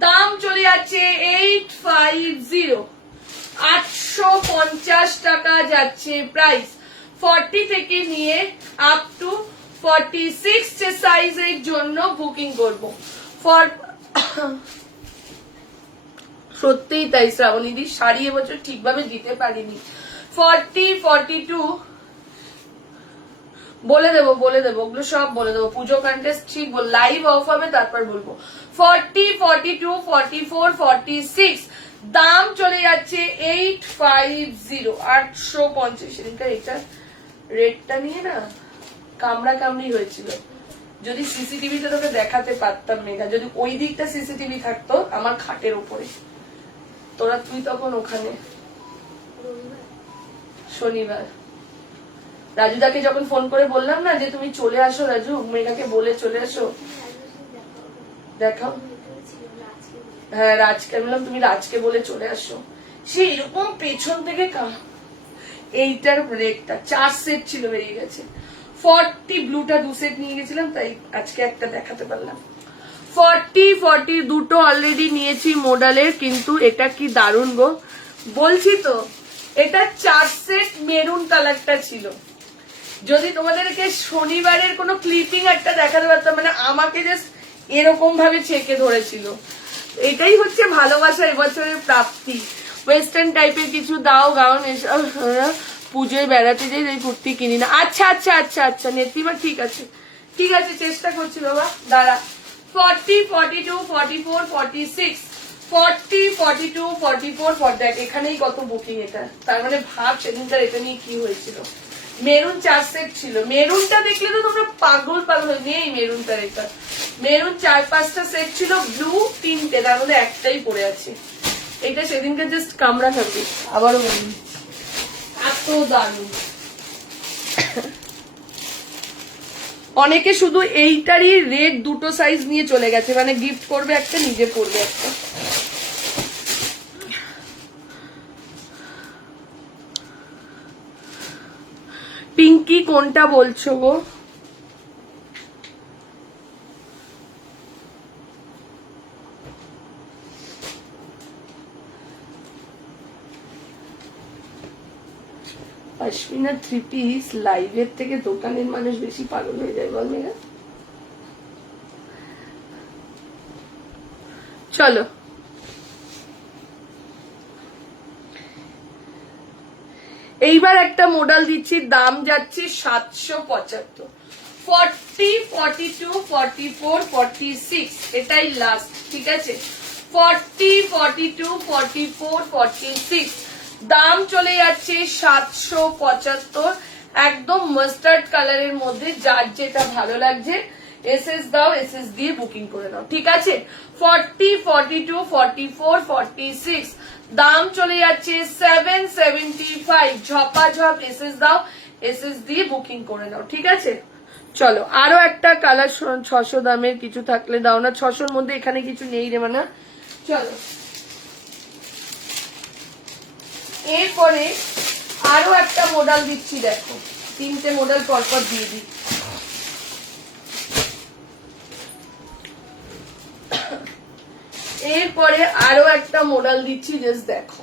দাম চলে যাচ্ছে 850, 850 টাকা যাচ্ছে প্রাইস। 40 থেকে নিয়ে আপ টু 46 সাইজের জন্য বুকিং করবো। সত্যিই তাই শ্রাবণীদি, শাড়ি এবছর ঠিকভাবে দিতে পারিনি। 40, 42 বলে দেবো ওগুলো সব বলে দেবো। পুজো কন্টেস্ট ঠিক লাইভ অফ হবে তারপর বলবো। 40, 42, 44, 46 দাম চলে যাচ্ছে 850, 850। সেদিনকার এটা রেটটা নিয়ে না কামড়ি হয়েছিল। যদি সিসিটিভিতে তোকে দেখাতে পারতাম মেঘা, যদি ওই দিকটা সিসিটিভি থাকতো আমার খাটের উপরে, তুই তখন ওখানে। শনিবার রাজুদাকে যখন ফোন করে বললাম না যে তুমি চলে আসো, রাজু মেঘাকে বলে চলে আসো, দেখাও। হ্যাঁ রাজকে বললাম তুমি রাজকে বলে চলে আসো। সে এরকম পেছন থেকে এইটার রেটটা 4 সেট ছিল, বেরিয়ে গেছে 40। ব্লুটা 2 সেট নিয়ে গেছিলাম, তাই আজকে একটা দেখাতে পারলাম। 40, 40 দুটো অলরেডি নিয়েছি মডেলের, কিন্তু এটা কি দারুণ গো, বলছি তো। এটা 4 সেট মেরুন কালারটা ছিল। যদি তোমাদেরকে শনিবারের কোনো ক্লিপিং একটা দেখাতে পারতাম, মানে আমাকে জাস্ট এরকম ভাবে ছেকে ধরেছিল। এটাই হচ্ছে ভালোবাসা এবছরের প্রাপ্তি। ওয়েস্টার্ন টাইপের কিছু দাও, গাউন এসব, পুজোয় বেড়াতে যাই এই কুর্তি কিনি না। আচ্ছা আচ্ছা আচ্ছা আচ্ছা নেত্রিমা, ঠিক আছে ঠিক আছে, চেষ্টা করছি বাবা, দাঁড়া। 40, 42, 44, 46, 40, 42, 44, 40 এখানেই কত বুকিং। এটা তার মানে ভাব সেদিনকার এটা নিয়ে কি হয়েছিল। মেরুন 4 সেট ছিল, মেরুনটা দেখলে তো তোমরা পাগল হয়ে নেই। মেরুনটার এটা মেরুন 4-5টা সেট ছিল, ব্লু 3টে, তার মধ্যে একটাই পড়ে আছে। এটা সেদিনকে জাস্ট কামড়া থাকবে, আবারও বলি এত দারুণ। অনেকে শুধু এইটারই রেড দুটো সাইজ নিয়ে চলে গেছে, মানে গিফট করবে একটা, নিজে পড়বে একটা। পিঙ্কি কোনটা বলছো গো? পশমিনা 3 পিস লাইভের থেকে দোকানের মানুষ বেশি পাগল হয়ে যায়, বল মেঘা। চলো, এইবার একটা মডেল দিচ্ছি, দাম যাচ্ছে 775। 40, 42, 44, 46 এটাই লাস্ট, ঠিক আছে। 40, 42, 44, 46 দাম চলে যাচ্ছে 775। একদম মাস্টার্ড কালারের মধ্যে, যার যেটা ভালো লাগছে এসএস দাও, এসএস দিয়ে বুকিং করে নাও, ঠিক আছে। 40, 42, 44, 46 দাম চলে যাচ্ছে 775। ঝপাঝপ এসএস দাও, এসএস দিয়ে বুকিং করে নাও, ঠিক আছে। চলো, আরো একটা কালার 600 দামের কিছু থাকলে দাও না। 600-র মধ্যে এখানে কিছু নেই রে মানা। চলো, এরপরে আরো একটা মডেল দিচ্ছি, দেখো 3টে মডেল পরপর দিয়ে দিই। এরপরে আরো একটা মডেল দিচ্ছি, জাস্ট দেখো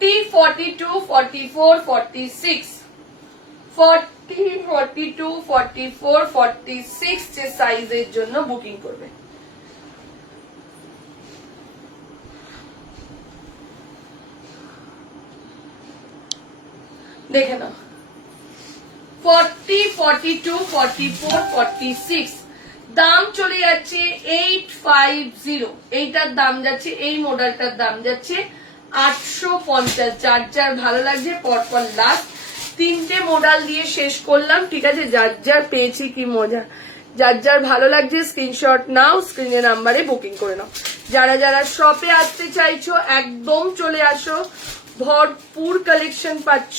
40, 42, 44, 46, 40, 42, 44, 46 যে সাইজের জন্য বুকিং করবে। দেখে নাও 40, 42, 44, 46 দাম চলে যাচ্ছে 850। এইটার দাম যাচ্ছে, এই মডেলটার দাম যাচ্ছে 850। যার যার ভালো লাগছে পরপর লাস্ট তিনটে মডেল দিয়ে শেষ করলাম, ঠিক আছে। যার যার পেয়েছি কি মজা, যার যার ভালো লাগছে স্ক্রিনশট নাও, স্ক্রিনের নাম্বারে বুকিং করে নাও। যারা যারা শপে আসতে চাইছো একদম চলে আসো, ভরপুর কালেকশন পাচ্ছ।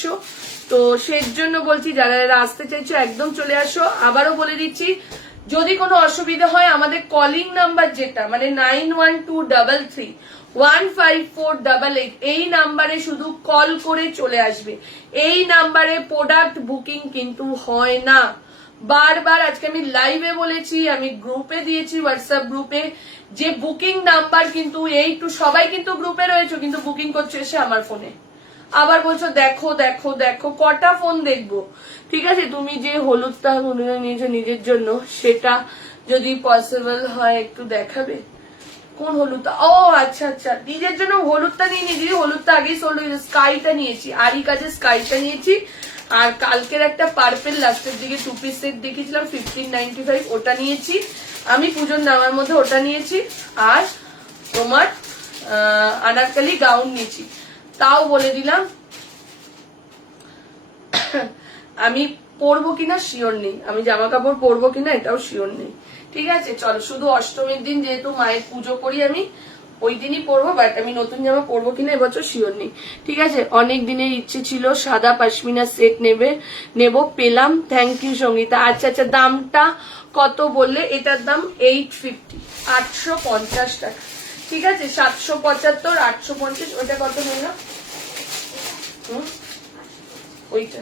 তো সেই জন্য বলছি যারা যারা আসতে চাইছো একদম চলে আসো। আবারও বলে দিচ্ছি, যদি কোনো অসুবিধা হয় আমাদের কলিং নাম্বার যেটা মানে 9123315488 এই নাম্বারে শুধু কল করে চলে আসবে। এই নাম্বারে প্রোডাক্ট বুকিং কিন্তু হয় না। বারবার আজকে আমি লাইভে বলেছি, আমি গ্রুপে দিয়েছি, হোয়াটসঅ্যাপ গ্রুপে, যে বুকিং নাম্বার কিন্তু এইটু সবাই কিন্তু গ্রুপে রয়েছে, কিন্তু বুকিং করছে এসে আমার ফোনে। আবার বলছো দেখো দেখো দেখো, কটা ফোন দেখবো? ঠিক আছে, তুমি যে হলুদটা নিয়েছো নিজের জন্য, সেটা যদি পসিবল হয় একটু দেখাবে। কোন হলুদটা? ও আচ্ছা আচ্ছা, নিজের জন্য হলুদটা নিয়ে নিয়েছি, হলুদটা আগেই সোল্ড হয়েছে। স্কাইটা নিয়েছি, আরি কাজের স্কাইটা নিয়েছি। আর কালকের একটা পার্পেল লাস্টের দিকে 2 পিস সেট দেখেছিলাম 1595, ওটা নিয়েছি আমি পুজোর নামার মধ্যে, ওটা নিয়েছি। আর তোমার আনারকলি গাউন নিয়েছি। তাও বলে দিলাম আমি পরবো কিনা শিওর নেই, আমি জামা কাপড় পরবো কিনা এটাও শিওর নেই, ঠিক আছে। চলো, শুধু অষ্টমীর দিন যেহেতু মায়ের পুজো করি আমি, ওই দিনই পরবো, বাট আমি নতুন জামা পরবো কিনা এবছর শিওর নেই, ঠিক আছে। অনেক দিনের ইচ্ছে ছিল সাদা পশমিনা সেট নেব, পেলাম, থ্যাংক ইউ সঙ্গীতা। আচ্ছা আচ্ছা, দামটা কত বললে? এটার দাম 850, 850 টাকা, ঠিক আছে। 775, 850, ওটা কত নিল? ওইটা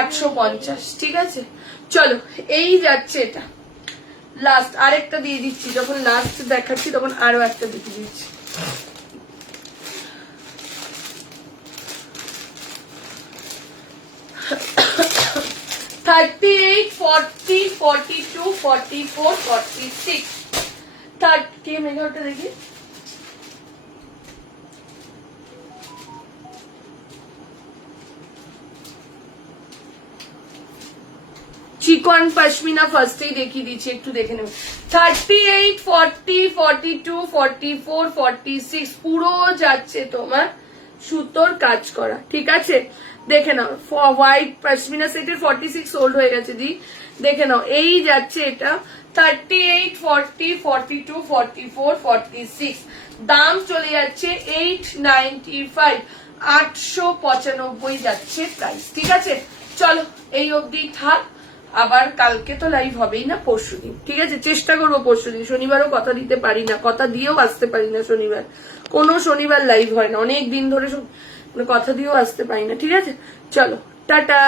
850, ঠিক আছে। চলো, এই যাচ্ছে এটা লাস্ট। আরেকটা দিয়ে দিচ্ছি, যখন লাস্ট দেখাচ্ছি তখন আরো একটা দিয়ে দিচ্ছি। থার্টি 40, 42, 44, 46, 30 মেগাটা দেখি। চিকন পশমিনা ফার্স্টেই দেখিয়ে দিচ্ছি, একটু দেখে নেবে। 38, 40, 42, 44, 46 পুরো যাচ্ছে তোমার সুতোর কাজ করা, ঠিক আছে। দেখে নাও, হোয়াইট পশমিনা সেটের 46 সোল্ড হয়ে গেছে দি, দেখে নাও। এই যাচ্ছে এটা 38, 40, 42, 44, 46, দাম চলে যাচ্ছে 895, 895 যাচ্ছে প্রাইস, ঠিক আছে। চলো, এই অবধি থাক। আবার কালকে তো লাইভ হবেই না, পরশুদিন, ঠিক আছে। চেষ্টা করবো পরশুদিন, শনিবারও কথা দিতে পারি না, কথা দিয়েও আসতে পারি না। শনিবার কোনো শনিবার লাইভ হয় না, অনেক দিন ধরে কথা দিয়েও আসতে পারি না, ঠিক আছে। চলো, টাটা।